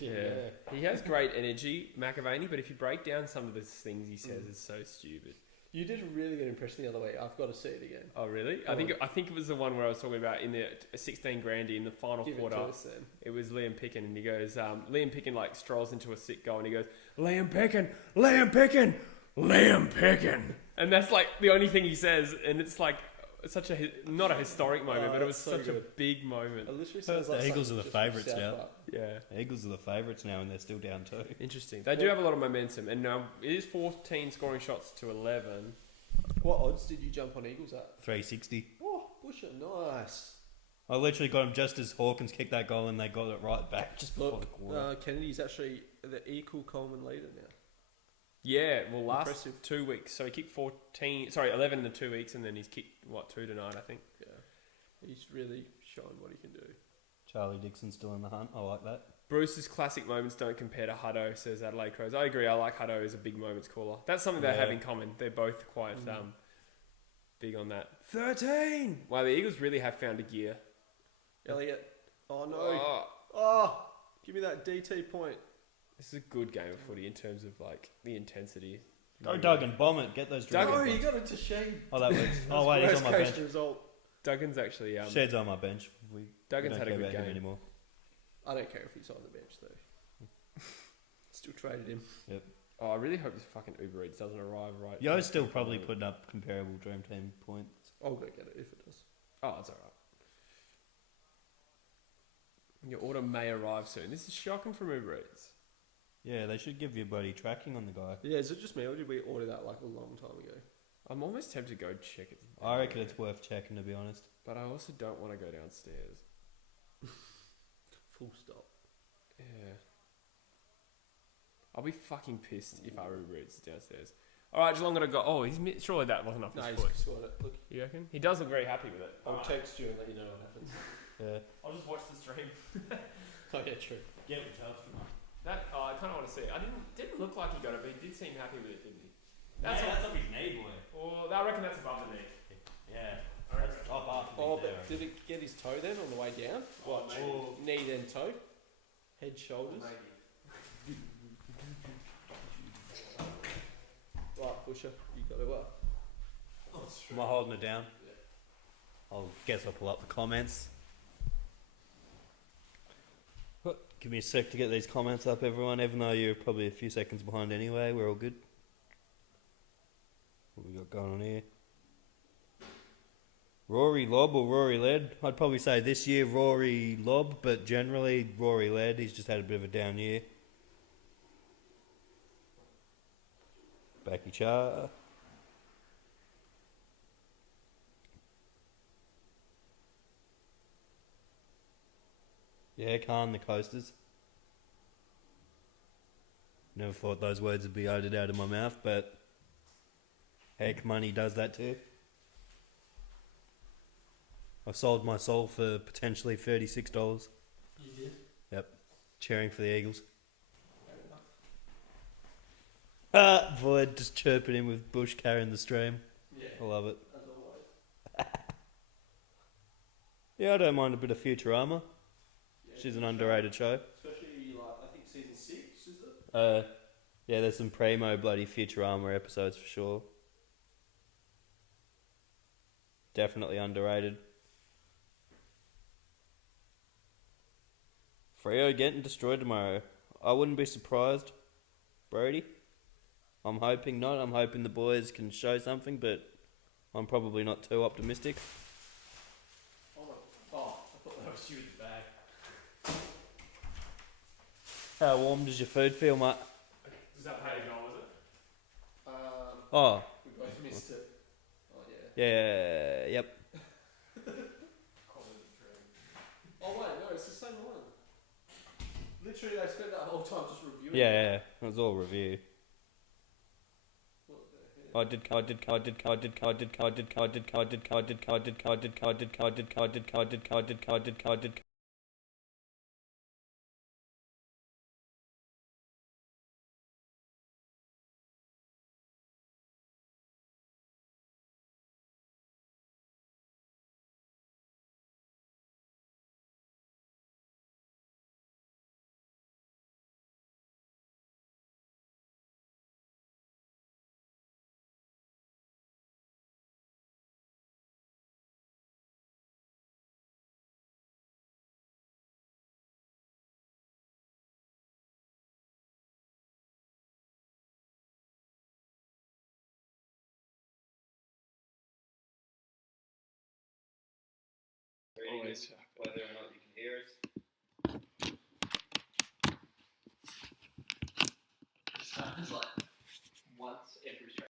Yeah. He has great energy, McAvaney, but if you break down some of the things he says, it's so stupid. You did a really good impression the other week. I've got to see it again. Oh, really? Go I think it was the one where I was talking about in the 16 grandy in the final Give quarter. it to us then. It was Liam Picken, and he goes, Liam Picken like strolls into a sick goal, and he goes, Liam Picken, Liam Picken, Liam Picken, and that's like the only thing he says, and it's like such a not a historic moment, but it was that's so such a good. big moment. It literally sounds The like Eagles something are the just from favourites South now. Park. Yeah, Eagles are the favourites now, and they're still down 2. interesting. They do have a lot of momentum, and it is 14 scoring shots to 11. What odds did you jump on Eagles at? 360. Oh, Busher, nice. I literally got them just as Hawkins kicked that goal, and they got it right back just before the Look, quarter. Kennedy's actually the equal Coleman leader now. Yeah, well, last Impressive. 2 weeks, so he kicked 11 in the 2 weeks, and then he's kicked 2 tonight, I think. Yeah, he's really shown what he can do. Charlie Dixon's still in the hunt. I like that. Bruce's classic moments don't compare to Hutto, says Adelaide Crows. I agree. I like Hutto as a big moments caller. That's something they have in common. They're both quite big on that. 13! Wow, the Eagles really have found a gear. Elliot, oh no, Oh, oh, give me that DT point. this is a good game of footy in terms of like the intensity. Go Duggan, bomb it. Get those Duggan. drinking No, you points. got it to Shane. Oh, that works. Oh, wait, he's on my bench. Result. Duggan's actually Shed's on my bench. We Duggan's don't had a care good about him game. anymore. I don't care if he's on the bench though. Still traded him. Oh, I really hope this fucking Uber Eats doesn't arrive right. Yo's still probably putting up comparable Dream Team points. I'll go get it if it does. Oh, it's alright. Your order may arrive soon. This is shocking from Uber Eats. Yeah, they should give you bloody tracking on the guy. Yeah, is it just me or did we order that like a long time ago? I'm almost tempted to go check it. I reckon it's worth checking, to be honest. But I also don't want to go downstairs. Full stop. Yeah. I'll be fucking pissed if our Uber Eats is downstairs. Alright, Geelong gotta go. Oh, surely that wasn't off No, his he's foot. scored it. Look, You reckon? He does look very happy with it. I'll text you and let you know what happens. Yeah. I'll just watch the stream. Oh yeah, true. Get it, Telstra. That I kind of want to see it. I didn't look like he got it, but he did seem happy with it, didn't he? That's That's up his knee, boy. Well, I reckon that's above the knee. Yeah. That's top half of Oh, his but did it get his toe then on the way down? Oh, What? maybe. Knee then toe? Head, shoulders? Right, Busher, you got it well. Am I holding it down? I'll guess I'll pull up the comments. Give me a sec to get these comments up, everyone. Even though you're probably a few seconds behind anyway, we're all good. What we got going on here? Rory Lobb or Rory Led? I'd probably say this year Rory Lobb, but generally Rory Led. He's just had a bit of a down year. Becky Char. Yeah, Khan, the coasters. Never thought those words would be uttered out of my mouth, but heck, money does that too. I sold my soul for potentially $36. You did? Yep. Cheering for the Eagles. Fair enough. Void just chirping in with Bush carrying the stream. Yeah. I love it. As always. Yeah, I don't mind a bit of Futurama. Yeah, She's an underrated show. Especially, like, I think season 6, is it? Yeah, there's some primo bloody Futurama episodes for sure. Definitely underrated. Freo getting destroyed tomorrow. I wouldn't be surprised, Brody. I'm hoping not. I'm hoping the boys can show something, but I'm probably not too optimistic. Oh, I thought that was you in the bag. How warm does your food feel, mate? Does that pay a goal, is it? Oh, We both missed it. Oh, yeah. yeah, yep. Oh, wait, no, it's the same one. Literally, they spent that whole time just reviewing Yeah, it was all review. What the heck? Always. Whether or not you can hear us. It's like once every straight.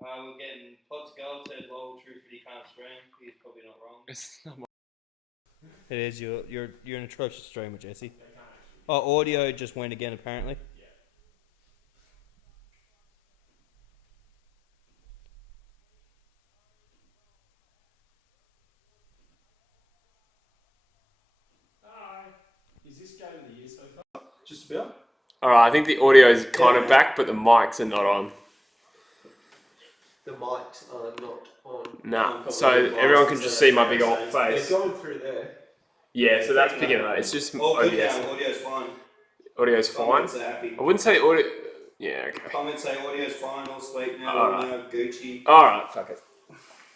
We're getting Pots Gold said, lol, True Footy can't stream. He's probably not wrong. It's not my... It is, you're an atrocious streamer, Jesse. Oh, audio just went again apparently. Hi. Is this game of the year so far? Just about? Alright, I think the audio is kind of back, but the mics are not on. The mics are not on. Nah, so everyone can just see my big old It's face. going through there. Yeah, so that's picking it up. It's just OBS. Audio's fine. Audio's fine. Comments are happy. I wouldn't say audio... Yeah, okay. Comments say audio's fine, all sweet now, Alright. now Gucci. Alright, fuck it.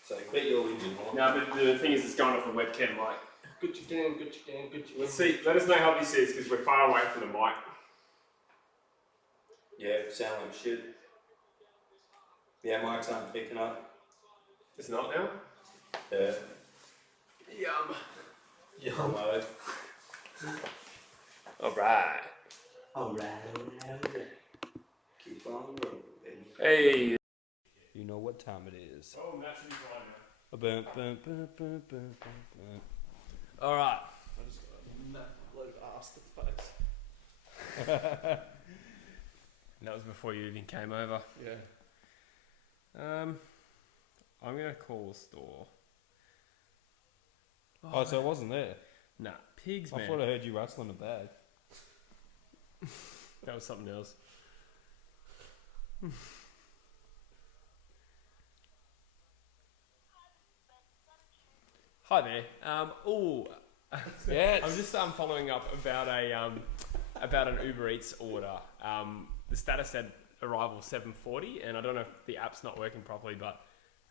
So, bet you're whinging more. No, but the thing is, it's going off the webcam, like... Gucci gang, Gucci gang, Gucci gang. Let's see, let us know how this is, because we're far away from the mic. Yeah, sound like shit. Yeah, mics aren't picking up. It's not now? Yeah. Yum. Yum. Alright. Alright. Alright. Keep on rolling. Hey. You know what time it is. Oh, that should be fine now. Boom, boom, boom, boom, boom, boom. Alright. I just got a mad load of ass to face. That was before you even came over. Yeah. I'm gonna call the store. Oh, so it wasn't there? Nah, pigs, I man. thought I heard you rustling a bag. That was something else. Hi there. Yes. I'm just following up about an Uber Eats order. The status said arrival 7:40, and I don't know if the app's not working properly, but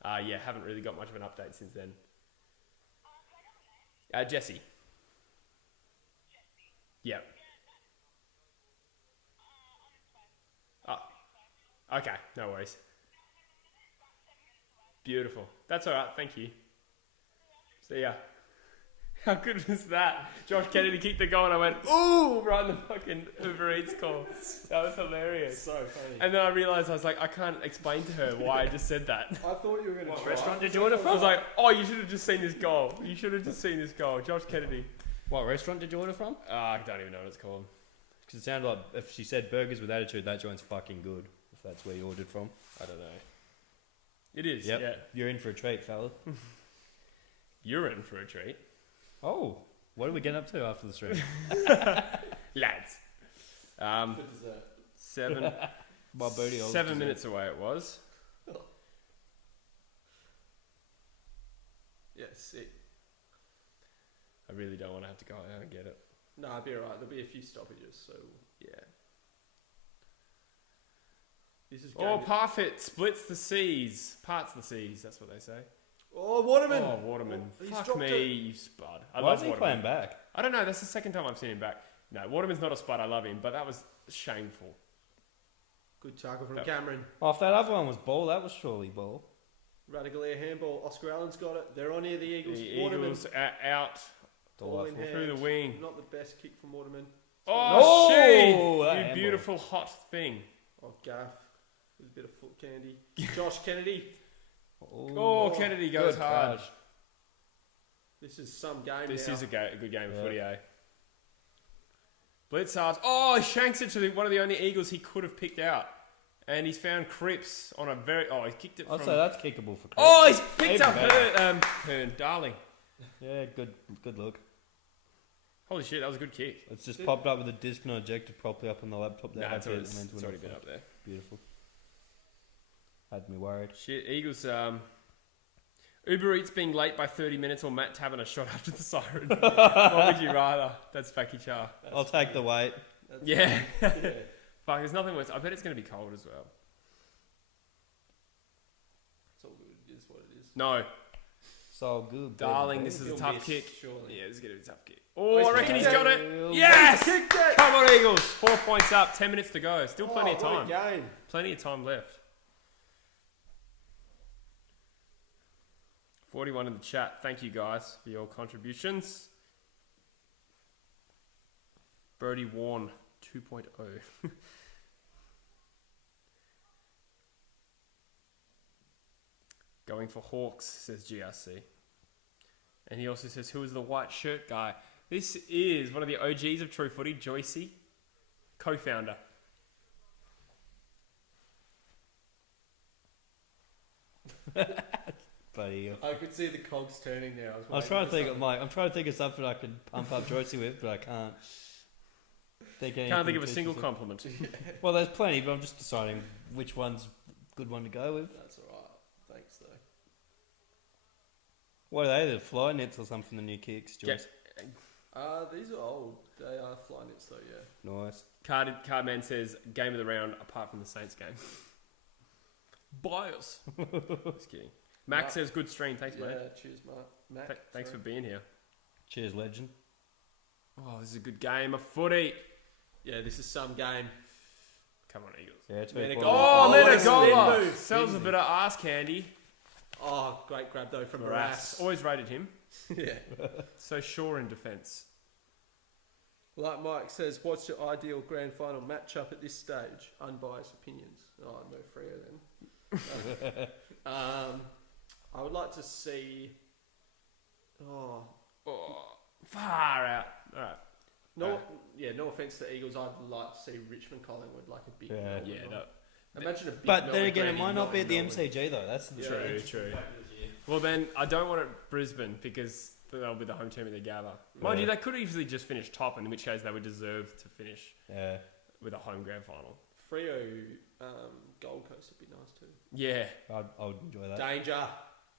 Yeah, haven't really got much of an update since then. Jesse. Yeah. Oh, okay, no worries. Beautiful. That's all right. Thank you. See ya. How good was that? Josh Kennedy kicked the goal and I went, ooh, right in the fucking Uber Eats call. That was hilarious. So funny. And then I realised, I was like, I can't explain to her why I just said that. I thought you were going to What try. restaurant did you order I from? was like, oh, you should have just seen this goal. You should have just seen this goal. Josh Kennedy. What restaurant did you order from? I don't even know what it's called. Because it sounded like if she said burgers with attitude, that joint's fucking good. If that's where you ordered from. I don't know. It is, Yep. yeah. You're in for a treat, fella. You're in for a treat. Oh, what are we getting up to after the stream? Lads. For dessert. 7 minutes away it was. Yeah, sick. I really don't want to have to go out and get it. No, I'll be alright. There'll be a few stoppages, so yeah. This is Oh, going Parfit splits the seas. Parts the seas, that's what they say. Oh, Waterman! Oh, Waterman. He's Fuck dropped me, it. you spud. I Why love is he Waterman. playing back? I don't know, that's the second time I've seen him back. No, Waterman's not a spud, I love him, but that was shameful. Good tackle from That- Cameron. Oh, if that other one was ball, that was surely ball. Radical air handball. Oscar Allen's got it. They're on here, the Eagles. The Waterman. Eagles are out Ball in Delightful. through the hand. wing. Not the best kick from Waterman. Oh, that shit! You handball. beautiful hot thing. Oh, Gaff. With a bit of foot candy. Josh Kennedy. Oh, Kennedy goes good hard. crash. This is some game This now. is a good game of Yeah. footy, eh? Blitzards. Oh, he shanks it to one of the only Eagles he could have picked out. And he's found Cripps on a very... Oh, he kicked it I'd from... say that's kickable for Chris. Oh, he's picked Even up better. Hearn, Darling. Yeah, good look. Holy shit, that was a good kick. It's just popped up with a disc not ejected properly up on the laptop there. Nah, it's Had already, it and then it's went already off been it. up there. Beautiful. Had me worried. Shit, Eagles... Uber Eats being late by 30 minutes or Matt having a shot after the siren. What would you rather? That's Faki Char. I'll take the weight. That's Yeah. yeah. Fuck, there's nothing worse. I bet it's going to be cold as well. It's all good. It is what it is. No. So good. Darling, baby. this is a He'll tough miss, kick. surely. Yeah, this is going to be a tough kick. Oh, he's I reckon kicked he's got it. it. Yes! He's kicked it! Come on, Eagles. 4 points up, 10 minutes to go. Still plenty of Oh, time. what a game. Plenty of time left. 41 in the chat. Thank you guys for your contributions. Brody Warren 2.0. Going for Hawks, says GRC. And he also says, who is the white shirt guy? This is one of the OGs of True Footy, Joycey, co-founder. Buddy. I could see the cogs turning there. I was trying to think. I'm trying to think of something I could pump up Joycey with, but I can't. Can't think of a too single specific. compliment. Well, there's plenty, but I'm just deciding which one's a good one to go with. That's alright. Thanks, though. What are they? The fly nets or something? The new kicks, Joyce. These are old. They are fly nets, though, yeah. Nice. Cardman says, game of the round apart from the Saints game. Bias. Just kidding. Max Mark. says, good stream. Thanks, Yeah, mate. cheers, Matt. Thanks for being here. Cheers, legend. Oh, this is a good game of footy. Yeah, this is some game. Come on, Eagles. Yeah, it's Menegola. Oh, Oh, Menegola. spin move. Sells a bit of ass candy. Oh, great grab, though, from Barras. Barras. Always rated him. Yeah. So sure in defence. Like Mike says, what's your ideal grand final matchup at this stage? Unbiased opinions. Oh, no Freo then. I would like to see... Oh, Far out. All right. no offence to Eagles. I'd like to see Richmond Collingwood like a big. Yeah. Melbourne Yeah, night. no. Imagine a big. But then Melbourne again, it Granny might not be at the Melbourne. MCG though. That's the True, true. Well, then, I don't want it Brisbane because they'll be the home team in the Gabba. Mind Yeah. you, they could easily just finish top, in which case they would deserve to finish Yeah. with a home grand final. Freo, Gold Coast would be nice too. Yeah. I would enjoy that. Danger.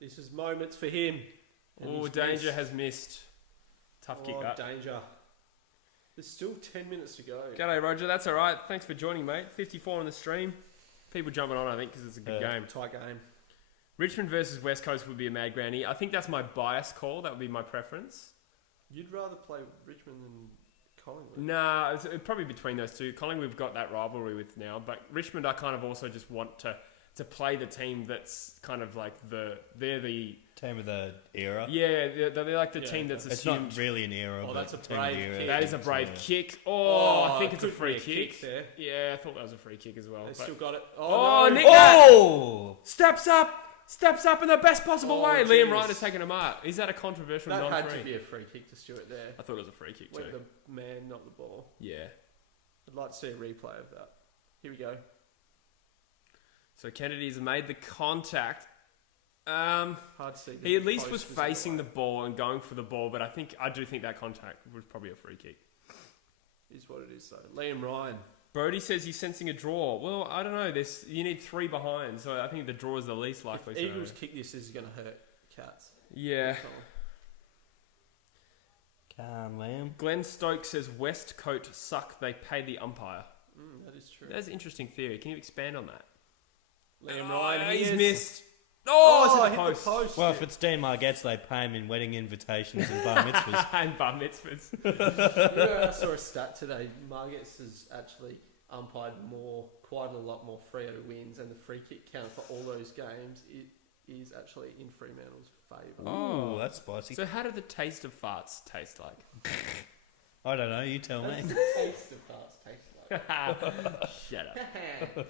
This is moments for him. And Oh, he's Danger missed. has missed. Tough kick that. Danger. There's still 10 minutes to go. G'day, Roger. That's all right. Thanks for joining, mate. 54 on the stream. People jumping on, I think, because it's a good Yeah. game. Tie game. Richmond versus West Coast would be a mad granny. I think that's my bias call. That would be my preference. You'd rather play Richmond than Collingwood? Nah, it's probably between those two. Collingwood we've got that rivalry with now, but Richmond I kind of also just want to play the team that's kind of like they're the team of the era. Yeah, they're like the team that's It's assumed. not really an era. Oh, but that's a team of the brave era. kick. That is a brave Yeah. kick. Oh, I think it it's a could free be kick. there. Yeah, I thought that was a free kick as well. They but- still got it. Oh, no. Nick that. Oh! Steps up in the best possible Oh, way. jeez. Liam Ryan has taken a mark. Is that a controversial That had non-free? to be a free kick to Stewart there. I thought it was a free kick too. Went the man, not the ball. Yeah. I'd like to see a replay of that. Here we go. So Kennedy's made the contact. Hard to see. He at least was post facing the away. ball and going for the ball, but I do think that contact was probably a free kick. Is what it is though. Liam Ryan. Brody says he's sensing a draw. Well, I don't know. You need 3 behind, so I think the draw is the least likely. If Eagles kick this is going to hurt Cats. Yeah. Calm, Liam. Glenn Stokes says Westcote suck. They pay the umpire. That is true. That's an interesting theory. Can you expand on that? Liam Ryan. He's is- missed. Oh, it's hit in the the post. post. Well, if it's Dean Margetts, they pay him in wedding invitations and bar mitzvahs. And bar mitzvahs. I saw a stat today. Margets has actually umpired quite a lot more Freo wins, and the free kick count for all those games is actually in Fremantle's favour. Oh. Ooh, that's spicy. So how do the taste of farts taste like? I don't know, you tell me. That's the taste of parts taste like. Shut up.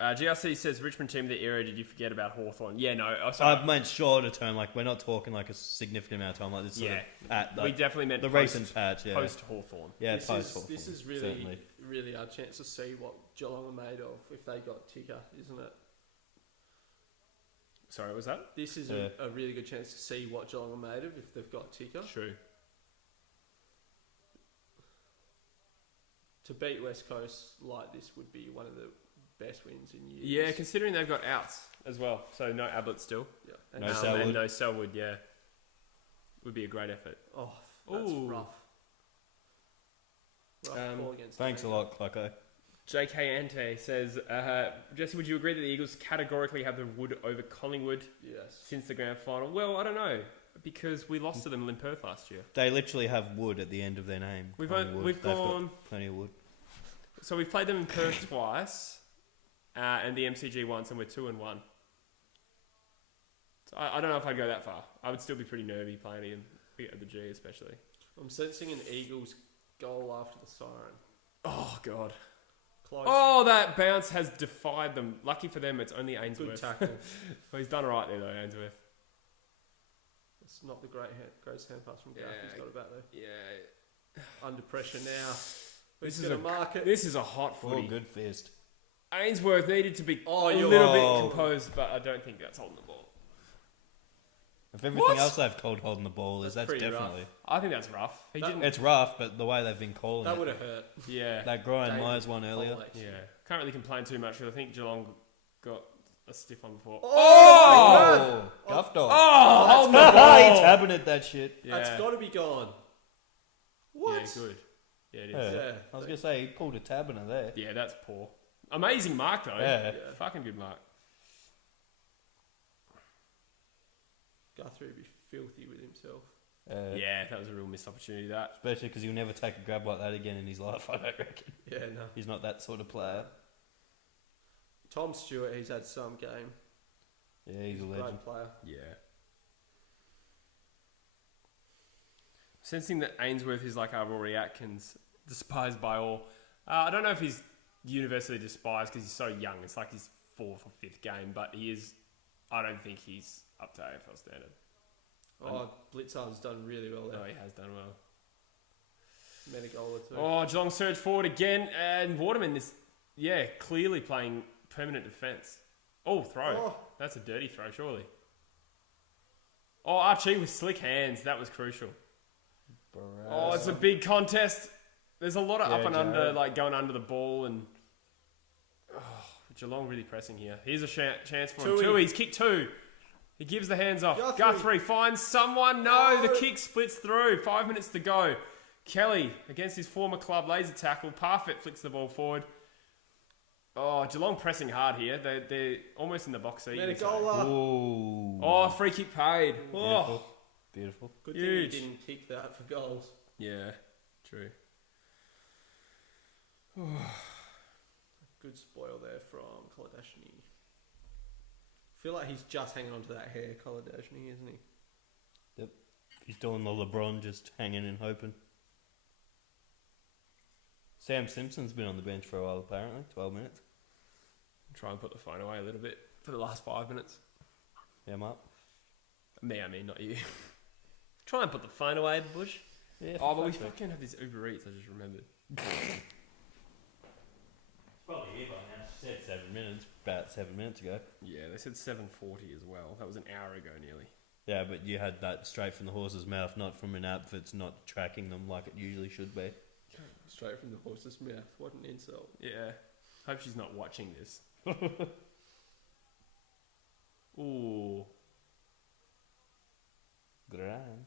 GRC says Richmond team of the era. Did you forget about Hawthorn? Yeah, no. Oh, sorry. I meant shorter term, like we're not talking like a significant amount of time, like this sort Yeah. of at, We like, definitely meant the post, recent patch, yeah. post Hawthorn. Yeah, this post is, Hawthorn, this is certainly. really our chance to see what Geelong are made of if they got Ticker, isn't it? Sorry, what was that? This is Yeah. a really good chance to see what Geelong are made of if they've got Ticker. True. To beat West Coast like this would be one of the best wins in years. Yeah, considering they've got outs as well. So no Ablett still. Yeah. No And, Selwood. And no Selwood, yeah. Would be a great effort. oh, that's Ooh. rough. Rough ball against Thanks a the lot, Clocko. JK Ante says, Jesse, would you agree that the Eagles categorically have the wood over Collingwood Yes. since the grand final? Well, I don't know. Because we lost to them in Perth last year. They literally have wood at the end of their name. We've Collingwood. we've They've got gone... plenty of wood. So we've played them in Perth twice, and the MCG once, and we're 2-1. So I don't know if I'd go that far. I would still be pretty nervy playing at the G, especially. I'm sensing an Eagles goal after the siren. Oh God! Close. Oh, that bounce has defied them. Lucky for them, it's only Ainsworth. Good tackle. Well, he's done all right there though, Ainsworth. It's not the greatest hand pass from Gaff. Yeah. He's got it back there. Yeah. Under pressure now. This He's is going to mark it. This is a hot Oh, footy. good fist. Ainsworth needed to be Oh, a you're- little Oh. bit composed, but I don't think that's holding the ball. If everything What? else they've called holding the ball is, That's that's pretty definitely. I think that's rough. He That- didn't. It's rough, but the way they've been calling That it. would have hurt. Yeah. That Brian David Myers one earlier. Pollack. Yeah, can't really complain too much because I think Geelong got a stiff one before. Oh! Guffed off. Oh, hold the He ball! tabbing that shit. Yeah. That's got to be gone. What? Yeah, good. Yeah, it is. Yeah. Yeah. I was going to say, he pulled a tabbiner there. Yeah, that's poor. Amazing mark though. Yeah. Yeah. Fucking good mark. Guthrie would be filthy with himself. Yeah, that was a real missed opportunity. That. Especially because he'll never take a grab like that again in his life, I don't reckon. Yeah, no. He's not that sort of player. Tom Stewart, he's had some game. Yeah, he's a Great legend. player. Yeah. Sensing that Ainsworth is like our Rory Atkins, despised by all. I don't know if he's universally despised because he's so young. It's like his 4th or 5th game, but he is. I don't think he's up to AFL standard. Oh, Blitzar's done really well there. No, he has done well. Made a goal or two. Oh, Geelong surge forward again, and Waterman is, clearly playing permanent defence. Oh, throw. Oh. That's a dirty throw, surely. Oh, Archie with slick hands. That was crucial. Oh, it's a big contest. There's a lot of Yeah, up and Jared. under, like going under the ball, and Geelong really pressing here. Here's a chance for him. Tui. He's kicked 2. He gives the hands off. Guthrie. Guthrie finds someone. No, No. the kick splits through. 5 minutes to go. Kelly, against his former club, laser tackle. Parfit flicks the ball forward. Oh, Geelong pressing hard here. They're almost in the box seat. Medicola. Ooh. Oh, free kick paid. Beautiful. Oh, Beautiful. Good thing he Huge. didn't kick that for goals. yeah, true. Good spoil there from Koladashny. I feel like he's just hanging on to that hair, Koladashny, isn't he? He's doing the LeBron, just hanging and hoping. Sam Simpson's been on the bench for a while, apparently. 12 minutes. Try and put the phone away a little bit for the last 5 minutes. Yeah, Mark. Me, I mean, not you. Try and put the phone away, Bush. Yeah, Oh, but we fuck's sake. fucking have this Uber Eats, I just remembered. Probably here by now. She said 7 minutes, about 7 minutes ago. Yeah, they said 7:40 as well. That was an hour ago nearly. Yeah, but you had that straight from the horse's mouth, not from an app that's not tracking them like it usually should be. Straight from the horse's mouth. What an insult. Yeah. Hope she's not watching this. Ooh. Grand.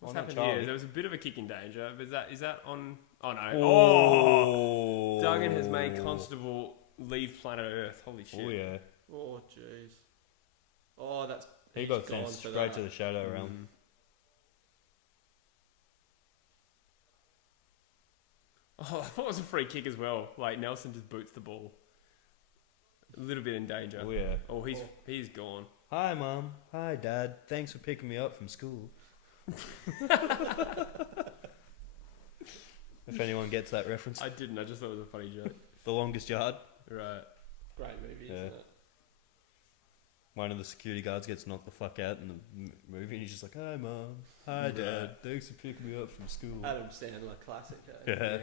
What's Oh, not happened Charlie. here? There was a bit of a kick in danger. But is that on... Oh, no. Oh! Duggan has made Constable leave planet Earth. Holy shit. Oh, yeah. Oh, jeez. Oh, that's... He he's got gone sent for straight that. to the shadow realm. Oh, I thought it was a free kick as well. Like, Nelson just boots the ball. A little bit in danger. Oh, yeah. Oh, he's gone. Hi, Mum. Hi, Dad. Thanks for picking me up from school. If anyone gets that reference. I didn't. I just thought it was a funny joke. The Longest Yard. Right. Great movie, Yeah. isn't it? One of the security guards gets knocked the fuck out in the movie and he's just like, hi, Mum. Hi, Dad. Thanks for picking me up from school. Adam Sandler classic, eh? Yeah.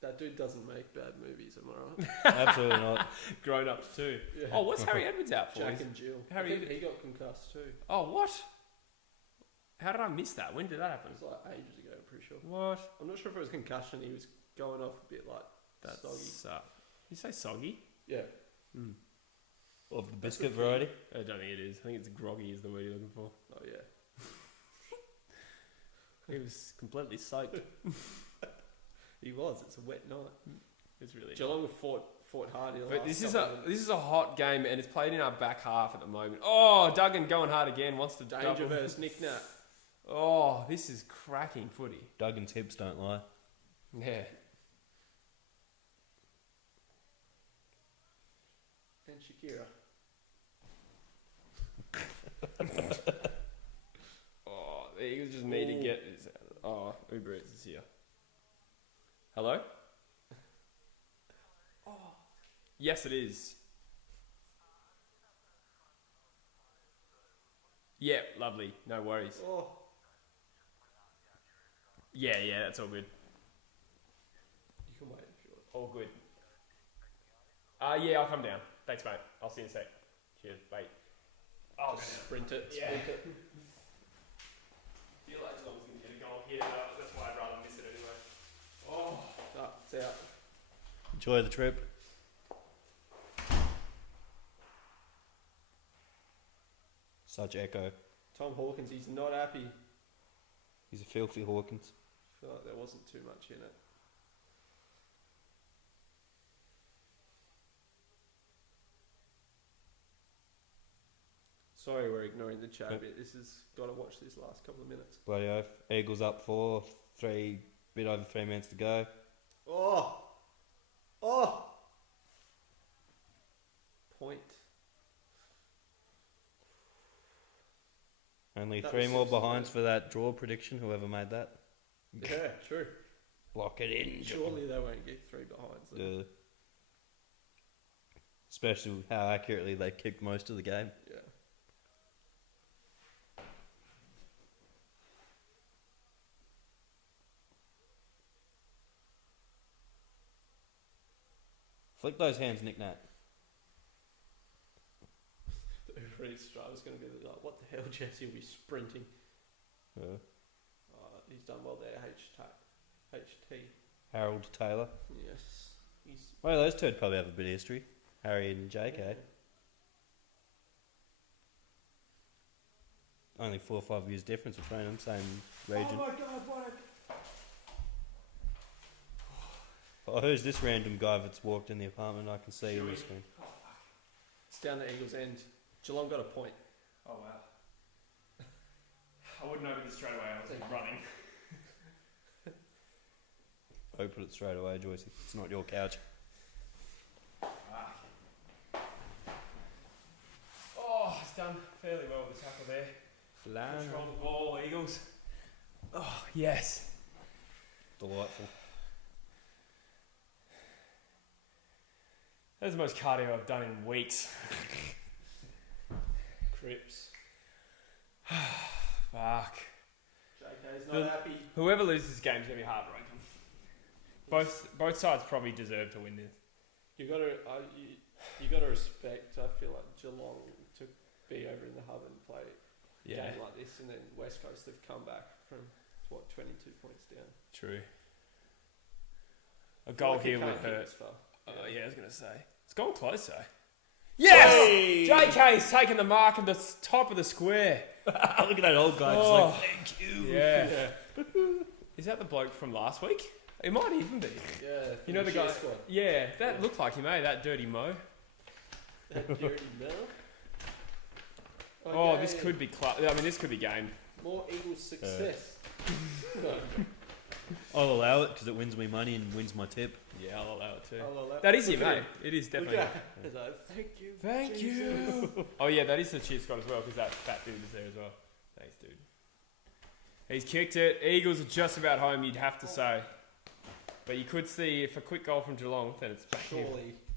That dude doesn't make bad movies, am I right? Absolutely not. Grown ups too. Yeah. Oh, what's Harry Edwards out for? Jack and Jill. Harry- I think he got concussed too. Oh, what? How did I miss that? When did that happen? It was like ages ago, I'm pretty sure. What? I'm not sure if it was concussion. He was going off a bit like That's soggy. You say soggy? Yeah. Of the That's biscuit the thing. variety. I don't think it is. I think it's groggy is the word you're looking for. Oh yeah. He was completely soaked. He was. It's a wet night. It's really. Geelong have fought hard in the But last this is couple of this is a hot game and it's played in our back half at the moment. Oh, Duggan going hard again. Wants to Danger double. versus Nick Nat. Oh, this is cracking footy. Duggan's hips don't lie. Yeah. And Shakira. Oh, the Eagles just need to get this. Oh, Uber Eats is here. Hello? Oh. Yes, it is. Yeah, lovely. No worries. Oh. Yeah, that's all good. You can wait if you want. All good. Yeah, I'll come down. Thanks, mate. I'll see you in a sec. Cheers. Bye. Oh, Sprint it. Yeah. Sprint it. feel like Geelong's going to get a goal here. That's why I'd rather miss it anyway. Oh. Ah, it's out. Enjoy the trip. Such echo. Tom Hawkins, he's not happy. He's a filthy Hawkins. I feel like there wasn't too much in it. Sorry, we're ignoring the chat a bit. This has got to watch this last couple of minutes. Bloody oath. Eagles up 4, bit over 3 minutes to go. Oh! Oh! Point. Only That 3 was more Simpsons, behinds mate. for that draw prediction, whoever made that. Yeah, true. Lock it in. Surely they won't get 3 behinds. Then. Yeah. Especially how accurately they kicked most of the game. Yeah. Flick those hands, Nick Nat. The Uber Eats driver's going to be like, what the hell, Jesse? Will be sprinting. Yeah. He's done well there, HT. Harold Taylor. Yes. He's... Well, those two would probably have a bit of history. Harry and JK. only 4 or 5 years difference between them, same region. Oh my god, what Oh, who's this random guy that's walked in the apartment? I can see on the screen. It's down the Eagles' end. Geelong got a point. Oh wow. I wouldn't open this straight away. I was running. Open it straight away, Joyce. It's not your couch. Oh, it's done fairly well with the tackle there. Control the ball, Eagles. Oh, yes. Delightful. That's the most cardio I've done in weeks. Crips. Fuck. JK's not happy. Whoever loses this game is going to be heartbroken. Both sides probably deserve to win this. You gotta respect. I feel like Geelong to be over in the hub and play a game like this, and then West Coast have come back from 22 points down. True. A goal Like here you would can't hit hurt. as far. Yeah, I was going to say. It's gone close though. Yes! Hey! JK's taken the mark at the top of the square. Look at that old guy, just like, thank you. Yeah. Is that the bloke from last week? It might even be. Yeah. You know the cheer guy? squad. Yeah, that looked like him, eh? That dirty Mo. That dirty Mel. Oh, this could be this could be game. More Eagles success. No. I'll allow it because it wins me money and wins my tip. Yeah, I'll allow it too. I'll allow- That is Look him, at eh? him. It is Look definitely. at him. He's like, thank you. Thank Jesus." you. Oh yeah, that is the cheer squad as well because that fat dude is there as well. Thanks, dude. He's kicked it. Eagles are just about home, you'd have to say. But you could see if a quick goal from Geelong, then it's back in.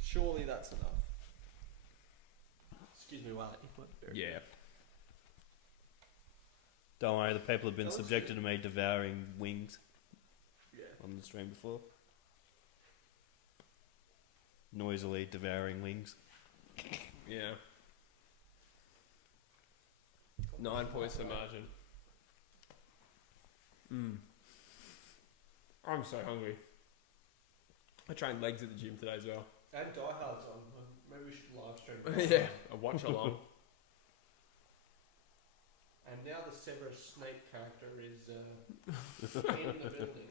Surely that's enough. Excuse me while I eat my berry. Yeah. Don't worry, the people have been That looks subjected to me devouring wings Yeah. on the stream before. Noisily devouring wings. Yeah. 9 points the margin. I'm so hungry. I trained legs at the gym today as well. And Die Hard's on. Maybe we should live stream. Yeah, a watch along. And now the Severus Snape character is in the building.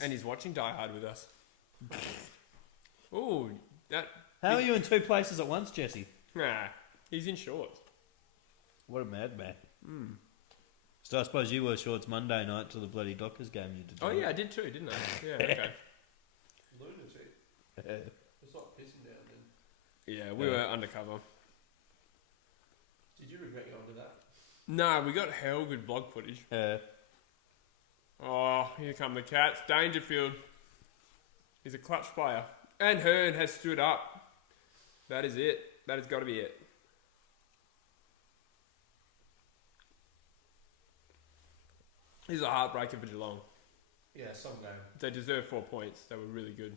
And he's watching Die Hard with us. Ooh, that. How are you in 2 places at once, Jesse? Nah, he's in shorts. What a madman. So I suppose you wore shorts Monday night to the bloody Dockers game you did. Oh yeah, I did too, didn't I? Yeah, okay. Lunatic. It's not pissing down then. Yeah, we were undercover. Did you regret going to that? No, we got hell good vlog footage. Yeah. Oh, here come the Cats. Dangerfield. He's a clutch player. And Hearn has stood up. That is it. That has got to be it. This is a heartbreaker for Geelong. Yeah, some game. They deserve 4 points. They were really good.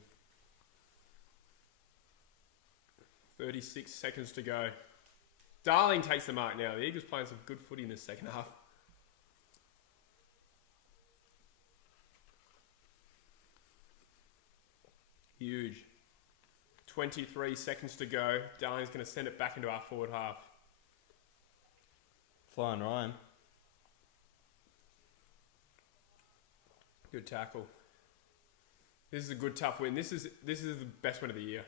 36 seconds to go. Darling takes the mark now. The Eagles playing some good footy in the second half. Huge. 23 seconds to go. Darling's going to send it back into our forward half. Flying Ryan. Good tackle. This is a good tough win. This is the best win of the year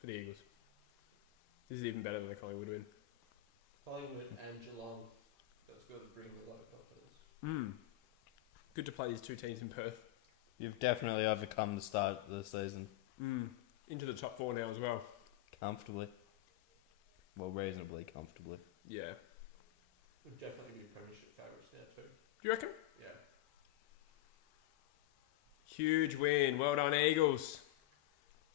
for the Eagles. This is even better than the Collingwood win. Collingwood and Geelong. That's got to bring a lot of confidence. Good to play these two teams in Perth. You've definitely overcome the start of the season Into the top 4 now as well. comfortably. Well, reasonably comfortably. Yeah. Would definitely be premiership favourites now too. Do you reckon? Yeah. Huge win. Well done, Eagles.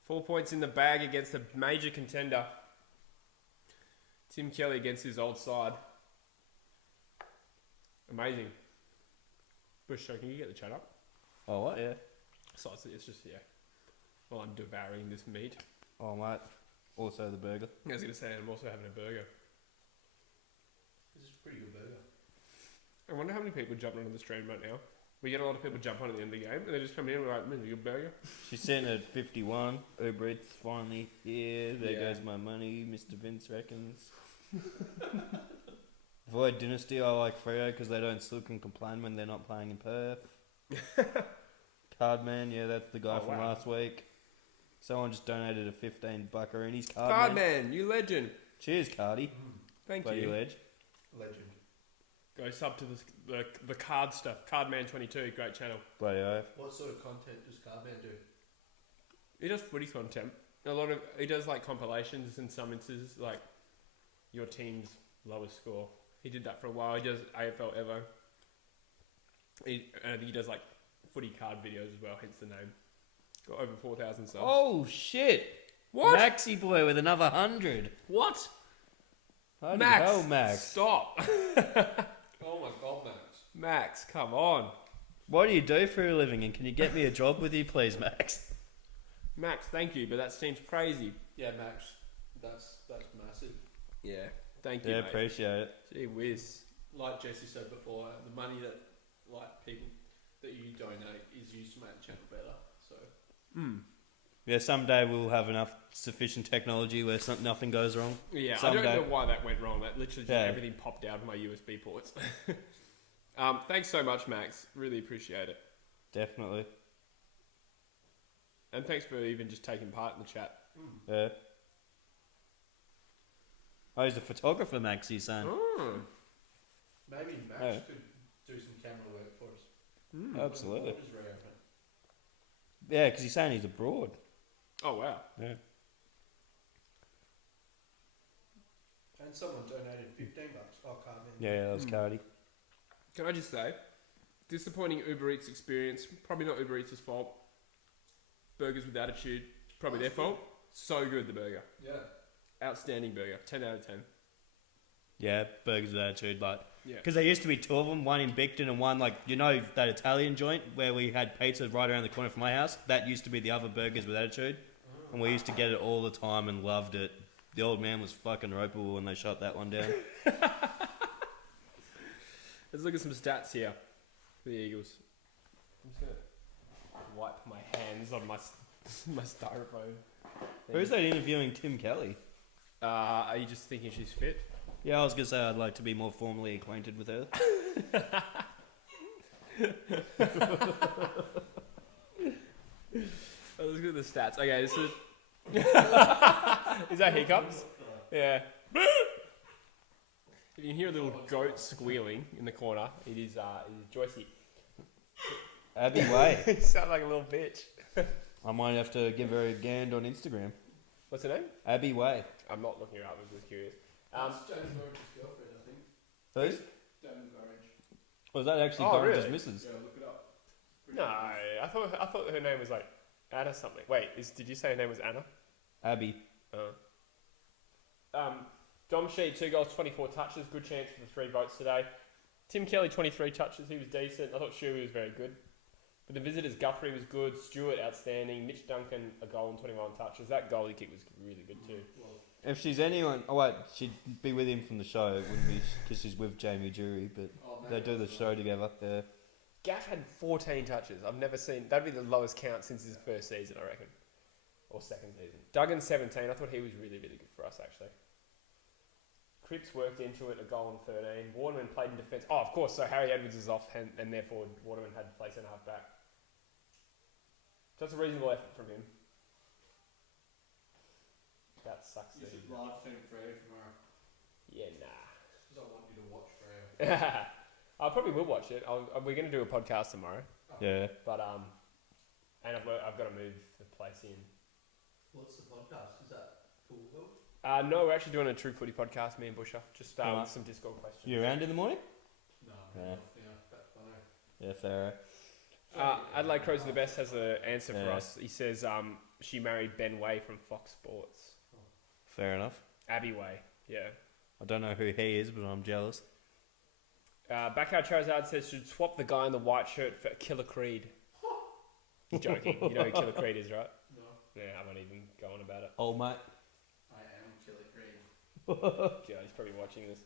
4 points in the bag against a major contender. Tim Kelly against his old side. Amazing. Bush, so can you get the chat up? Oh, what? Yeah. So it's just, yeah. Well, I'm devouring this meat. Oh, mate. Also the burger. I was going to say, I'm also having a burger. This is a pretty good burger. I wonder how many people jumped onto the stream right now. We get a lot of people jump on at the end of the game, and they just come in and we're like, "Man, your burger." She's sitting at 51. Uber Eats finally here. There Yeah. goes my money, Mr. Vince reckons. Void Dynasty, I like Freo because they don't look and complain when they're not playing in Perth. Cardman, yeah, that's the guy from last week. Someone just donated a $15 Buccaroonies. Cardman, you legend. Cheers, Cardi. Thank Bloody you. ledge. Legend. Go sub to the card stuff. Cardman22, great channel. Bloody oath. What sort of content does Cardman do? He does footy content. He does like compilations in some instances, like your team's lowest score. He did that for a while. He does AFL Evo. And he does like footy card videos as well, hence the name. Got over 4,000 subs. Oh, shit. What? Maxi boy with another 100. What? Bloody Max, hell, Max. stop. Oh my god, Max. Max, come on. What do you do for a living, and can you get me a job with you, please, Max? Max, thank you, but that seems crazy. Yeah, Max. That's massive. Yeah, thank you, Yeah, mate. appreciate it. Gee whiz. Like Jesse said before, the money that people that you donate is used to make the channel better. So Yeah, someday we'll have enough sufficient technology where nothing goes wrong. Yeah, Someday. I don't know why that went wrong. That literally just everything popped out of my USB ports. Thanks so much, Max. Really appreciate it. Definitely. And thanks for even just taking part in the chat. Yeah. Oh, he's a photographer, Max, he's saying. maybe Max Yeah. could do some camera work for us. Absolutely. When the borders reopen. Yeah, because he's saying he's abroad. Oh, wow. Yeah. And someone donated $15. Oh, Cardman. Yeah, that was Cardi. Can I just say, disappointing Uber Eats experience. Probably not Uber Eats' fault. Burgers with attitude. Probably their fault. So good, the burger. Yeah. Outstanding burger. 10 out of 10. Yeah, burgers with attitude, like. Yeah. Because there used to be two of them, one in Bicton and one, like, you know, that Italian joint where we had pizza right around the corner from my house? That used to be the other burgers with attitude. And we used to get it all the time and loved it. The old man was fucking ropeable when they shut that one down. Let's look at some stats here for the Eagles. I'm just going to wipe my hands on my styrofoam. Who's that interviewing Tim Kelly? Are you just thinking she's fit? Yeah, I was going to say I'd like to be more formally acquainted with her. Oh, let's look at the stats. Okay, this is... Is that hiccups? Yeah. If you can hear a little goat squealing in the corner, it is Joycey. Abby Way. You sound like a little bitch. I might have to give her a gand on Instagram. What's her name? Abby Way. I'm not looking her up, I'm just curious. That's James Burridge's girlfriend, I think. Who's? James Burridge. Was that actually Oh, Burridge's really? missus? Yeah, look it up. No, I thought her name was like Anna something. Wait, did you say her name was Anna? Abby. Dom Sheet, 2 goals, 24 touches. Good chance for the 3 votes today. Tim Kelly, 23 touches. He was decent. I thought Shuey was very good. But the visitors, Guthrie was good. Stewart, outstanding. Mitch Duncan, a goal and 21 touches. That goal he kicked was really good too. If she's anyone... Oh, wait, she'd be with him from the show. It wouldn't be because she's with Jamie Jury, but they do the show together. Yeah. Gaff had 14 touches. I've never seen... That'd be the lowest count since his first season, I reckon. Or second season. Duggan, 17. I thought he was really, really good for us, actually. Cripps worked into it, a goal and 13. Waterman played in defence. Oh, of course, so Harry Edwards is off, and therefore Waterman had to play centre half back. So that's a reasonable effort from him. That sucks. You should live stream Freo tomorrow. Yeah, nah. Because I want you to watch Freo. I probably will watch it. We're going to do a podcast tomorrow. Yeah. But, and I've got to move the place in. What's the podcast? Is that Pool Hill? No, we're actually doing a True Footy podcast, me and Busher. Just Alright. some Discord questions. You around in the morning? No, Yeah. I'm off now. Back by now. Yeah, fair. Adelaide Crows are the best has an answer for Yeah. us. He says she married Ben Way from Fox Sports. Fair enough. Abby Way, yeah. I don't know who he is, but I'm jealous. Backyard Charizard says should swap the guy in the white shirt for Killer Creed. He's joking. You know who Killer Creed is, right? No. Yeah, I won't even go on about it. Old mate. I am Killer Creed. Yeah, he's probably watching this.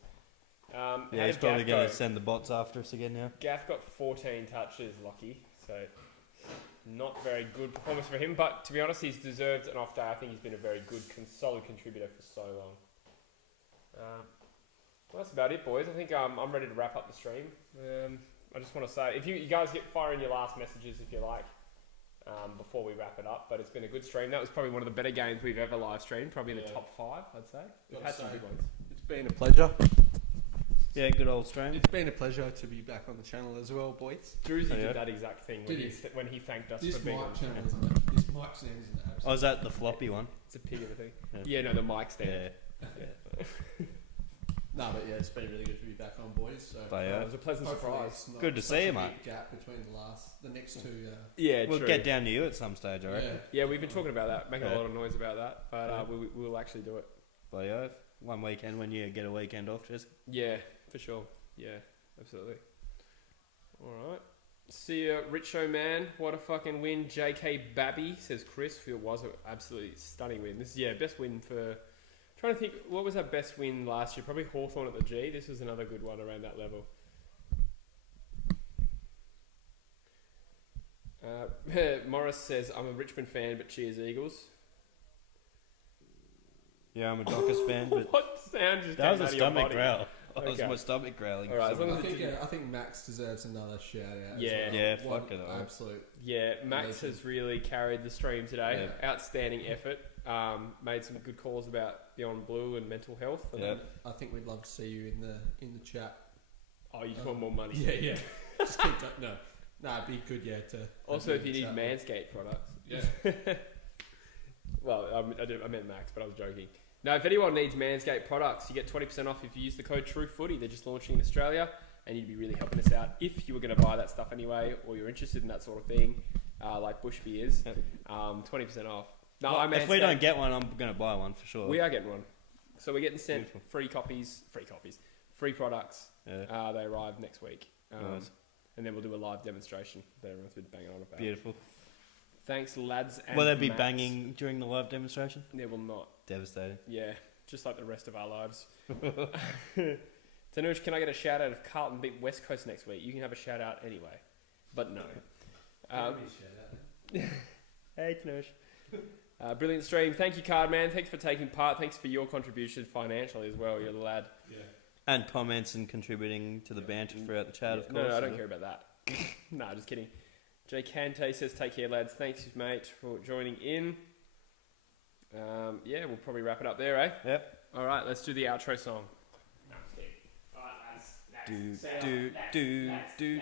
Yeah, he's probably going to send the bots after us again now. Gaff got 14 touches, Lockie, so not very good performance for him. But to be honest, he's deserved an off day. I think he's been a very good, solid contributor for so long. Well, that's about it, boys. I think I'm ready to wrap up the stream. I just want to say, if you guys get fire in your last messages if you like, before we wrap it up. But it's been a good stream. That was probably one of the better games we've ever live streamed. Probably in the top 5, I'd say. We've had some good ones. It's been a pleasure. Yeah, good old stream. It's been a pleasure to be back on the channel as well, boys. Druzy Oh, yeah? did that exact thing when he thanked us This for being on mic the channel channel. is this mic stand is an absolute. Oh, is that the floppy one? It's a pig of a thing. Yeah. Yeah, no, the mic stand. Yeah. No, but yeah, it's been really good to be back on, boys. So But It yeah. was a pleasant hopefully surprise. it's not Good to such see a you, big mate. Gap between the next two. Yeah, We'll true. get down to you at some stage, I reckon. Yeah, we've been talking about that, making Yeah. a lot of noise about that, but Yeah. we'll actually do it. But yeah, one weekend when you get a weekend off, just Yeah, for sure. Yeah, absolutely. All right. See ya, Richo man. What a fucking win. JK Babby says Chris. It was an absolutely stunning win. This is best win for. Trying to think, what was our best win last year? Probably Hawthorn at the G. This was another good one around that level. Morris says, I'm a Richmond fan, but cheers Eagles. yeah, I'm a Dockers fan, but What sound just that came was a out of your stomach body? growl. That was Okay. my stomach growling. All right, as long I as think it's- I think Max deserves another shout out. Yeah. as well. Yeah, What fuck it, though. absolute. Yeah, Max Legend. has really carried the stream today. Yeah. Outstanding effort. Made some good calls about Beyond Blue and mental health. And Yeah. I think we'd love to see you in the chat. Oh, you just want more money. Yeah. Just keep that. No, it'd be good. Yeah. To Also, have if you in need the chat. MANSCAPED products. Yeah. Well, I meant Max, but I was joking. No, if anyone needs MANSCAPED products, you get 20% off if you use the code True Footy. They're just launching in Australia, and you'd be really helping us out if you were going to buy that stuff anyway, or you're interested in that sort of thing, like Bushby is. 20% off. No, Well, I'm if we don't get one, I'm gonna buy one for sure. We are getting one. So we're getting sent Beautiful. free products. Yeah. They arrive next week. Nice. And then we'll do a live demonstration that everyone's been banging on about. Beautiful. Thanks, lads. And Will there be Max. banging during the live demonstration? There will not. Devastating. Yeah, just like the rest of our lives. Tanush, can I get a shout out if Carlton beat West Coast next week? You can have a shout out anyway. But no. Hey, Tanush. Brilliant stream. Thank you, Cardman. Thanks for taking part. Thanks for your contribution financially as well. You're the lad. And comments and contributing to the banter throughout the chat, of course. No, I don't care about that. No, just kidding. Jay Kante says, take care, lads. Thanks, mate, for joining in. Yeah, we'll probably wrap it up there, eh? Yep. All right, let's do the outro song. Do, do, do, do,